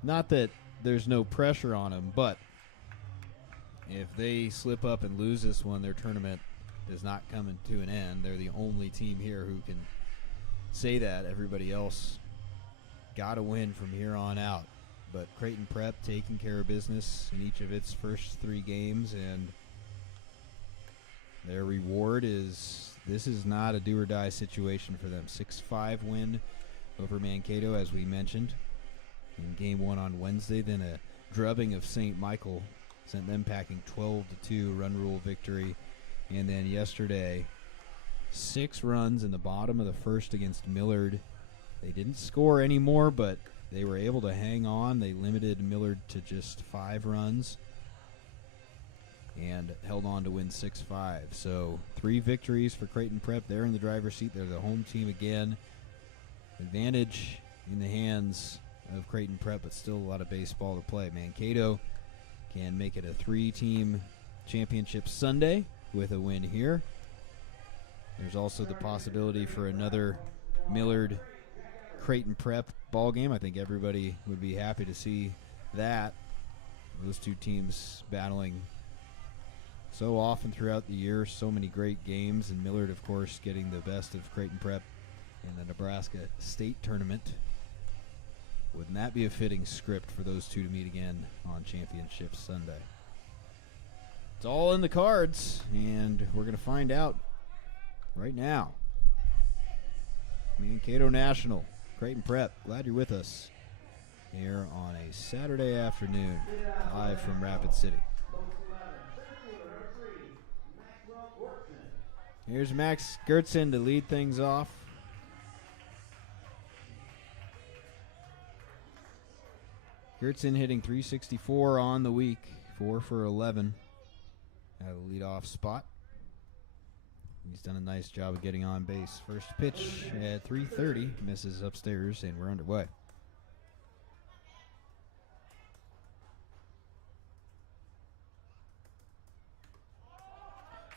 not that there's no pressure on them, but if they slip up and lose this one, their tournament is not coming to an end. They're the only team here who can say that. Everybody else got to win from here on out. But Creighton Prep taking care of business in each of its first 3 games, and their reward is, this is not a do-or-die situation for them. 6-5 win over Mankato, as we mentioned, in Game 1 on Wednesday. Then a drubbing of St.Michael sent them packing 12-2 run rule victory. And then yesterday, 6 runs in the bottom of the first against Millard. They didn't score anymore, but they were able to hang on. They limited Millard to just 5 runs and held on to win 6-5. So 3 victories for Creighton Prep. They're in the driver's seat. They're the home team again. Advantage in the hands of Creighton Prep, but still a lot of baseball to play. Mankato can make it a 3-team championship Sunday with a win here. There's also the possibility for another Millard Creighton Prep ball game. I think everybody would be happy to see that. Those 2 teams battling so often throughout the year, so many great games, and Millard, of course, getting the best of Creighton Prep in the Nebraska State Tournament. Wouldn't that be a fitting script for those 2 to meet again on Championship Sunday? It's all in the cards, and we're going to find out right now. Mankato National, Creighton Prep, glad you're with us here on a Saturday afternoon, live from Rapid City. Here's Max Gertzen to lead things off. Gertzen hitting .364 on the week, 4 for 11 at a leadoff spot. He's done a nice job of getting on base. First pitch at 3:30, misses upstairs, and we're underway.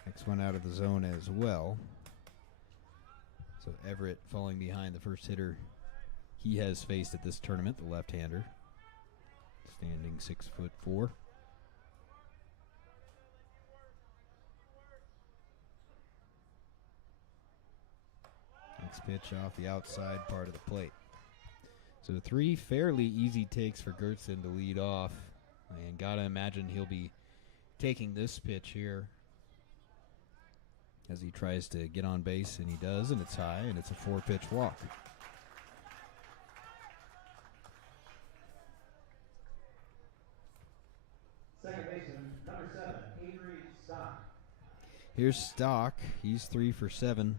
Next one out of the zone as well. So Everett falling behind the first hitter he has faced at this tournament, the left-hander, standing 6'4". Next pitch off the outside part of the plate. So 3 fairly easy takes for Gertzen to lead off. And gotta imagine he'll be taking this pitch here as he tries to get on base, and he does, and it's high, and it's a 4-pitch walk. Second baseman, number 7, Avery Stock. Here's Stock. He's 3 for 7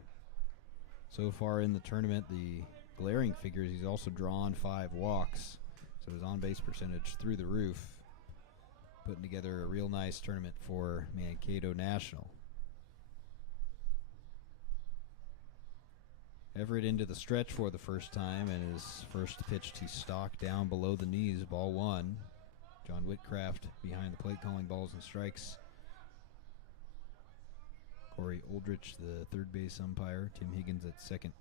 so far in the tournament. The glaring figures, he's also drawn 5 walks, so his on-base percentage through the roof, putting together a real nice tournament for Mankato National. Everett into the stretch for the first time, and his first pitch to Stock down below the knees, ball one. John Whitcraft behind the plate calling balls and strikes. Corey Oldrich, the third base umpire. Tim Higgins at second.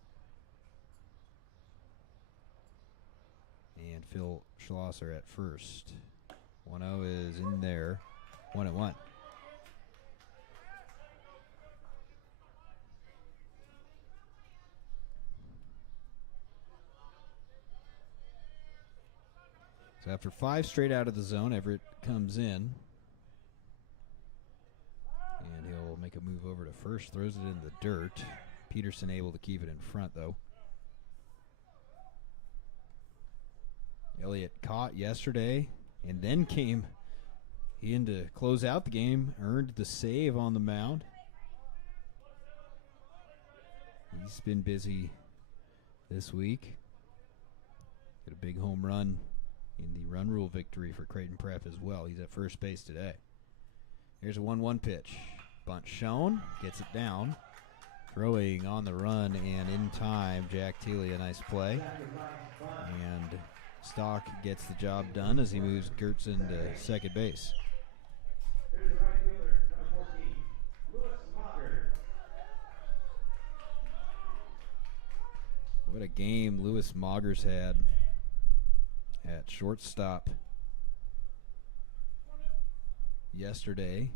And Phil Schlosser at first. 1-0 is in there. 1-1. So after 5 straight out of the zone, Everett comes in. And he'll make a move over to first, throws it in the dirt. Peterson able to keep it in front, though. Elliott caught yesterday and then came in to close out the game, earned the save on the mound. He's been busy this week. Got a big home run in the run rule victory for Creighton Prep as well. He's at first base today. Here's a 1-1 pitch. Bunt shown, gets it down. Throwing on the run and in time, Jack Thiele, a nice play. And Stock gets the job done as he moves Gertzen to second base. Here's the right fielder, number 14, Lewis Mocker. What a game Lewis Moggers had at shortstop yesterday,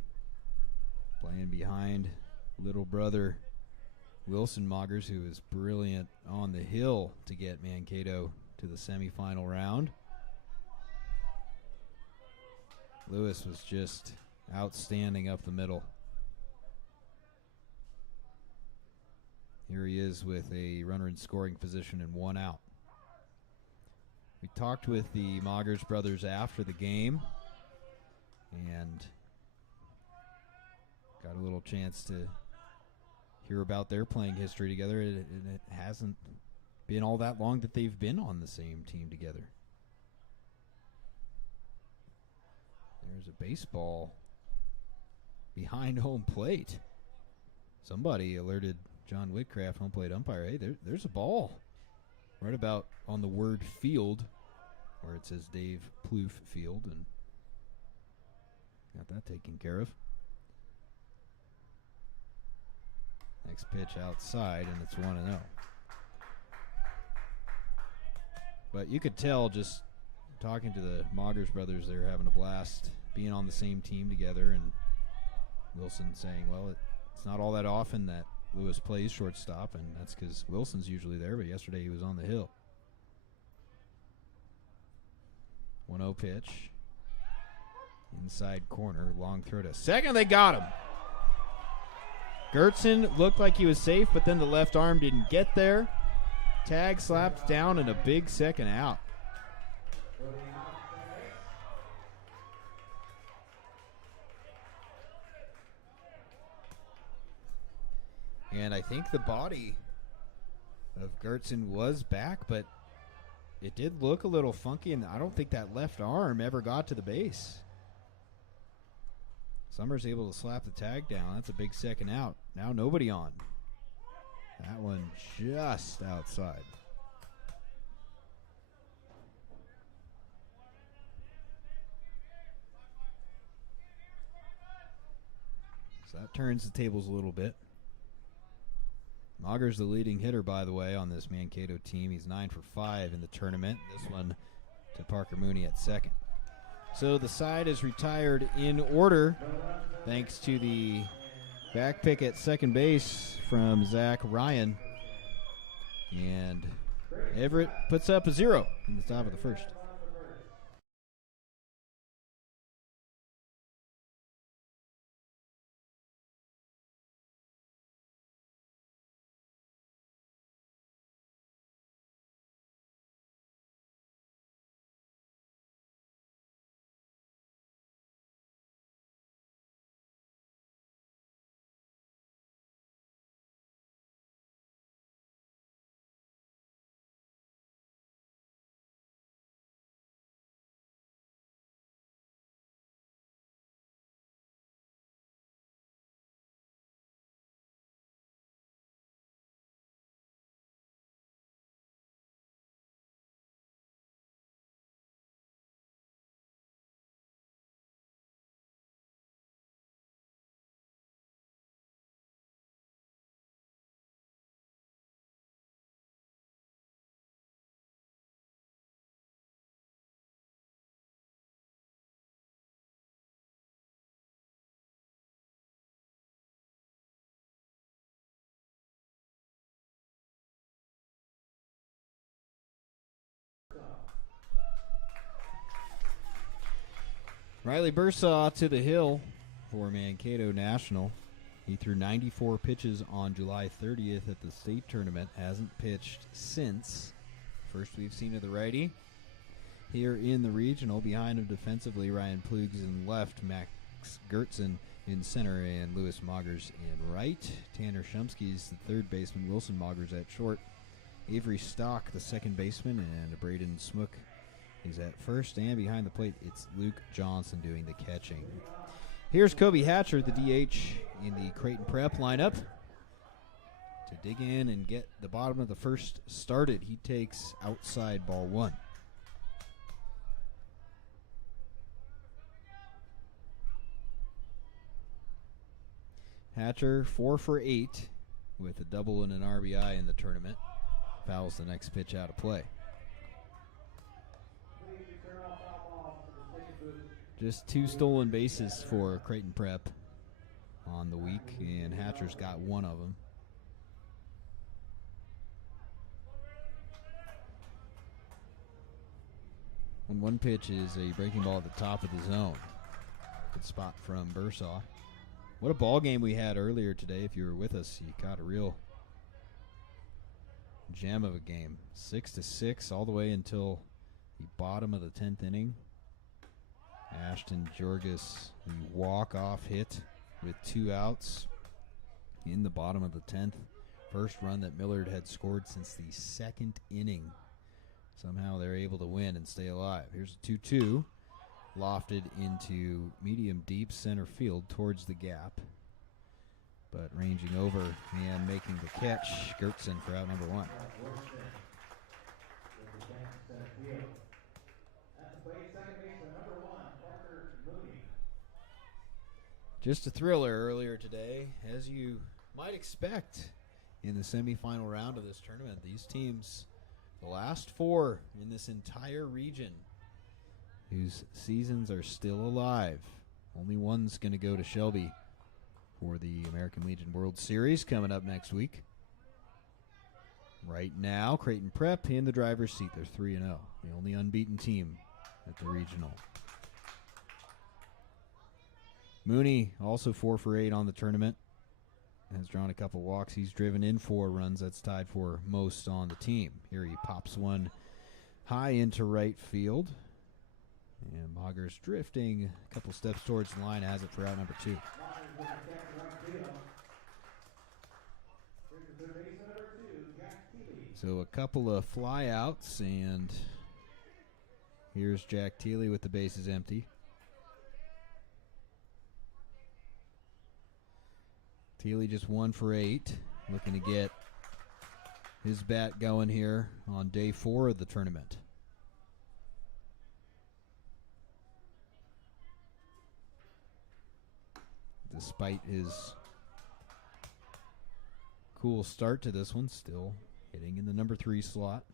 playing behind little brother Wilson Moggers, who was brilliant on the hill to get Mankato to the semifinal round. Lewis was just outstanding up the middle. Here he is with a runner in scoring position and 1 out. We talked with the Moggers brothers after the game and got a little chance to hear about their playing history together. It hasn't been all that long that they've been on the same team together. There's a baseball behind home plate. Somebody alerted John Whitcraft, home plate umpire, hey, there's a ball right about on the word field, where it says Dave Plouffe Field, and got that taken care of. Next pitch outside, and it's 1-0. But you could tell just talking to the Moggers brothers, they're having a blast being on the same team together, and Wilson saying, well, it's not all that often that Lewis plays shortstop, and that's because Wilson's usually there, but yesterday he was on the hill. 1-0 pitch. Inside corner, long throw to second. They got him. Gertzen looked like he was safe, but then the left arm didn't get there. Tag slapped down and a big second out. And I think the body of Gertzen was back, but it did look a little funky, and I don't think that left arm ever got to the base. Summers able to slap the tag down. That's a big second out. Now nobody on. That one just outside. So that turns the tables a little bit. Moggers the leading hitter, by the way, on this Mankato team. He's 9 for 5 in the tournament. This one to Parker Mooney at second. So the side is retired in order, thanks to the back pick at second base from Zach Ryan. And Everett puts up a 0 in the top of the first. Riley Bursaw to the hill for Mankato National. He threw 94 pitches on July 30th at the state tournament. Hasn't pitched since. First we've seen of the righty. Here in the regional, behind him defensively, Ryan Plugs in left, Max Gertzen in center, and Lewis Moggers in right. Tanner Shumsky's the third baseman, Wilson Moggers at short. Avery Stock, the second baseman, and Braden Smook is at first. And behind the plate, it's Luke Johnson doing the catching. Here's Kobe Hatcher, the DH, in the Creighton Prep lineup to dig in and get the bottom of the first started. He takes outside ball one. Hatcher 4 for 8 with a double and an RBI in the tournament. Fouls the next pitch out of play. Just 2 stolen bases for Creighton Prep on the week, and Hatcher's got one of them. And one pitch is a breaking ball at the top of the zone. Good spot from Bursaw. What a ball game we had earlier today. If you were with us, you caught a real gem of a game. 6-6 all the way until the bottom of the 10th inning. Ashton Jorgis, the walk-off hit with 2 outs in the bottom of the 10th. First run that Millard had scored since the 2nd inning. Somehow they're able to win and stay alive. Here's a 2-2. Lofted into medium deep center field towards the gap. But ranging over and making the catch, Gertzen for out number 1. Just a thriller earlier today, as you might expect in the semifinal round of this tournament. These teams, the last 4 in this entire region, whose seasons are still alive. Only one's going to go to Shelby for the American Legion World Series coming up next week. Right now, Creighton Prep in the driver's seat. They're 3-0, the only unbeaten team at the regional. Mooney, also 4 for 8 on the tournament, has drawn a couple walks. He's driven in 4 runs. That's tied for most on the team. Here he pops one high into right field. And Moggers drifting a couple steps towards the line, has it for out number 2. So a couple of flyouts, and here's Jack Thiele with the bases empty. Thiele just 1 for 8, looking to get his bat going here on day 4 of the tournament. Despite his cool start to this one, still hitting in the number 3 slot,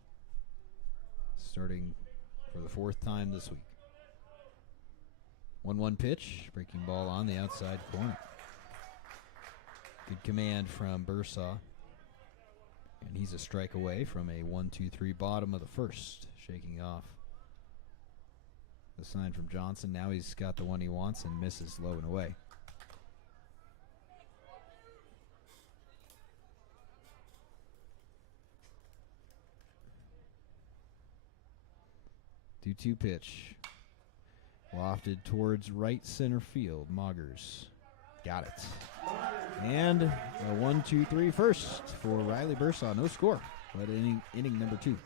starting for the 4th time this week. 1-1 pitch, breaking ball on the outside corner. Good command from Bursaw, and he's a strike away from a 1-2-3 bottom of the first, shaking off the sign from Johnson. Now he's got the one he wants and misses low and away. 2-2 pitch. Lofted towards right center field. Moggers got it. And a 1-2-3 first for Riley Bursaw. No score, but inning number 2.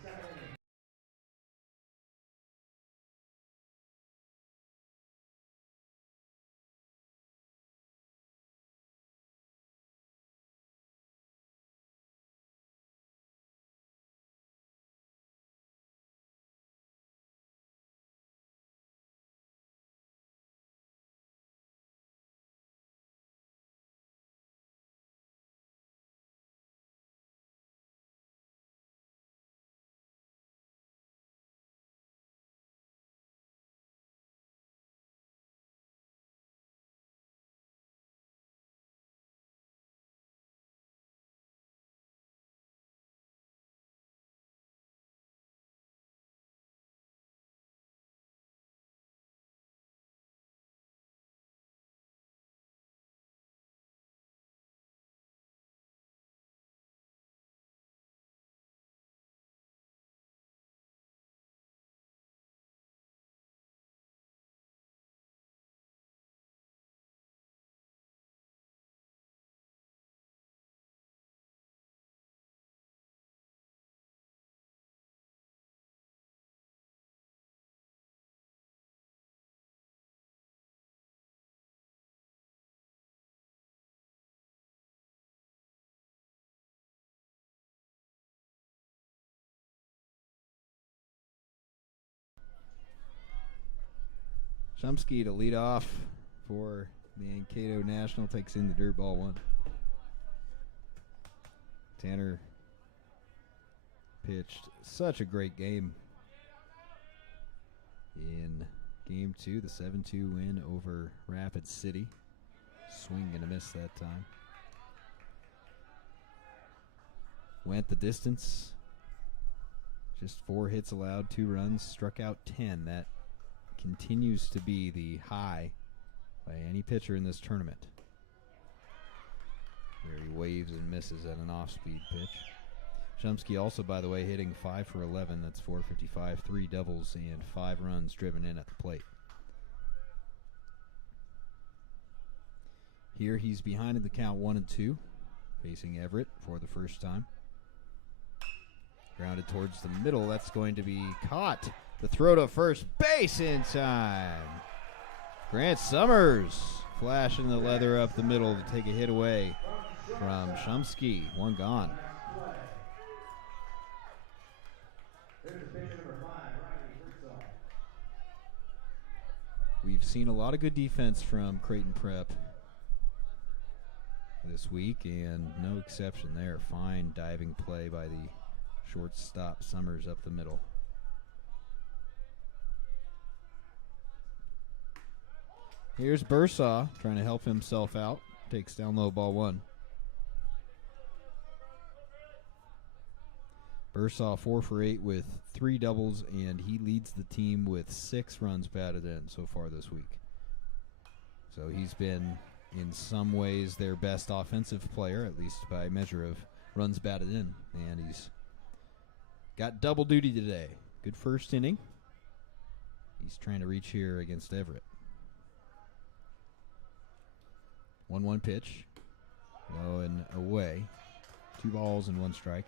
Shumsky to lead off for Mankato National, takes in the dirt ball one. Tanner pitched such a great game in game 2, the 7-2 win over Rapid City. Swing and a miss that time. Went the distance. Just 4 hits allowed, 2 runs, struck out 10. That continues to be the high by any pitcher in this tournament. Where he waves and misses at an off-speed pitch. Shumsky also, by the way, hitting 5 for 11. That's .455, 3 doubles, and 5 runs driven in at the plate. Here he's behind in the count 1-2, facing Everett for the first time. Grounded towards the middle. That's going to be caught. The throw to first base in time. Grant Summers flashing the leather up the middle to take a hit away from Shumsky. One gone. We've seen a lot of good defense from Creighton Prep this week, and no exception there. Fine diving play by the shortstop Summers up the middle. Here's Bursaw trying to help himself out. Takes down low, ball 1. Bursaw 4 for 8 with 3 doubles, and he leads the team with 6 runs batted in so far this week. So he's been, in some ways, their best offensive player, at least by measure of runs batted in. And he's got double duty today. Good first inning. He's trying to reach here against Everett. 1-1 pitch. Low and away. 2 balls and 1 strike.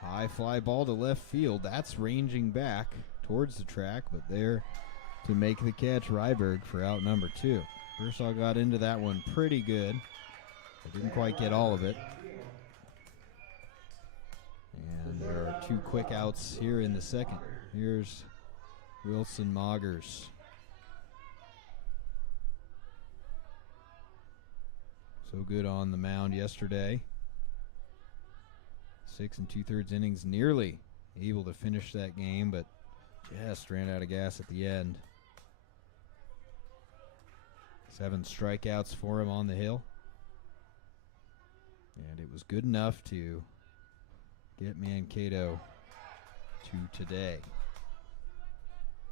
High fly ball to left field. That's ranging back towards the track, but there to make the catch, Ryberg for out number 2. Bursaw got into that one pretty good. Didn't quite get all of it. And there are 2 quick outs here in the second. Here's Wilson Moggers. So good on the mound yesterday. 6 2/3 innings, nearly able to finish that game, but just ran out of gas at the end. 7 strikeouts for him on the hill. And it was good enough to get Mankato to today.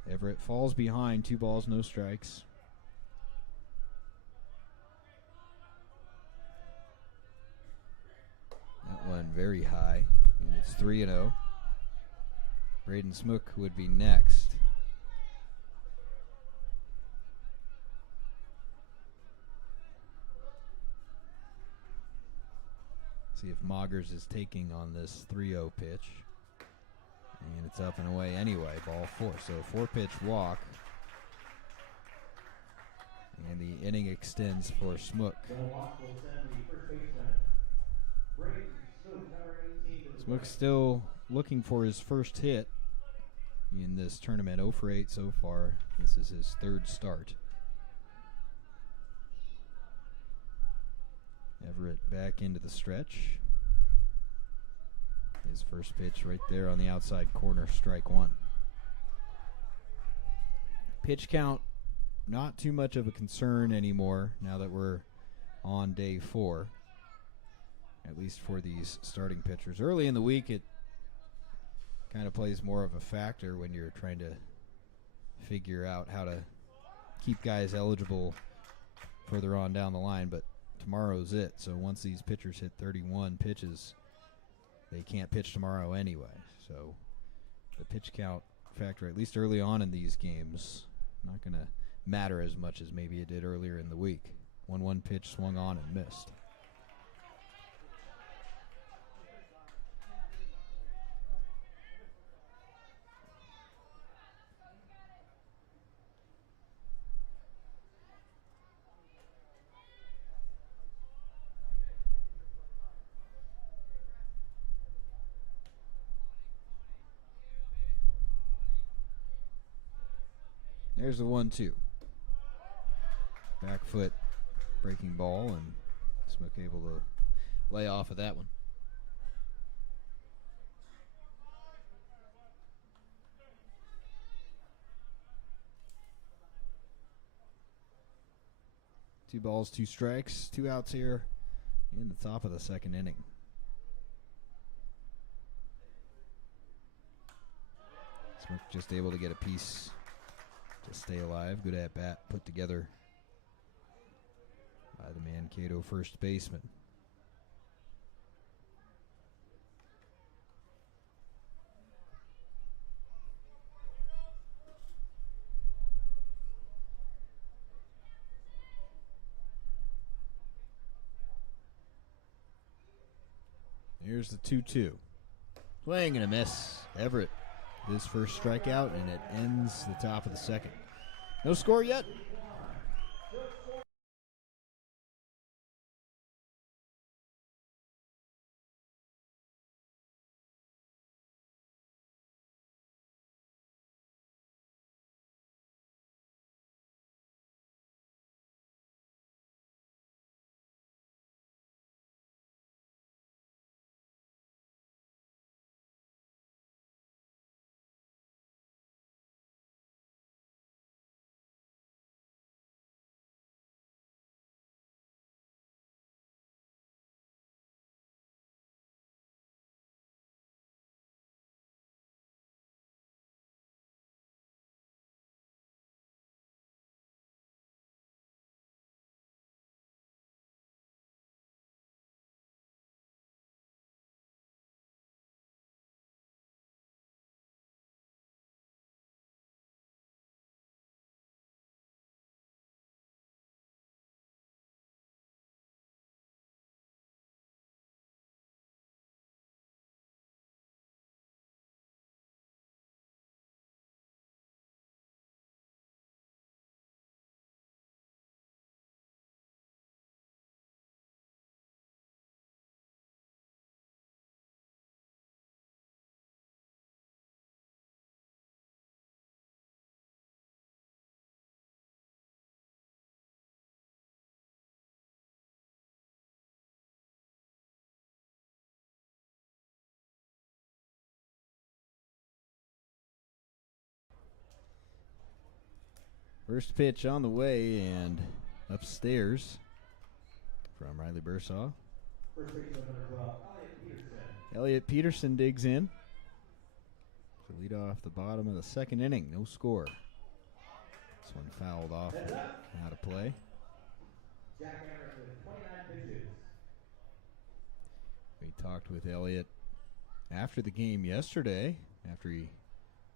Everett falls behind, 2 balls, no strikes. That one very high, and it's 3-0. Braden Smook would be next. See if Moggers is taking on this 3-0 pitch. And it's up and away anyway, ball 4. So 4-pitch walk. And the inning extends for Smook. Smook's still looking for his first hit in this tournament. 0 for 8 so far. This is his 3rd start. Everett back into the stretch. His first pitch right there on the outside corner, strike 1. Pitch count, not too much of a concern anymore now that we're on day 4, at least for these starting pitchers. Early in the week, it kind of plays more of a factor when you're trying to figure out how to keep guys eligible further on down the line, but tomorrow's it. So once these pitchers hit 31 pitches, they can't pitch tomorrow anyway. So the pitch count factor, at least early on in these games, not going to matter as much as maybe it did earlier in the week. 1-1 pitch swung on and missed. There's the 1-2. Back foot breaking ball, and Smook able to lay off of that one. Two balls, two strikes, two outs here in the top of the second inning. Smook just able to get a piece to stay alive. Good at bat put together by the Mankato first baseman. Here's the 2-2. Swing and a miss. Everett, his first strikeout, and it ends the top of the second. No score yet. First pitch on the way and upstairs from Riley Bursaw. First baseman number 12, Elliot Peterson. Elliot Peterson digs in to lead off the bottom of the second inning. No score. This one fouled off and out of play. Jack Everett with 29 pitches. We talked with Elliot after the game yesterday, after he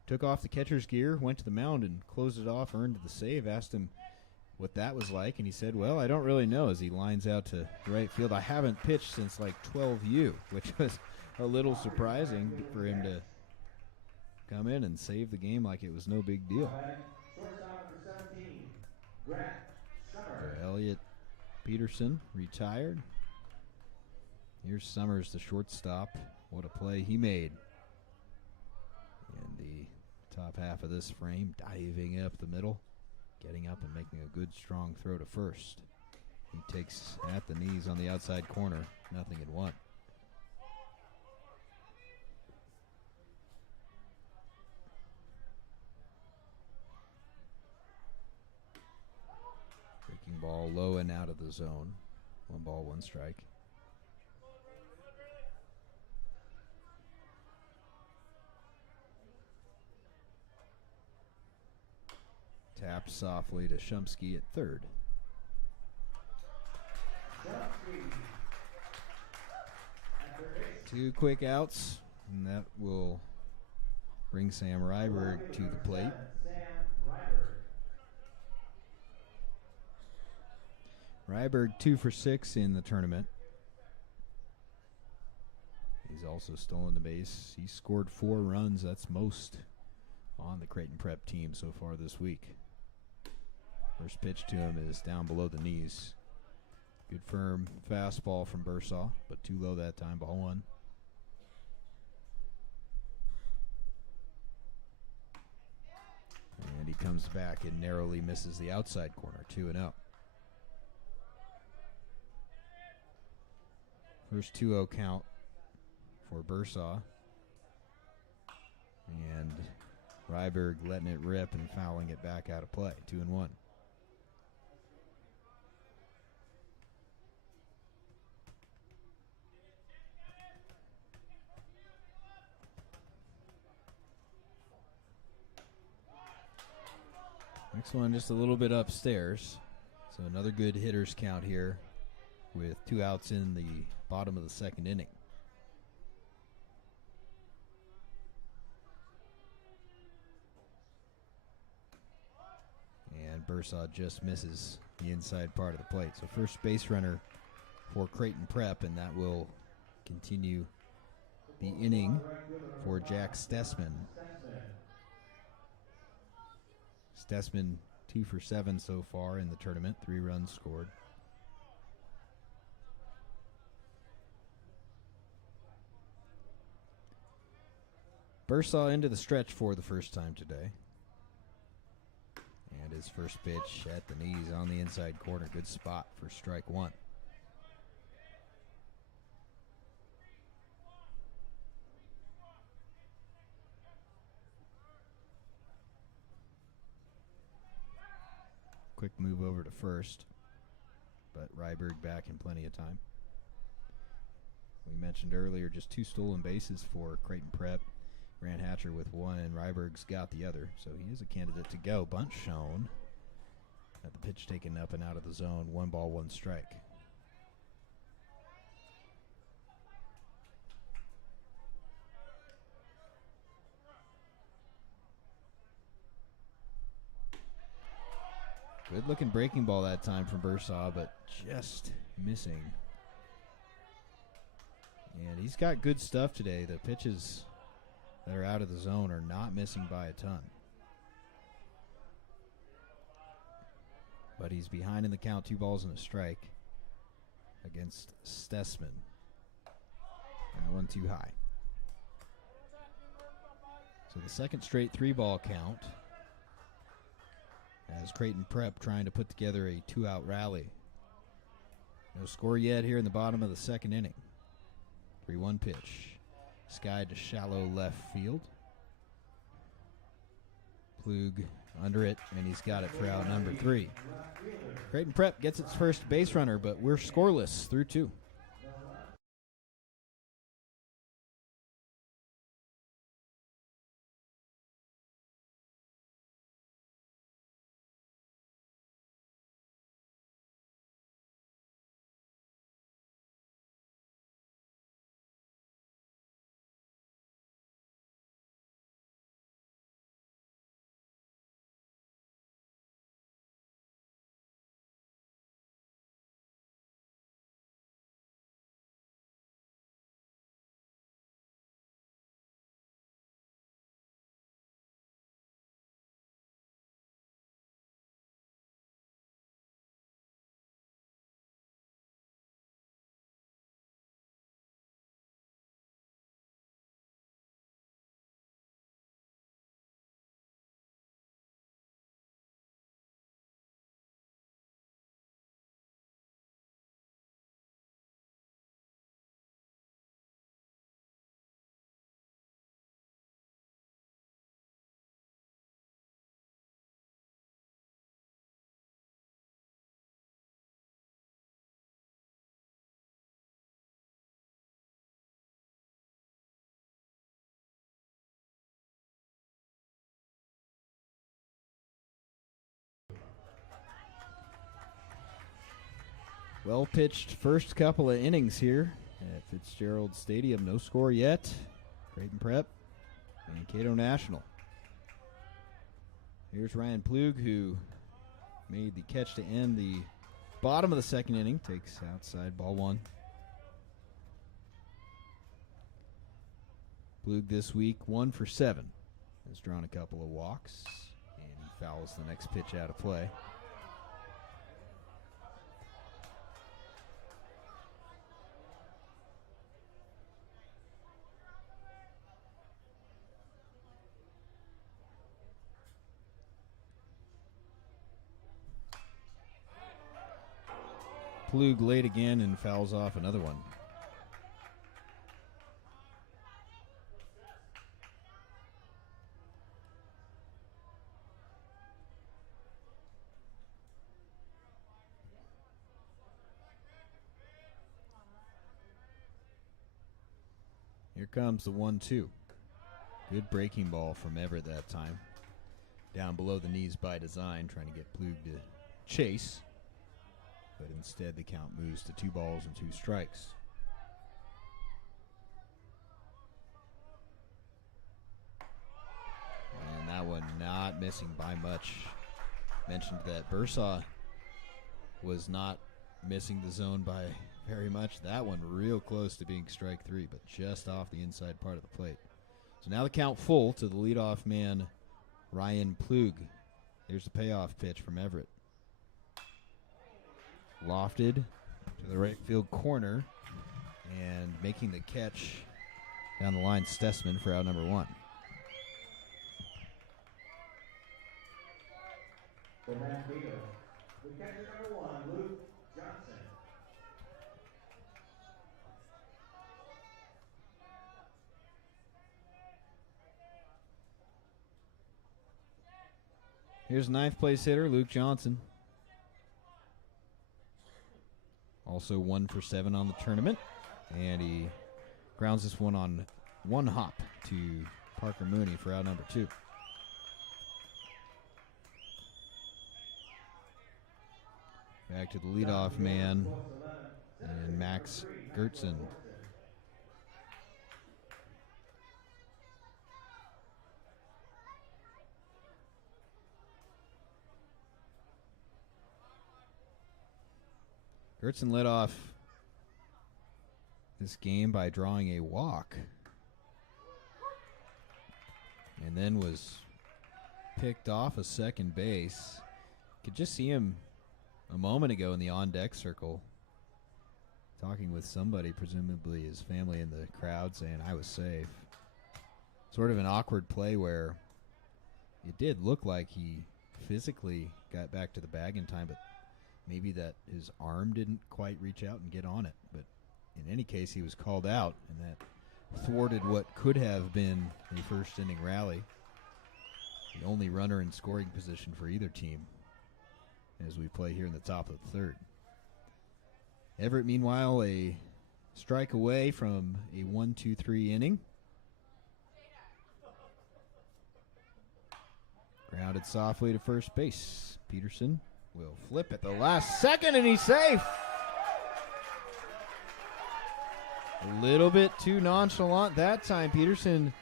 took off the catcher's gear, went to the mound and closed it off, earned the save. Asked him what that was like, and he said, well, I don't really know, as he lines out to right field. I haven't pitched since like 12U, which was a little surprising for him to come in and save the game like it was no big deal. Shortstop number 17, Grant Summer. So Elliot Peterson retired. Here's Summers, the shortstop. What a play he made. And the top half of this frame, diving up the middle, getting up and making a good strong throw to first. He takes at the knees on the outside corner, 0-1. Breaking ball low and out of the zone. 1 ball, 1 strike. Tapped softly to Shumsky at third. Two quick outs, and that will bring Sam Ryberg to the plate. Ryberg 2 for 6 in the tournament. He's also stolen the base. He scored 4 runs. That's most on the Creighton Prep team so far this week. First pitch to him is down below the knees. Good firm fastball from Bursaw, but too low that time, ball 1. And he comes back and narrowly misses the outside corner, 2-0. First 2-0 count for Bursaw. And Ryberg letting it rip and fouling it back out of play, 2-1. Next one just a little bit upstairs. So another good hitters count here with 2 outs in the bottom of the second inning. And Bursaw just misses the inside part of the plate. So first base runner for Creighton Prep, and that will continue the inning for Jack Stessman. Stessman 2 for 7 so far in the tournament, 3 runs scored. Bursaw into the stretch for the first time today. And his first pitch at the knees on the inside corner. Good spot for strike 1. Quick move over to first, but Ryberg back in plenty of time. We mentioned earlier just 2 stolen bases for Creighton Prep. Grant Hatcher with 1, and Ryberg's got the other, so he is a candidate to go. Bunt shown. Got the pitch taken up and out of the zone. 1 ball, 1 strike. Good looking breaking ball that time from Bursaw, but just missing. And he's got good stuff today. The pitches that are out of the zone are not missing by a ton. But he's behind in the count, 2 balls and a strike against Stessman. That one too high. So the second straight 3-ball count as Creighton Prep trying to put together a 2-out rally. No score yet here in the bottom of the second inning. 3-1 pitch. Sky to shallow left field. Plug under it, and he's got it for out number 3. Creighton Prep gets its first base runner, but we're scoreless through 2. Well pitched first couple of innings here at Fitzgerald Stadium. No score yet. Creighton Prep and Cato National. Here's Ryan Plug, who made the catch to end the bottom of the second inning. Takes outside, ball 1. Plug this week 1 for 7. Has drawn a couple of walks, and he fouls the next pitch out of play. Plug late again and fouls off another one. Here comes the 1-2. Good breaking ball from Everett that time. Down below the knees by design, trying to get Plug to chase. But instead the count moves to 2 balls and 2 strikes. And that one not missing by much. Mentioned that Bursaw was not missing the zone by very much. That one real close to being strike 3, but just off the inside part of the plate. So now the count full to the leadoff man, Ryan Plug. Here's the payoff pitch from Everett. Lofted to the right field corner, and making the catch down the line, Stessman for out number 1. For that field, the catcher number 1, Luke Johnson. Here's 9th place hitter, Luke Johnson. Also 1 for 7 on the tournament. And he grounds this one on 1 hop to Parker Mooney for out number 2. Back to the leadoff man, and Max Gertzen. Gertzen led off this game by drawing a walk, and then was picked off a second base. Could just see him a moment ago in the on-deck circle talking with somebody, presumably his family in the crowd, saying, I was safe. Sort of an awkward play where it did look like he physically got back to the bag in time, but maybe that his arm didn't quite reach out and get on it. But in any case, he was called out, and that thwarted what could have been a first-inning rally. The only runner in scoring position for either team as we play here in the top of the 3rd. Everett, meanwhile, a strike away from a 1-2-3 inning. Grounded softly to first base. Peterson will flip at the last second, and he's safe. A little bit too nonchalant that time. Peterson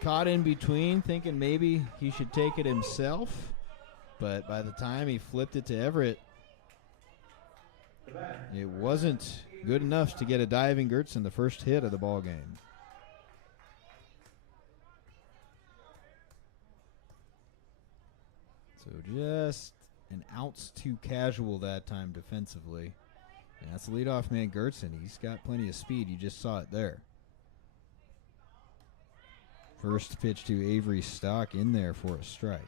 caught in between, thinking maybe he should take it himself. But by the time he flipped it to Everett, it wasn't good enough to get a diving Gertzen, the first hit of the ball game. So just an ounce too casual that time defensively. And that's the leadoff man, Gertzen. He's got plenty of speed. You just saw it there. First pitch to Avery Stock in there for a strike.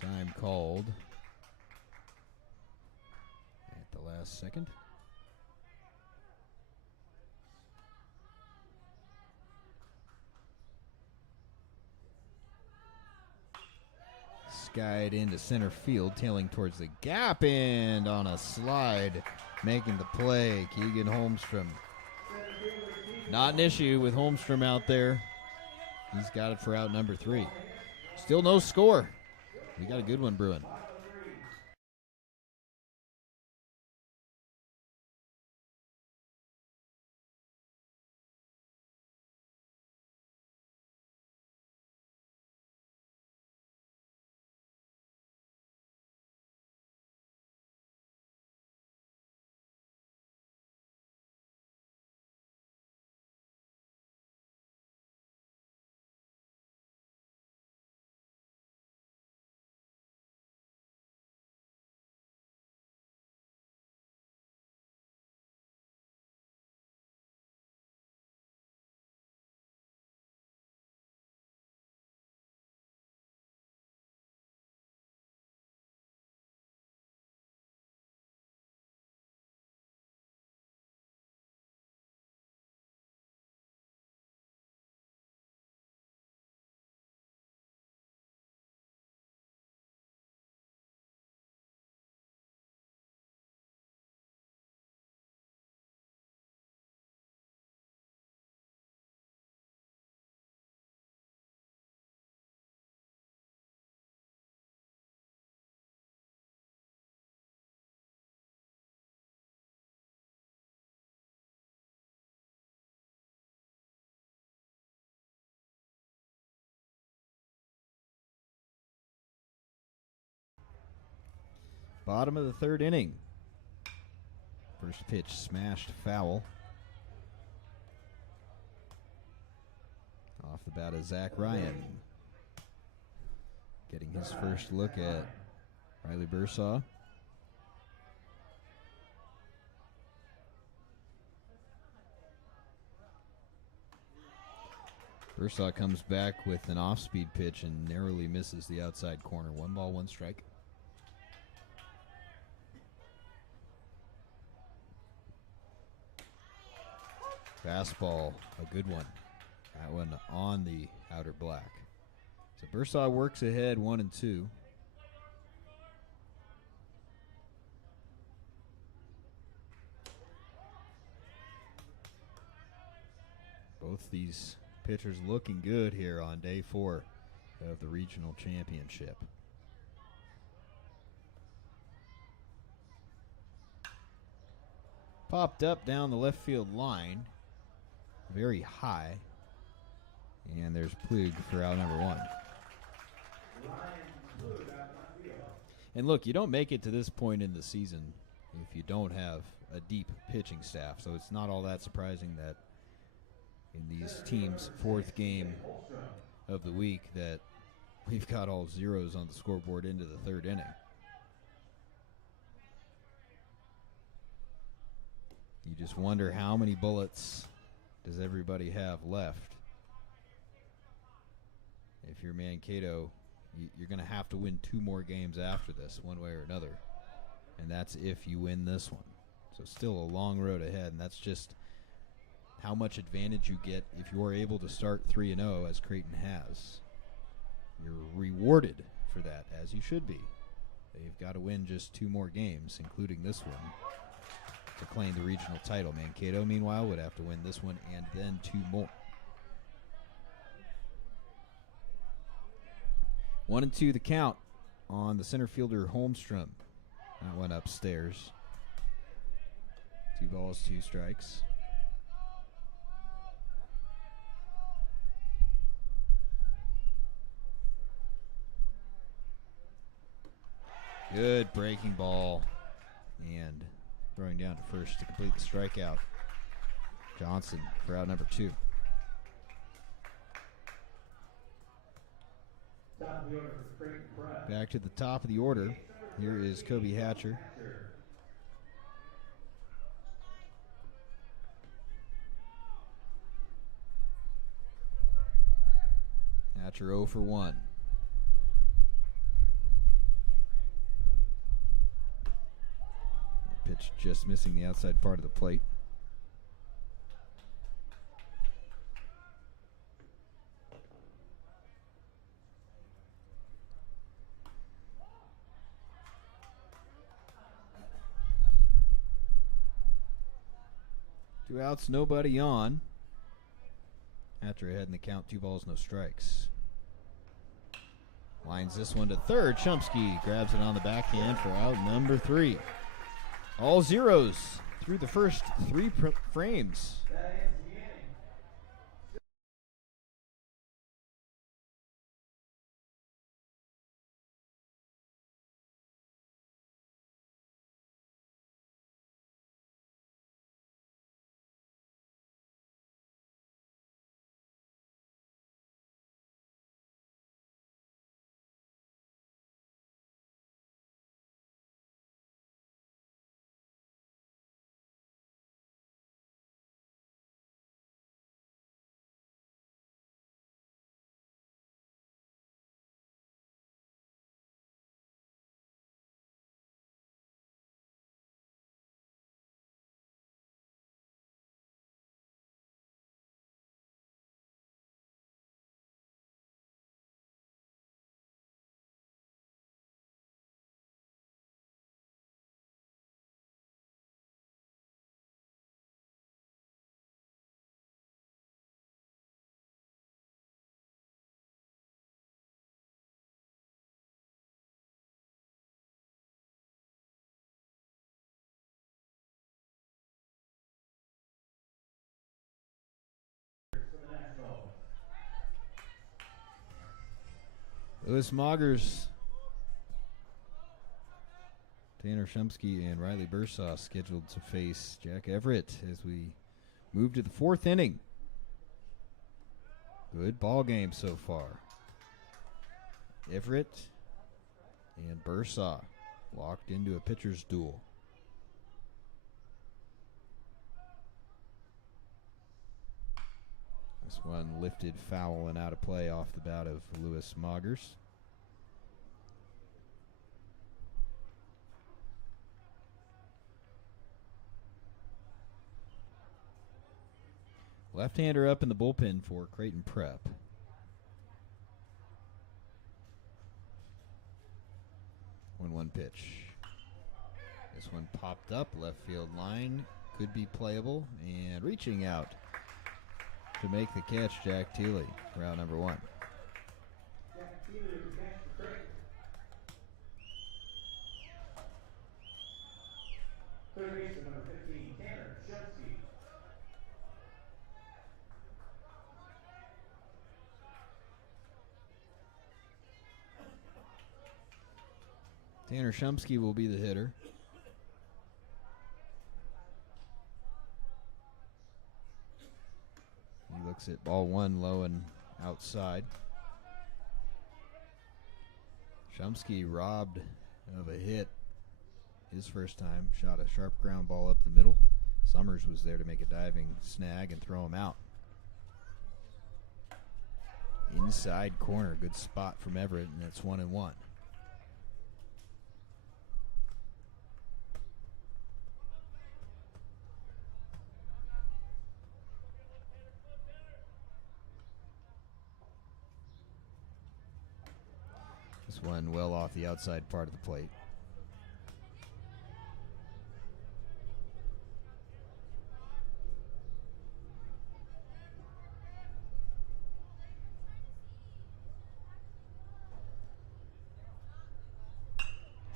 Time called at the last second. Skied into center field, tailing towards the gap, and on a slide, making the play, Keegan Holmstrom. Not an issue with Holmstrom out there. He's got it for out number 3. Still no score. We got a good one brewing. Bottom of the third inning. First pitch smashed foul. Off the bat of Zach Ryan. Getting his first look at Riley Bursaw. Bursaw comes back with an off-speed pitch and narrowly misses the outside corner. 1 ball, 1 strike. Fastball, a good one. That one on the outer black. So Bursaw works ahead 1-2. Both these pitchers looking good here on day 4 of the regional championship. Popped up down the left field line. Very high. And there's Plug for out number 1. And look, you don't make it to this point in the season if you don't have a deep pitching staff. So it's not all that surprising that in these teams' 4th game of the week that we've got all zeros on the scoreboard into the 3rd inning. You just wonder how many bullets does everybody have left. If you're Mankato, you're going to have to win 2 more games after this, one way or another. And that's if you win this one. So still a long road ahead, and that's just how much advantage you get if you're able to start 3-0, as Creighton has. You're rewarded for that, as you should be. They've got to win just 2 more games, including this one, to claim the regional title. Mankato, meanwhile, would have to win this one and then 2 more. 1-2 the count on the center fielder Holmstrom. That went upstairs. 2 balls, 2 strikes. Good breaking ball. And throwing down to first to complete the strikeout. Johnson for out number 2. Back to the top of the order. Here is Kobe Hatcher. Hatcher 0 for 1. Pitch just missing the outside part of the plate. Two outs, nobody on. Hatcher ahead in the count, 2 balls, no strikes. Lines this one to third. Chomsky grabs it on the backhand for out number 3. All zeros through the first 3 frames. Lewis Moggers Tanner Shumsky and Riley Bursaw scheduled to face Jack Everett as we move to the 4th inning. Good ball game so far. Everett and Bursaw locked into a pitcher's duel. This one lifted foul and out of play off the bat of Lewis Moggers. Left-hander up in the bullpen for Creighton Prep. One pitch. This one popped up left field line. Could be playable. And reaching out to make the catch, Jack Thiele, route number 1. Jack Thiele with the catch for Creighton. Third baseman number 15, Tanner Shumsky. Tanner Shumsky will be the hitter. He looks at ball 1 low and outside. Shumsky robbed of a hit his first time. Shot a sharp ground ball up the middle. Summers was there to make a diving snag and throw him out. Inside corner. Good spot from Everett, and it's 1-1. This one well off the outside part of the plate.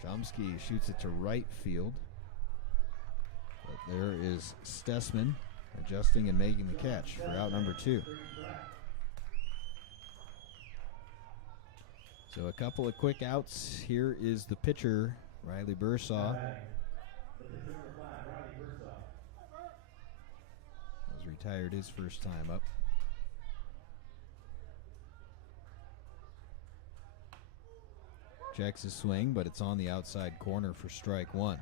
Chomsky shoots it to right field. But there is Stessman adjusting and making the catch for out number 2. So a couple of quick outs. Here is the pitcher, Riley Bursaw. Was retired his first time up. Checks his swing, but it's on the outside corner for strike 1.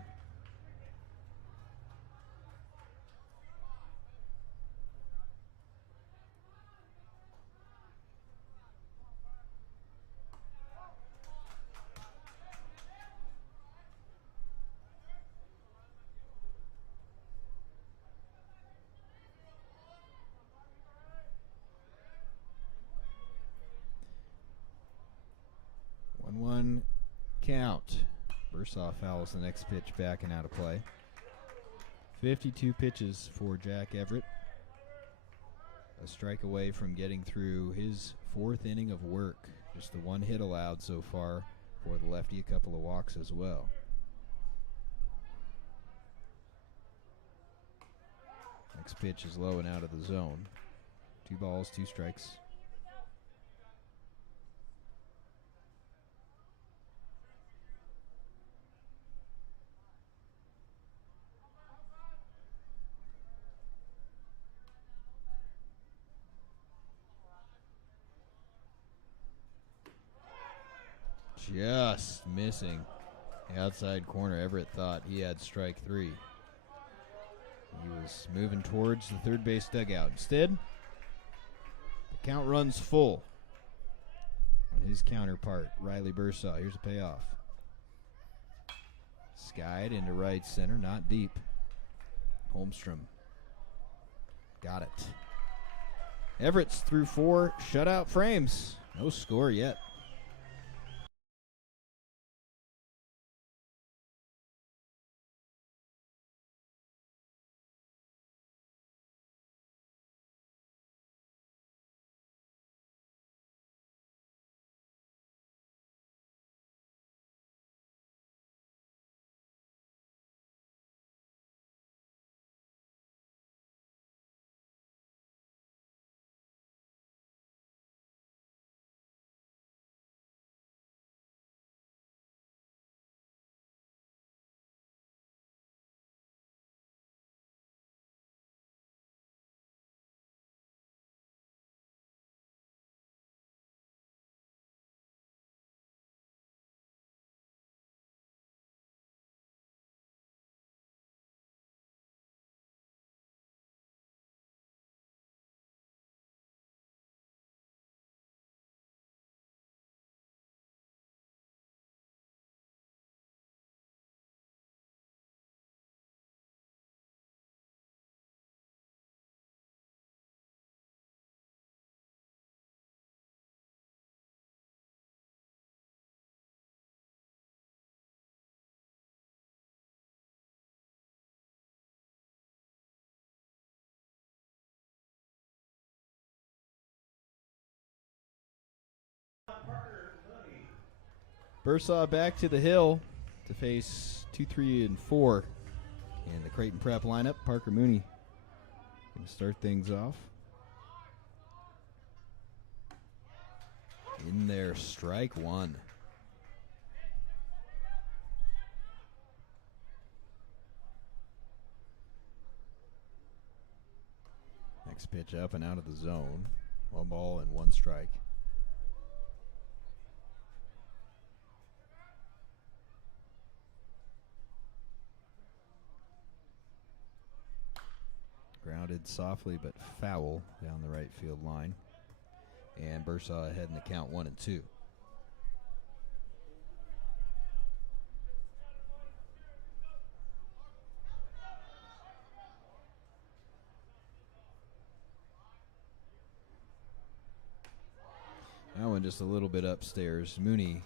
Count. Bursaw fouls the next pitch back and out of play. 52 pitches for Jack Everett. A strike away from getting through his 4th inning of work. Just the 1 hit allowed so far for the lefty, a couple of walks as well. Next pitch is low and out of the zone. 2 balls, 2 strikes. Just missing the outside corner. Everett thought he had strike 3. He was moving towards the third base dugout. Instead, the count runs full on his counterpart, Riley Bursaw. Here's a payoff. Skied into right center, not deep. Holmstrom got it. Everett's through 4 shutout frames. No score yet. Bursaw back to the hill to face 2, 3, and 4. And the Creighton Prep lineup, Parker Mooney going to start things off. In there, strike one. Next pitch up and out of the zone. 1 ball and 1 strike. Grounded softly but foul down the right field line. And Bursaw ahead in the count 1-2. That one just a little bit upstairs. Mooney,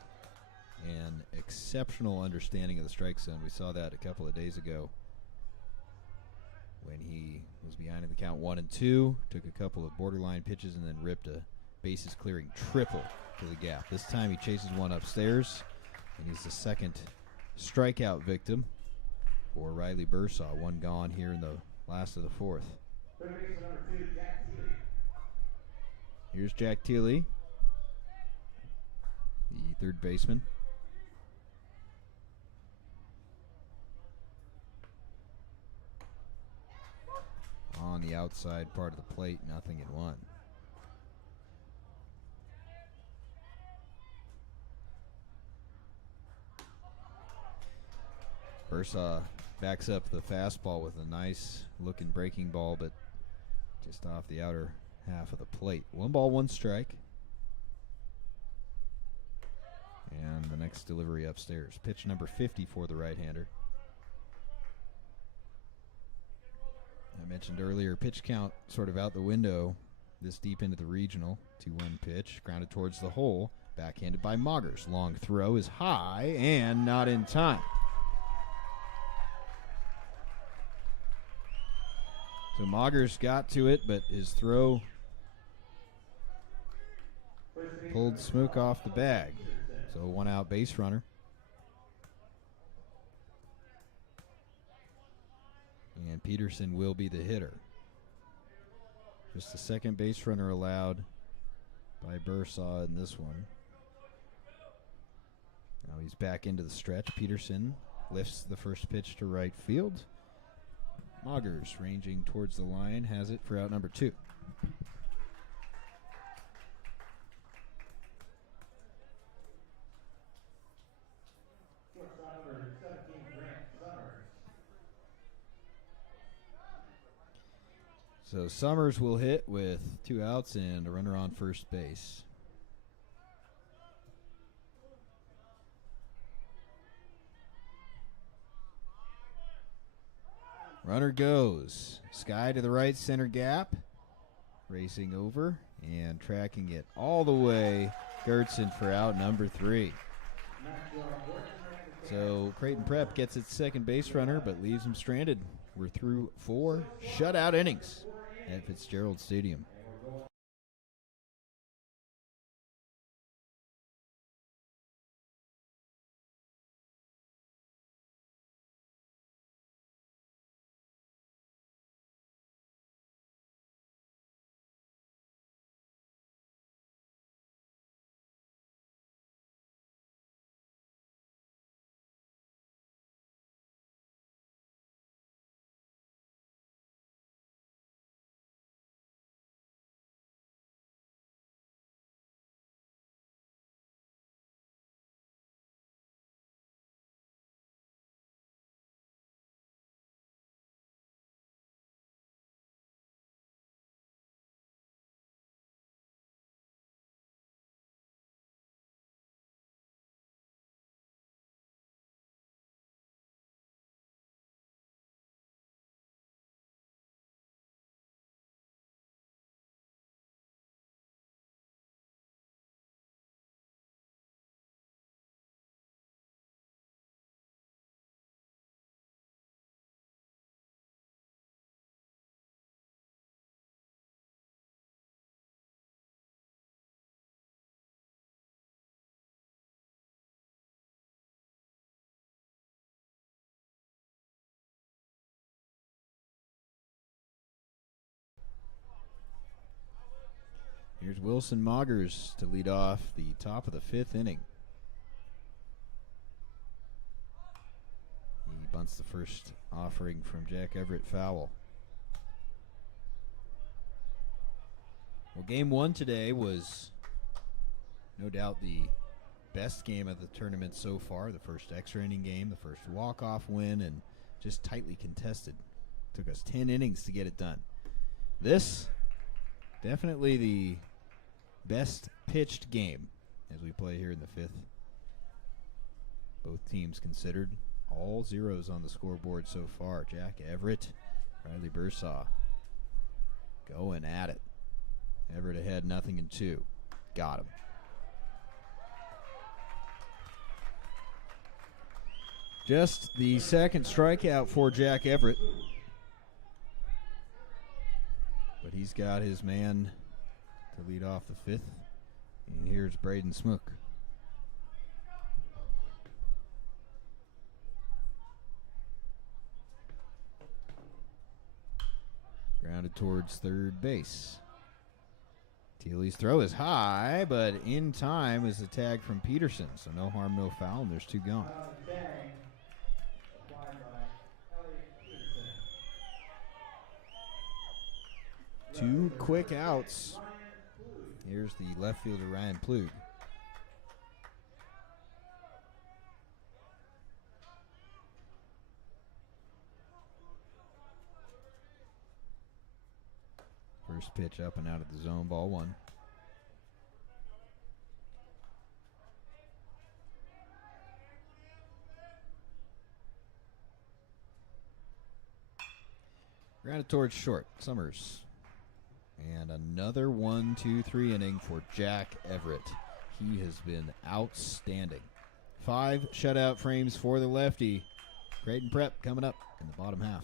an exceptional understanding of the strike zone. We saw that a couple of days ago when he was behind in the count 1-2, took a couple of borderline pitches and then ripped a bases clearing triple to the gap. This time he chases one upstairs, and he's the second strikeout victim for Riley Bursaw. 1 gone here in the last of the 4th. Here's Jack Thiele, the third baseman. On the outside part of the plate, 0-1. Bursaw backs up the fastball with a nice looking breaking ball, but just off the outer half of the plate. 1 ball, 1 strike. And the next delivery upstairs. Pitch number 50 for the right-hander. I mentioned earlier, pitch count sort of out the window this deep into the regional. 2-1 pitch, grounded towards the hole. Backhanded by Moggers. Long throw is high and not in time. So Moggers got to it, but his throw pulled smoke off the bag. So 1 out base runner. And Peterson will be the hitter. Just the second base runner allowed by Bursaw in this one. Now he's back into the stretch. Peterson lifts the first pitch to right field. Moggers ranging towards the line has it for out number 2. So Summers will hit with 2 outs and a runner on first base. Runner goes. Sky to the right center gap. Racing over and tracking it all the way. Gertson for out number 3. So Creighton Prep gets its second base runner but leaves him stranded. We're through 4 shutout innings at Fitzgerald Stadium. Here's Wilson Moggers to lead off the top of the 5th inning. He bunts the first offering from Jack Everett foul. Well, game 1 today was no doubt the best game of the tournament so far. The first extra inning game, the first walk-off win, and just tightly contested. Took us 10 innings to get it done. This, definitely the best pitched game as we play here in the 5th. Both teams considered. All zeros on the scoreboard so far. Jack Everett, Riley Bursaw going at it. Everett ahead, 0-2. Got him. Just the second strikeout for Jack Everett. But he's got his man to lead off the 5th. And here's Braden Smook. Grounded towards third base. Thiele's throw is high, but in time is a tag from Peterson. So no harm, no foul, and there's 2 gone. Two quick outs. Here's the left fielder, Ryan Plug. First pitch up and out of the zone, ball 1. Grounded towards short, Summers. And another 1-2-3 inning for Jack Everett. He has been outstanding. 5 shutout frames for the lefty. Creighton Prep coming up in the bottom half.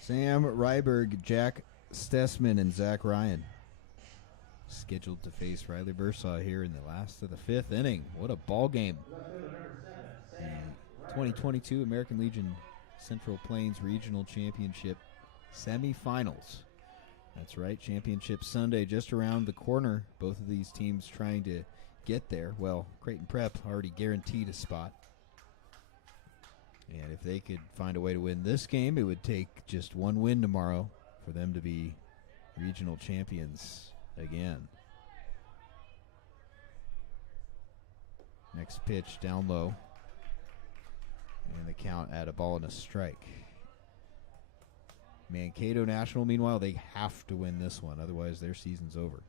Sam Ryberg, Jack Stessman, and Zach Ryan scheduled to face Riley Bursaw here in the last of the 5th inning. What a ball game. The 2022 American Legion Central Plains Regional Championship semifinals. That's right, Championship Sunday just around the corner. Both of these teams trying to get there. Well, Creighton Prep already guaranteed a spot. And if they could find a way to win this game, it would take just one win tomorrow for them to be regional champions again. Next pitch down low. And the count at a ball and a strike. Mankato National, meanwhile, they have to win this one. Otherwise, their season's over.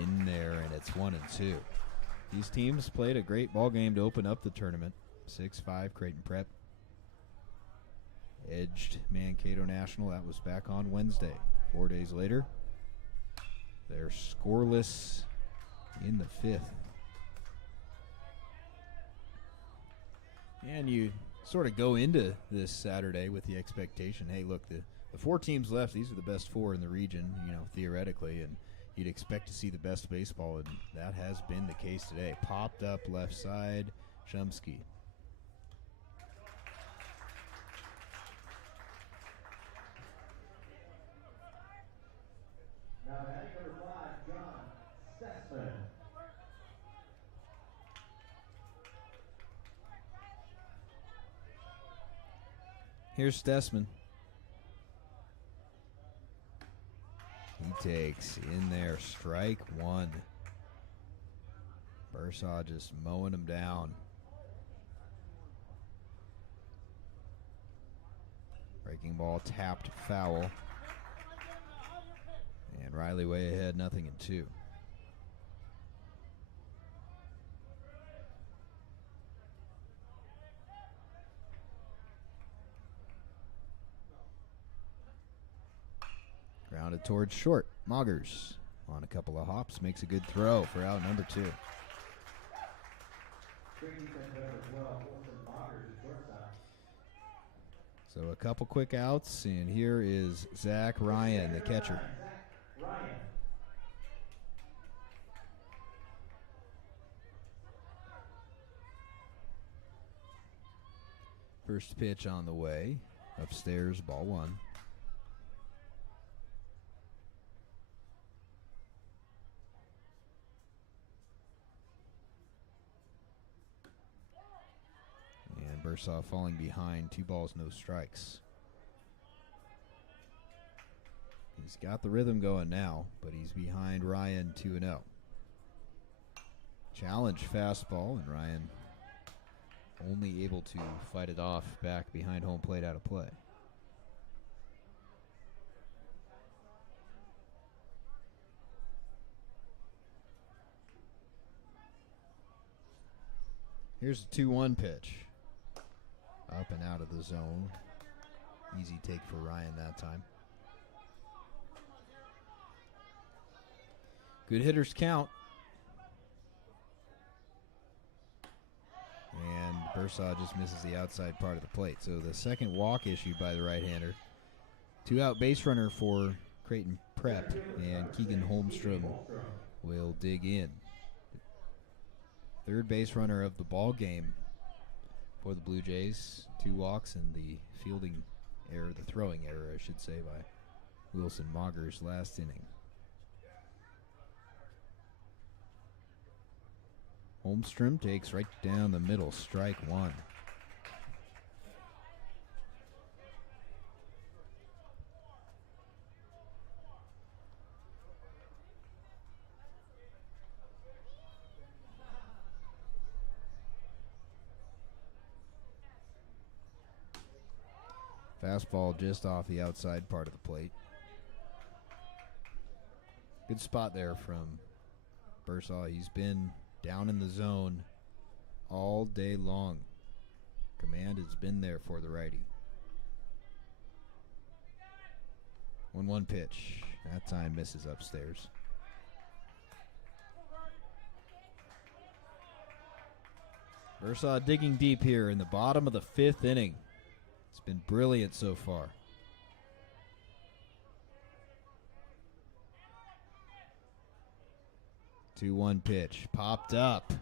In there, and it's 1-2. These teams played a great ball game to open up the tournament. 6-5 Creighton Prep edged Mankato National. That was back on Wednesday. 4 days later, they're scoreless in the 5th. And you sort of go into this Saturday with the expectation, hey, look, the 4 teams left, these are the best 4 in the region, theoretically, and you'd expect to see the best baseball, and that has been the case today. Popped up left side, Shumsky. Now batting number 5, John Stessman. Here's Stessman. He takes in there strike one. Bursaw just mowing him down. Breaking ball tapped foul. And Riley way ahead, 0-2. Grounded towards short. Moggers on a couple of hops, makes a good throw for out number 2. So a couple quick outs, and here is Zach Ryan, the catcher. First pitch on the way. Upstairs, ball 1. And Bursaw falling behind, 2 balls, no strikes. He's got the rhythm going now, but he's behind Ryan 2-0. Challenge fastball, and Ryan only able to fight it off back behind home plate out of play. Here's a 2-1 pitch. Up and out of the zone. Easy take for Ryan that time. Good hitters count. And Bursaw just misses the outside part of the plate. So the second walk issued by the right-hander. 2-out base runner for Creighton Prep, and Keegan Holmstrom will dig in. Third base runner of the ball game for the Blue Jays. 2 walks and the fielding error, the throwing error, I should say, by Wilson Moggers last inning. Holmstrom takes right down the middle, strike 1. Fastball just off the outside part of the plate. Good spot there from Bursaw. He's been down in the zone all day long. Command has been there for the righty. 1-1 pitch. That time misses upstairs. Bursaw digging deep here in the bottom of the 5th inning. It's been brilliant so far. Two 2-1 pitch. Popped up.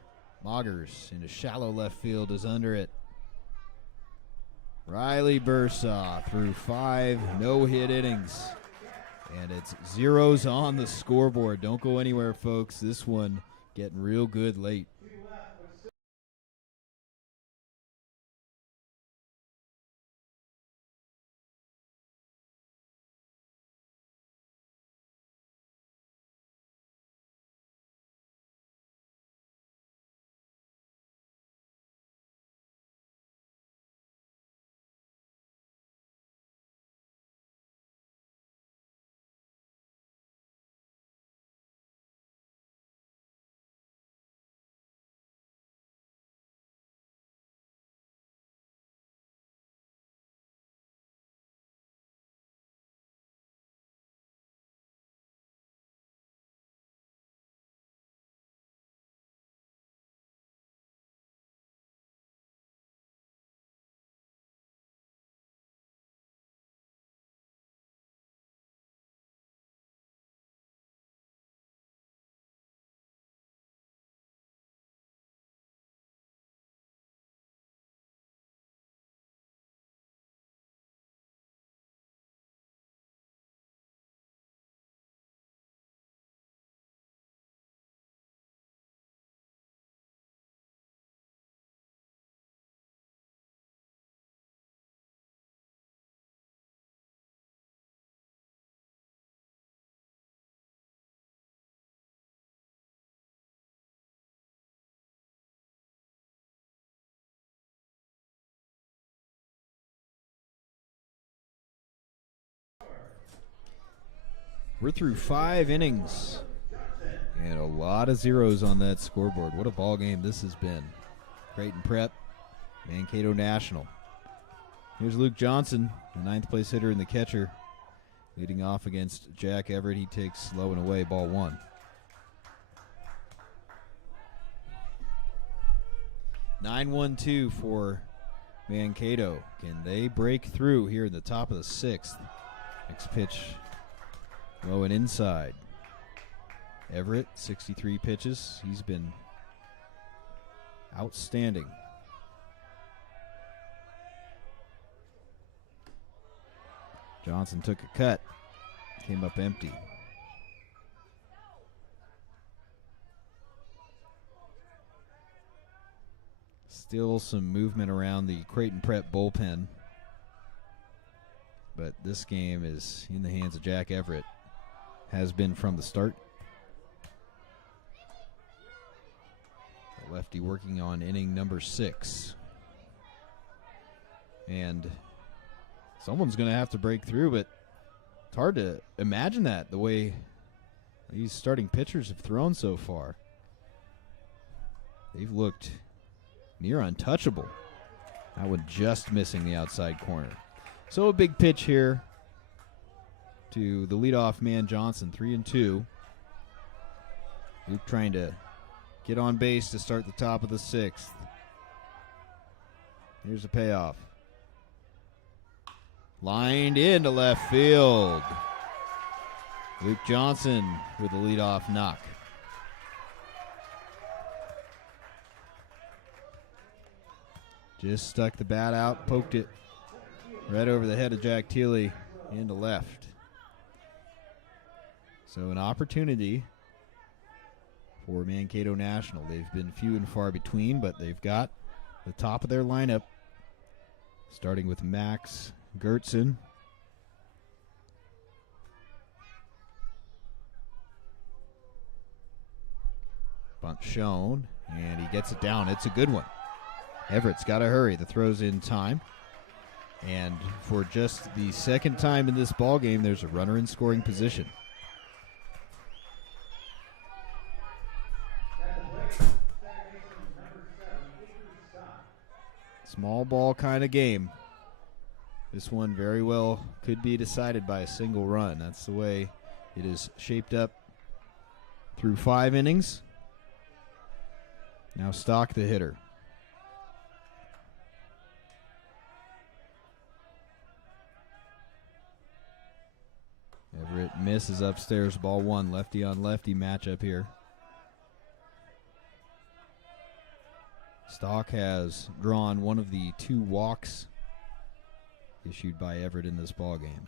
Moggers into shallow left field is under it. Riley Bursaw through 5 no-hit innings. And it's zeros on the scoreboard. Don't go anywhere, folks. This one getting real good late. We're through 5 innings. And a lot of zeros on that scoreboard. What a ball game this has been. Creighton Prep, Mankato National. Here's Luke Johnson, the 9th place hitter and the catcher, leading off against Jack Everett. He takes low and away, ball 1. 9-1-2 for Mankato. Can they break through here in the top of the 6th? Next pitch, low and inside. Everett, 63 pitches. He's been outstanding. Johnson took a cut, came up empty. Still some movement around the Creighton Prep bullpen, but this game is in the hands of Jack Everett. Has been from the start. The lefty working on inning number 6. And someone's going to have to break through, but it's hard to imagine that the way these starting pitchers have thrown so far. They've looked near untouchable. That one just missing the outside corner. So a big pitch here to the leadoff man, Johnson, 3-2. Luke trying to get on base to start the top of the 6th. Here's a payoff. Lined into left field. Luke Johnson with the leadoff knock. Just stuck the bat out, poked it right over the head of Jack Thiele into left. So an opportunity for Mankato National. They've been few and far between, but they've got the top of their lineup, starting with Max Gertzen. Bunt shown, and he gets it down. It's a good one. Everett's got to hurry. The throw's in time. And for just the second time in this ball game, there's a runner in scoring position. Small ball kind of game. This one very well could be decided by a single run. That's the way it is shaped up through 5 innings. Now Stock, the hitter. Everett misses upstairs, ball 1. Lefty on lefty matchup here. Stock has drawn one of the 2 walks issued by Everett in this ball game.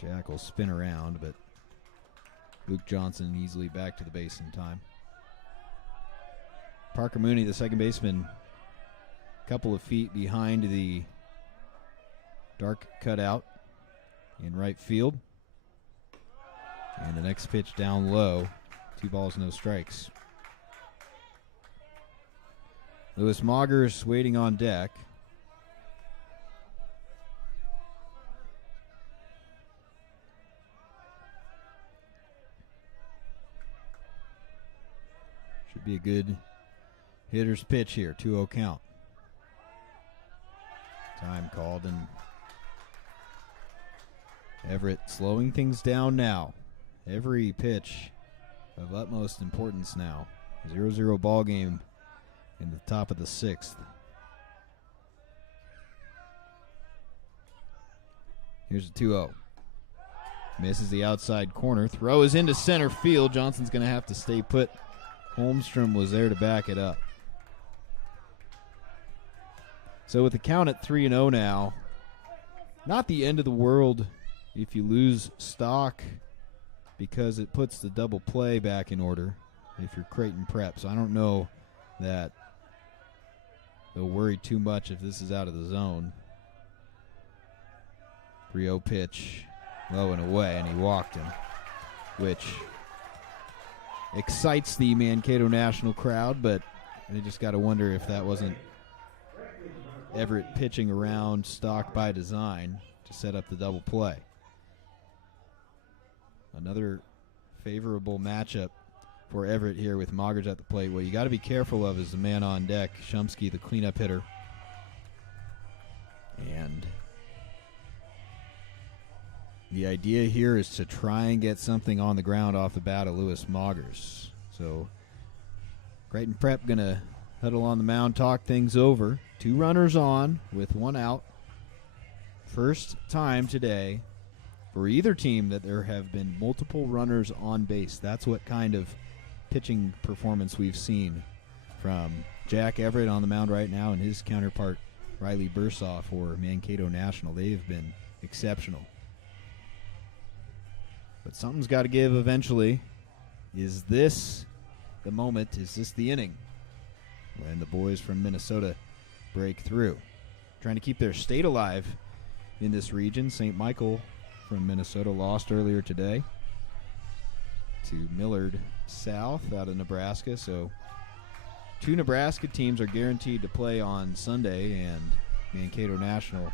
Jack will spin around, but Luke Johnson easily back to the base in time. Parker Mooney, the second baseman, a couple of feet behind the dark cutout in right field. And the next pitch down low, 2 balls, no strikes. Lewis Maugers waiting on deck. Should be a good hitter's pitch here, 2-0 count. Time called, and Everett slowing things down now. Every pitch of utmost importance now. 0-0 ball game in the top of the 6th. Here's a 2-0. Misses the outside corner. Throw is into center field. Johnson's going to have to stay put. Holmstrom was there to back it up. So with the count at 3-0 now, not the end of the world if you lose Stock, because it puts the double play back in order if you're Creighton Prep. So I don't know that they'll worry too much if this is out of the zone. 3-0 pitch, low and away, and he walked him, which excites the Mankato National crowd, but They just got to wonder if that wasn't Everett pitching around Stock by design to set up the double play. Another favorable matchup for Everett here with Moggers at the plate. What you got to be careful of is the man on deck, Shumsky, the cleanup hitter. And the idea here is to try and get something on the ground off the bat of Lewis Moggers. So Creighton Prep going to huddle on the mound, talk things over. 2 runners on with 1 out. First time today for either team that there have been multiple runners on base. That's what kind of pitching performance we've seen from Jack Everett on the mound right now and his counterpart Riley Bursaw for Mankato National. They have been exceptional. But something's got to give eventually. Is this the moment? Is this the inning when the boys from Minnesota break through? Trying to keep their state alive in this region. St.Michael from Minnesota lost earlier today to Millard South out of Nebraska. So 2 Nebraska teams are guaranteed to play on Sunday, and Mankato National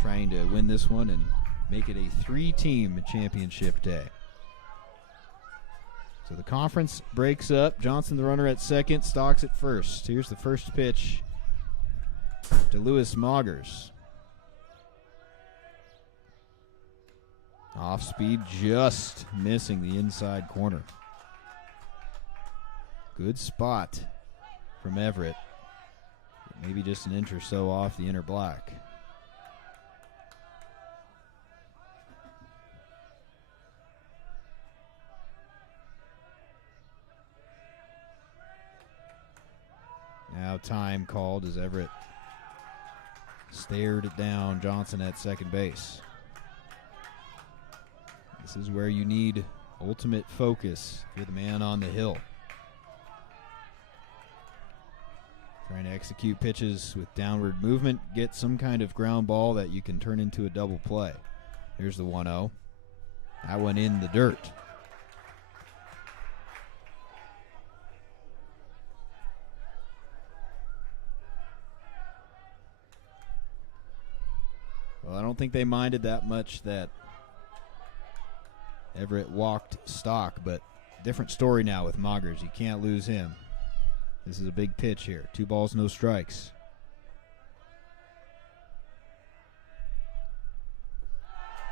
trying to win this one and make it a 3-team championship day. So the conference breaks up. Johnson, the runner, at second. Stocks at first. Here's the first pitch to Lewis Moggers. Off speed, just missing the inside corner. Good spot from Everett. Maybe just an inch or so off the inner black. Now time called as Everett stared down Johnson at second base. This is where you need ultimate focus if you're the man on the hill. Trying to execute pitches with downward movement, get some kind of ground ball that you can turn into a double play. Here's the 1-0. That one in the dirt. Well, I don't think they minded that much that Everett walked Stock, but different story now with Moggers. You can't lose him. This is a big pitch here. 2 balls, no strikes.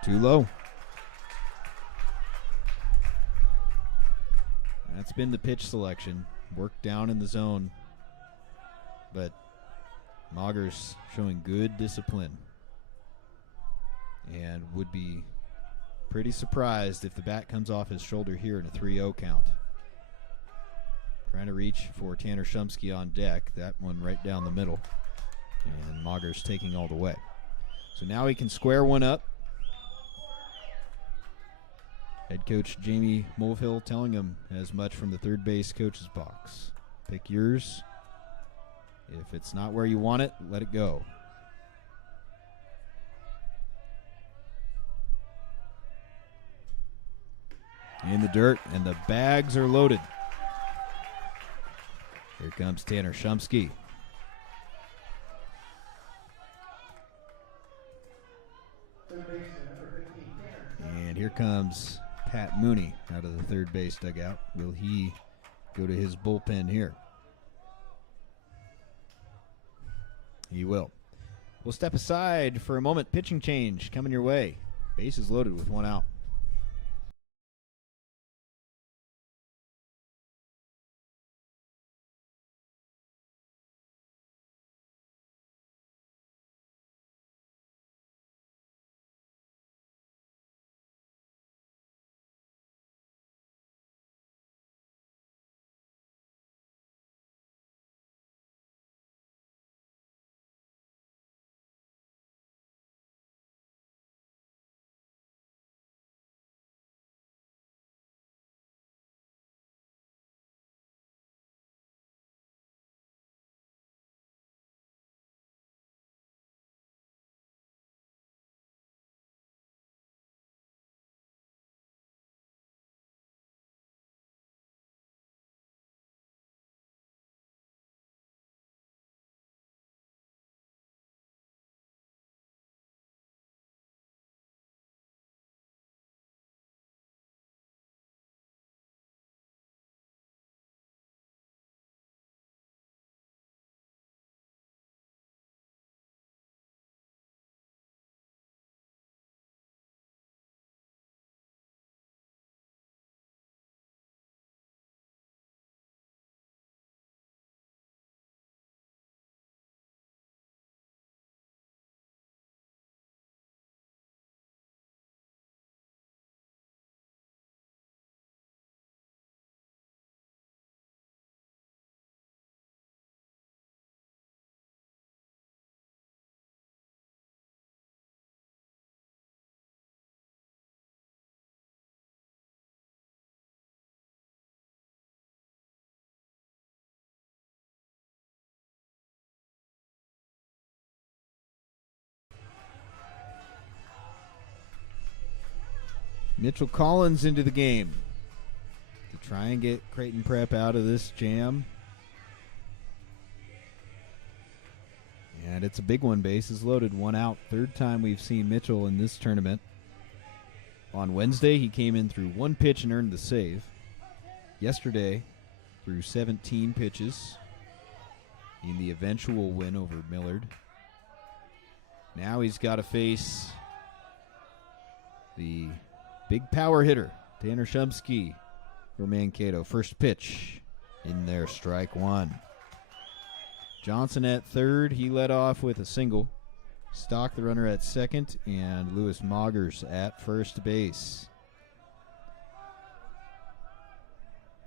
Too low. That's been the pitch selection. Work down in the zone. But Moggers showing good discipline. And would be pretty surprised if the bat comes off his shoulder here in a 3-0 count. Trying to reach for Tanner Shumsky on deck. That one right down the middle. And Moggers taking all the way. So now he can square one up. Head coach Jamie Mulvihill telling him as much from the third base coach's box. Pick yours. If it's not where you want it, let it go. In the dirt, and the bags are loaded. Here comes Tanner Shumsky. And here comes Pat Mooney out of the third base dugout. Will he go to his bullpen here? He will. We'll step aside for a moment. Pitching change coming your way. Bases loaded with 1 out. Mitchell Collins into the game to try and get Creighton Prep out of this jam. And it's a big one. Bases loaded, one out. Third time we've seen Mitchell in this tournament. On Wednesday, he came in through one pitch and earned the save. Yesterday, through 17 pitches in the eventual win over Millard. Now he's got to face the big power hitter, Tanner Shumsky for Mankato. First pitch in there, strike one. Johnson at third. He led off with a single. Stock, the runner, at second, and Lewis Moggers at first base.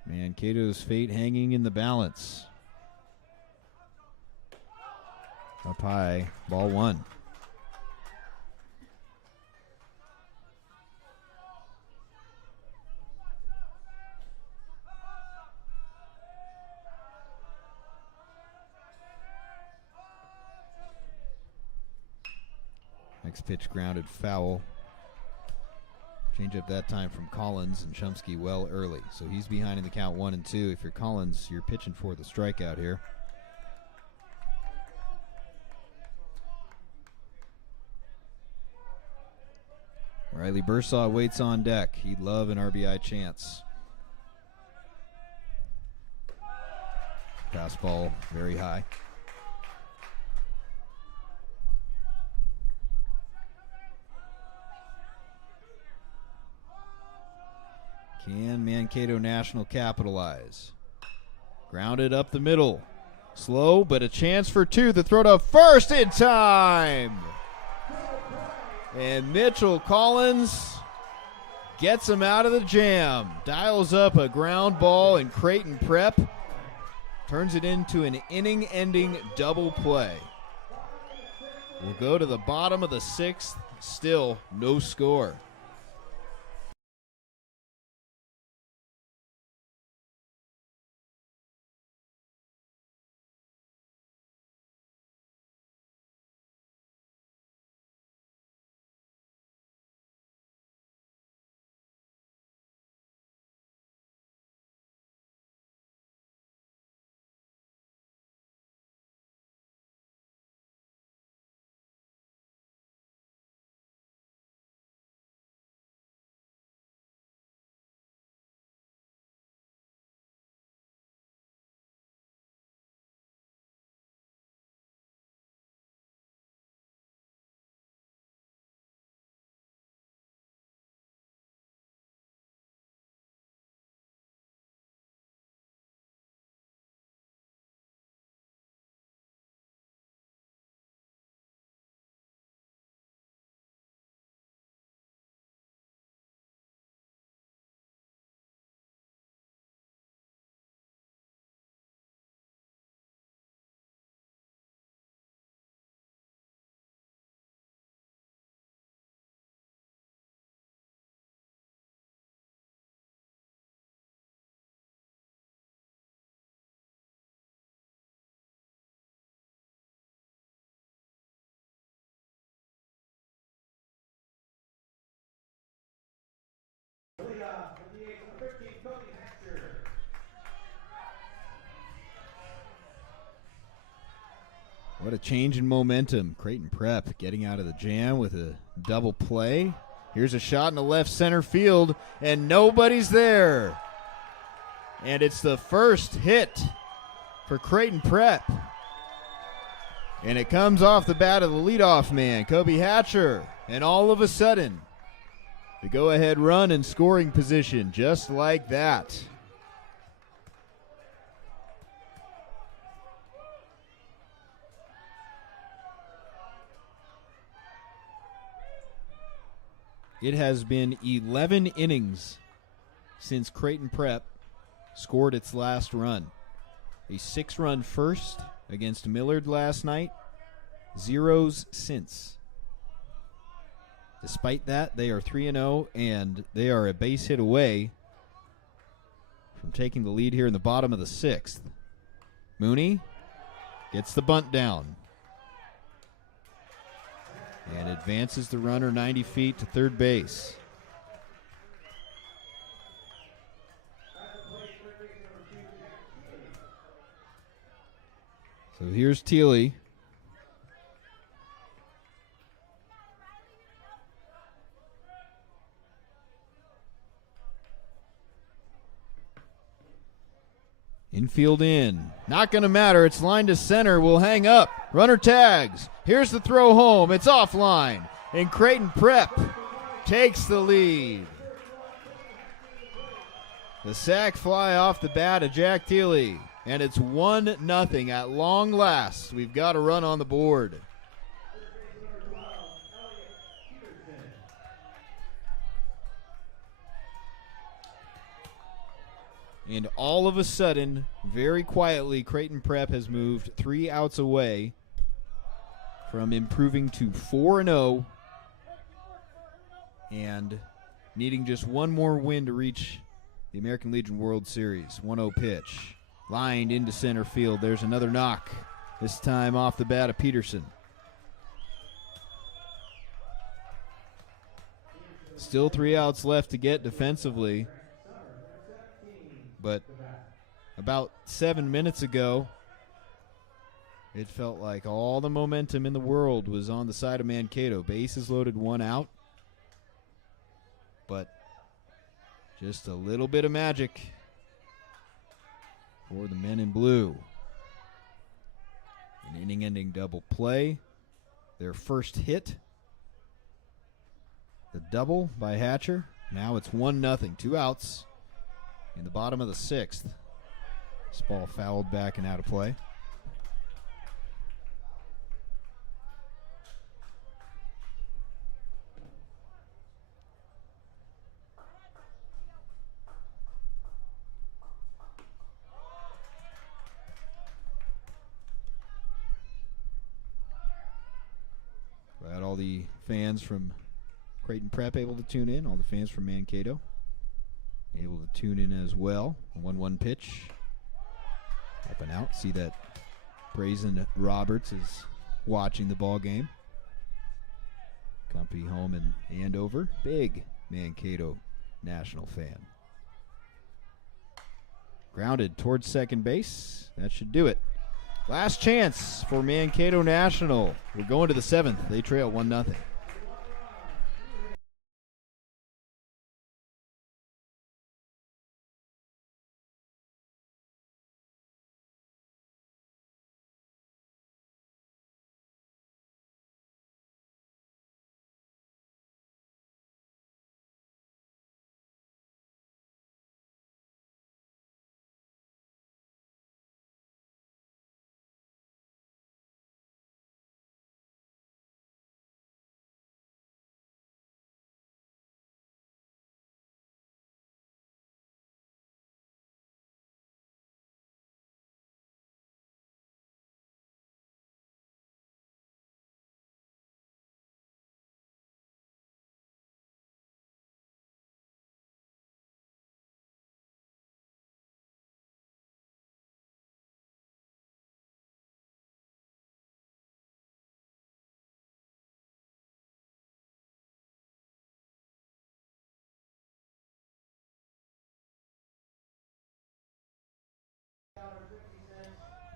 Mankato's fate hanging in the balance. Up high, ball one. Next pitch grounded foul. Change up that time from Collins, and Shumsky well early. So he's behind in the count 1-2. If you're Collins, you're pitching for the strikeout here. Riley Bursaw waits on deck. He'd love an RBI chance. Fastball very high. Can Mankato National capitalize? Grounded up the middle. Slow, but a chance for two. The throw to first in time. And Mitchell Collins gets him out of the jam. Dials up a ground ball, and Creighton Prep turns it into an inning-ending double play. We'll go to the bottom of the sixth. Still no score. What a change in momentum. Creighton Prep getting out of the jam with a double play. Here's a shot in the left center field, and nobody's there. And it's the first hit for Creighton Prep. And it comes off the bat of the leadoff man, Kobe Hatcher. And all of a sudden, the go-ahead run in scoring position, just like that. It has been 11 innings since Creighton Prep scored its last run. A 6-run first against Millard last night, zeros since. Despite that, they are 3-0, and they are a base hit away from taking the lead here in the bottom of the sixth. Mooney gets the bunt down and advances the runner 90 feet to third base. So here's Thiele. Infield in. Not going to matter. It's line to center. Will hang up. Runner tags. Here's the throw home. It's offline. And Creighton Prep takes the lead. The sac fly off the bat of Jack Thiele. And it's 1-0 at long last. We've got a run on the board. And all of a sudden, very quietly, Creighton Prep has moved 3 outs away from improving to 4-0 and needing just one more win to reach the American Legion World Series. 1-0 pitch. Lined into center field. There's another knock. This time off the bat of Peterson. Still 3 outs left to get defensively. But about 7 minutes ago, it felt like all the momentum in the world was on the side of Mankato. Bases loaded, 1 out. But just a little bit of magic for the men in blue. An inning-ending double play. Their first hit. The double by Hatcher. Now it's 1-0, 2 outs. In the bottom of the 6th. This ball fouled back and out of play. Glad all the fans from Creighton Prep able to tune in. All the fans from Mankato able to tune in as well. A 1-1 pitch. Up and out. See that Brazen Roberts is watching the ball game. Company home in Andover. Big Mankato National fan. Grounded towards second base. That should do it. Last chance for Mankato National. We're going to the 7th. They trail 1-0.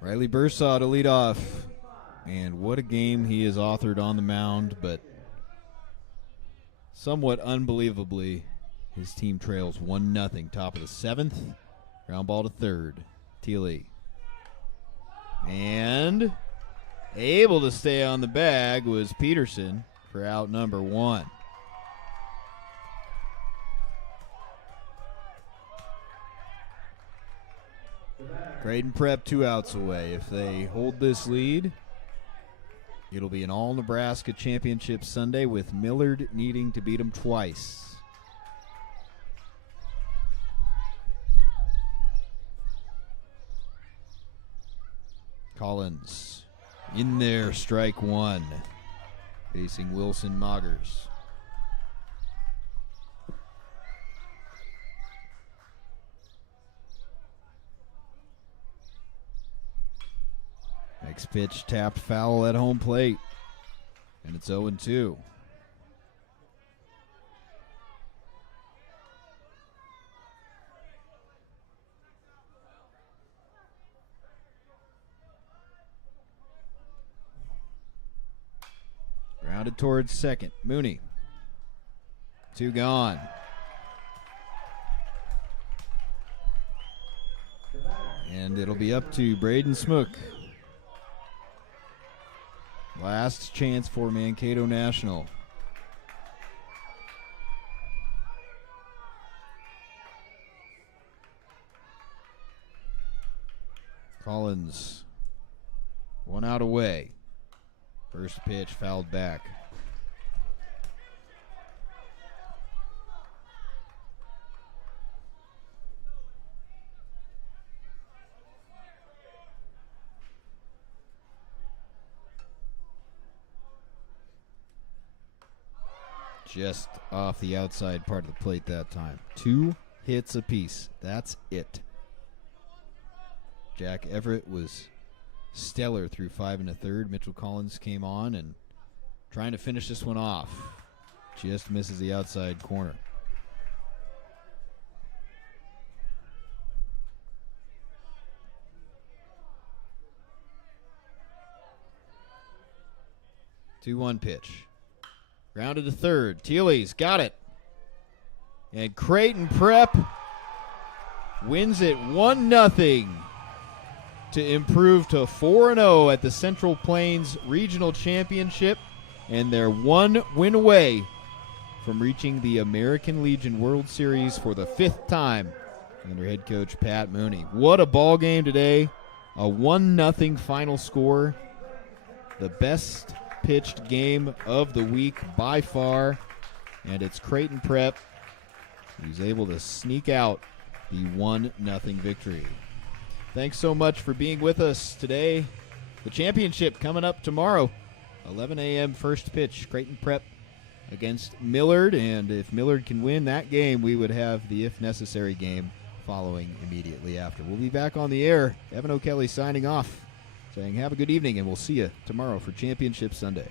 Riley Bursaw to lead off. And what a game he has authored on the mound, but somewhat unbelievably, his team trails 1-0. Top of the 7th. Ground ball to third. Thiele. And able to stay on the bag was Peterson for out number 1. Creighton Prep 2 outs away. If they hold this lead, it'll be an all-Nebraska championship Sunday with Millard needing to beat them twice. Collins in there, strike 1. Facing Wilson Moggers. Next pitch tapped foul at home plate. And it's 0-2. Headed towards second. Mooney. 2 gone. And it'll be up to Braden Smook. Last chance for Mankato National. Collins, 1 out away. First pitch fouled back. Just off the outside part of the plate that time. 2 hits apiece. That's it. Jack Everett was stellar through 5 1/3. Mitchell Collins came on and trying to finish this one off. Just misses the outside corner. Two 1 pitch. Grounded to third. Teely's got it. And Creighton Prep wins it 1-0 to improve to 4-0 at the Central Plains Regional Championship. And they're 1 win away from reaching the American Legion World Series for the 5th time under head coach Pat Mooney. What a ball game today. A 1-0 final score. The best pitched game of the week by far, and it's Creighton Prep who's able to sneak out the 1-0 victory. Thanks so much for being with us today. The championship coming up tomorrow, 11 a.m. first pitch, Creighton Prep against Millard, and if Millard can win that game, we would have the if necessary game following immediately after. We'll be back on the air. Evan O'Kelly signing off, saying have a good evening, and we'll see you tomorrow for Championship Sunday.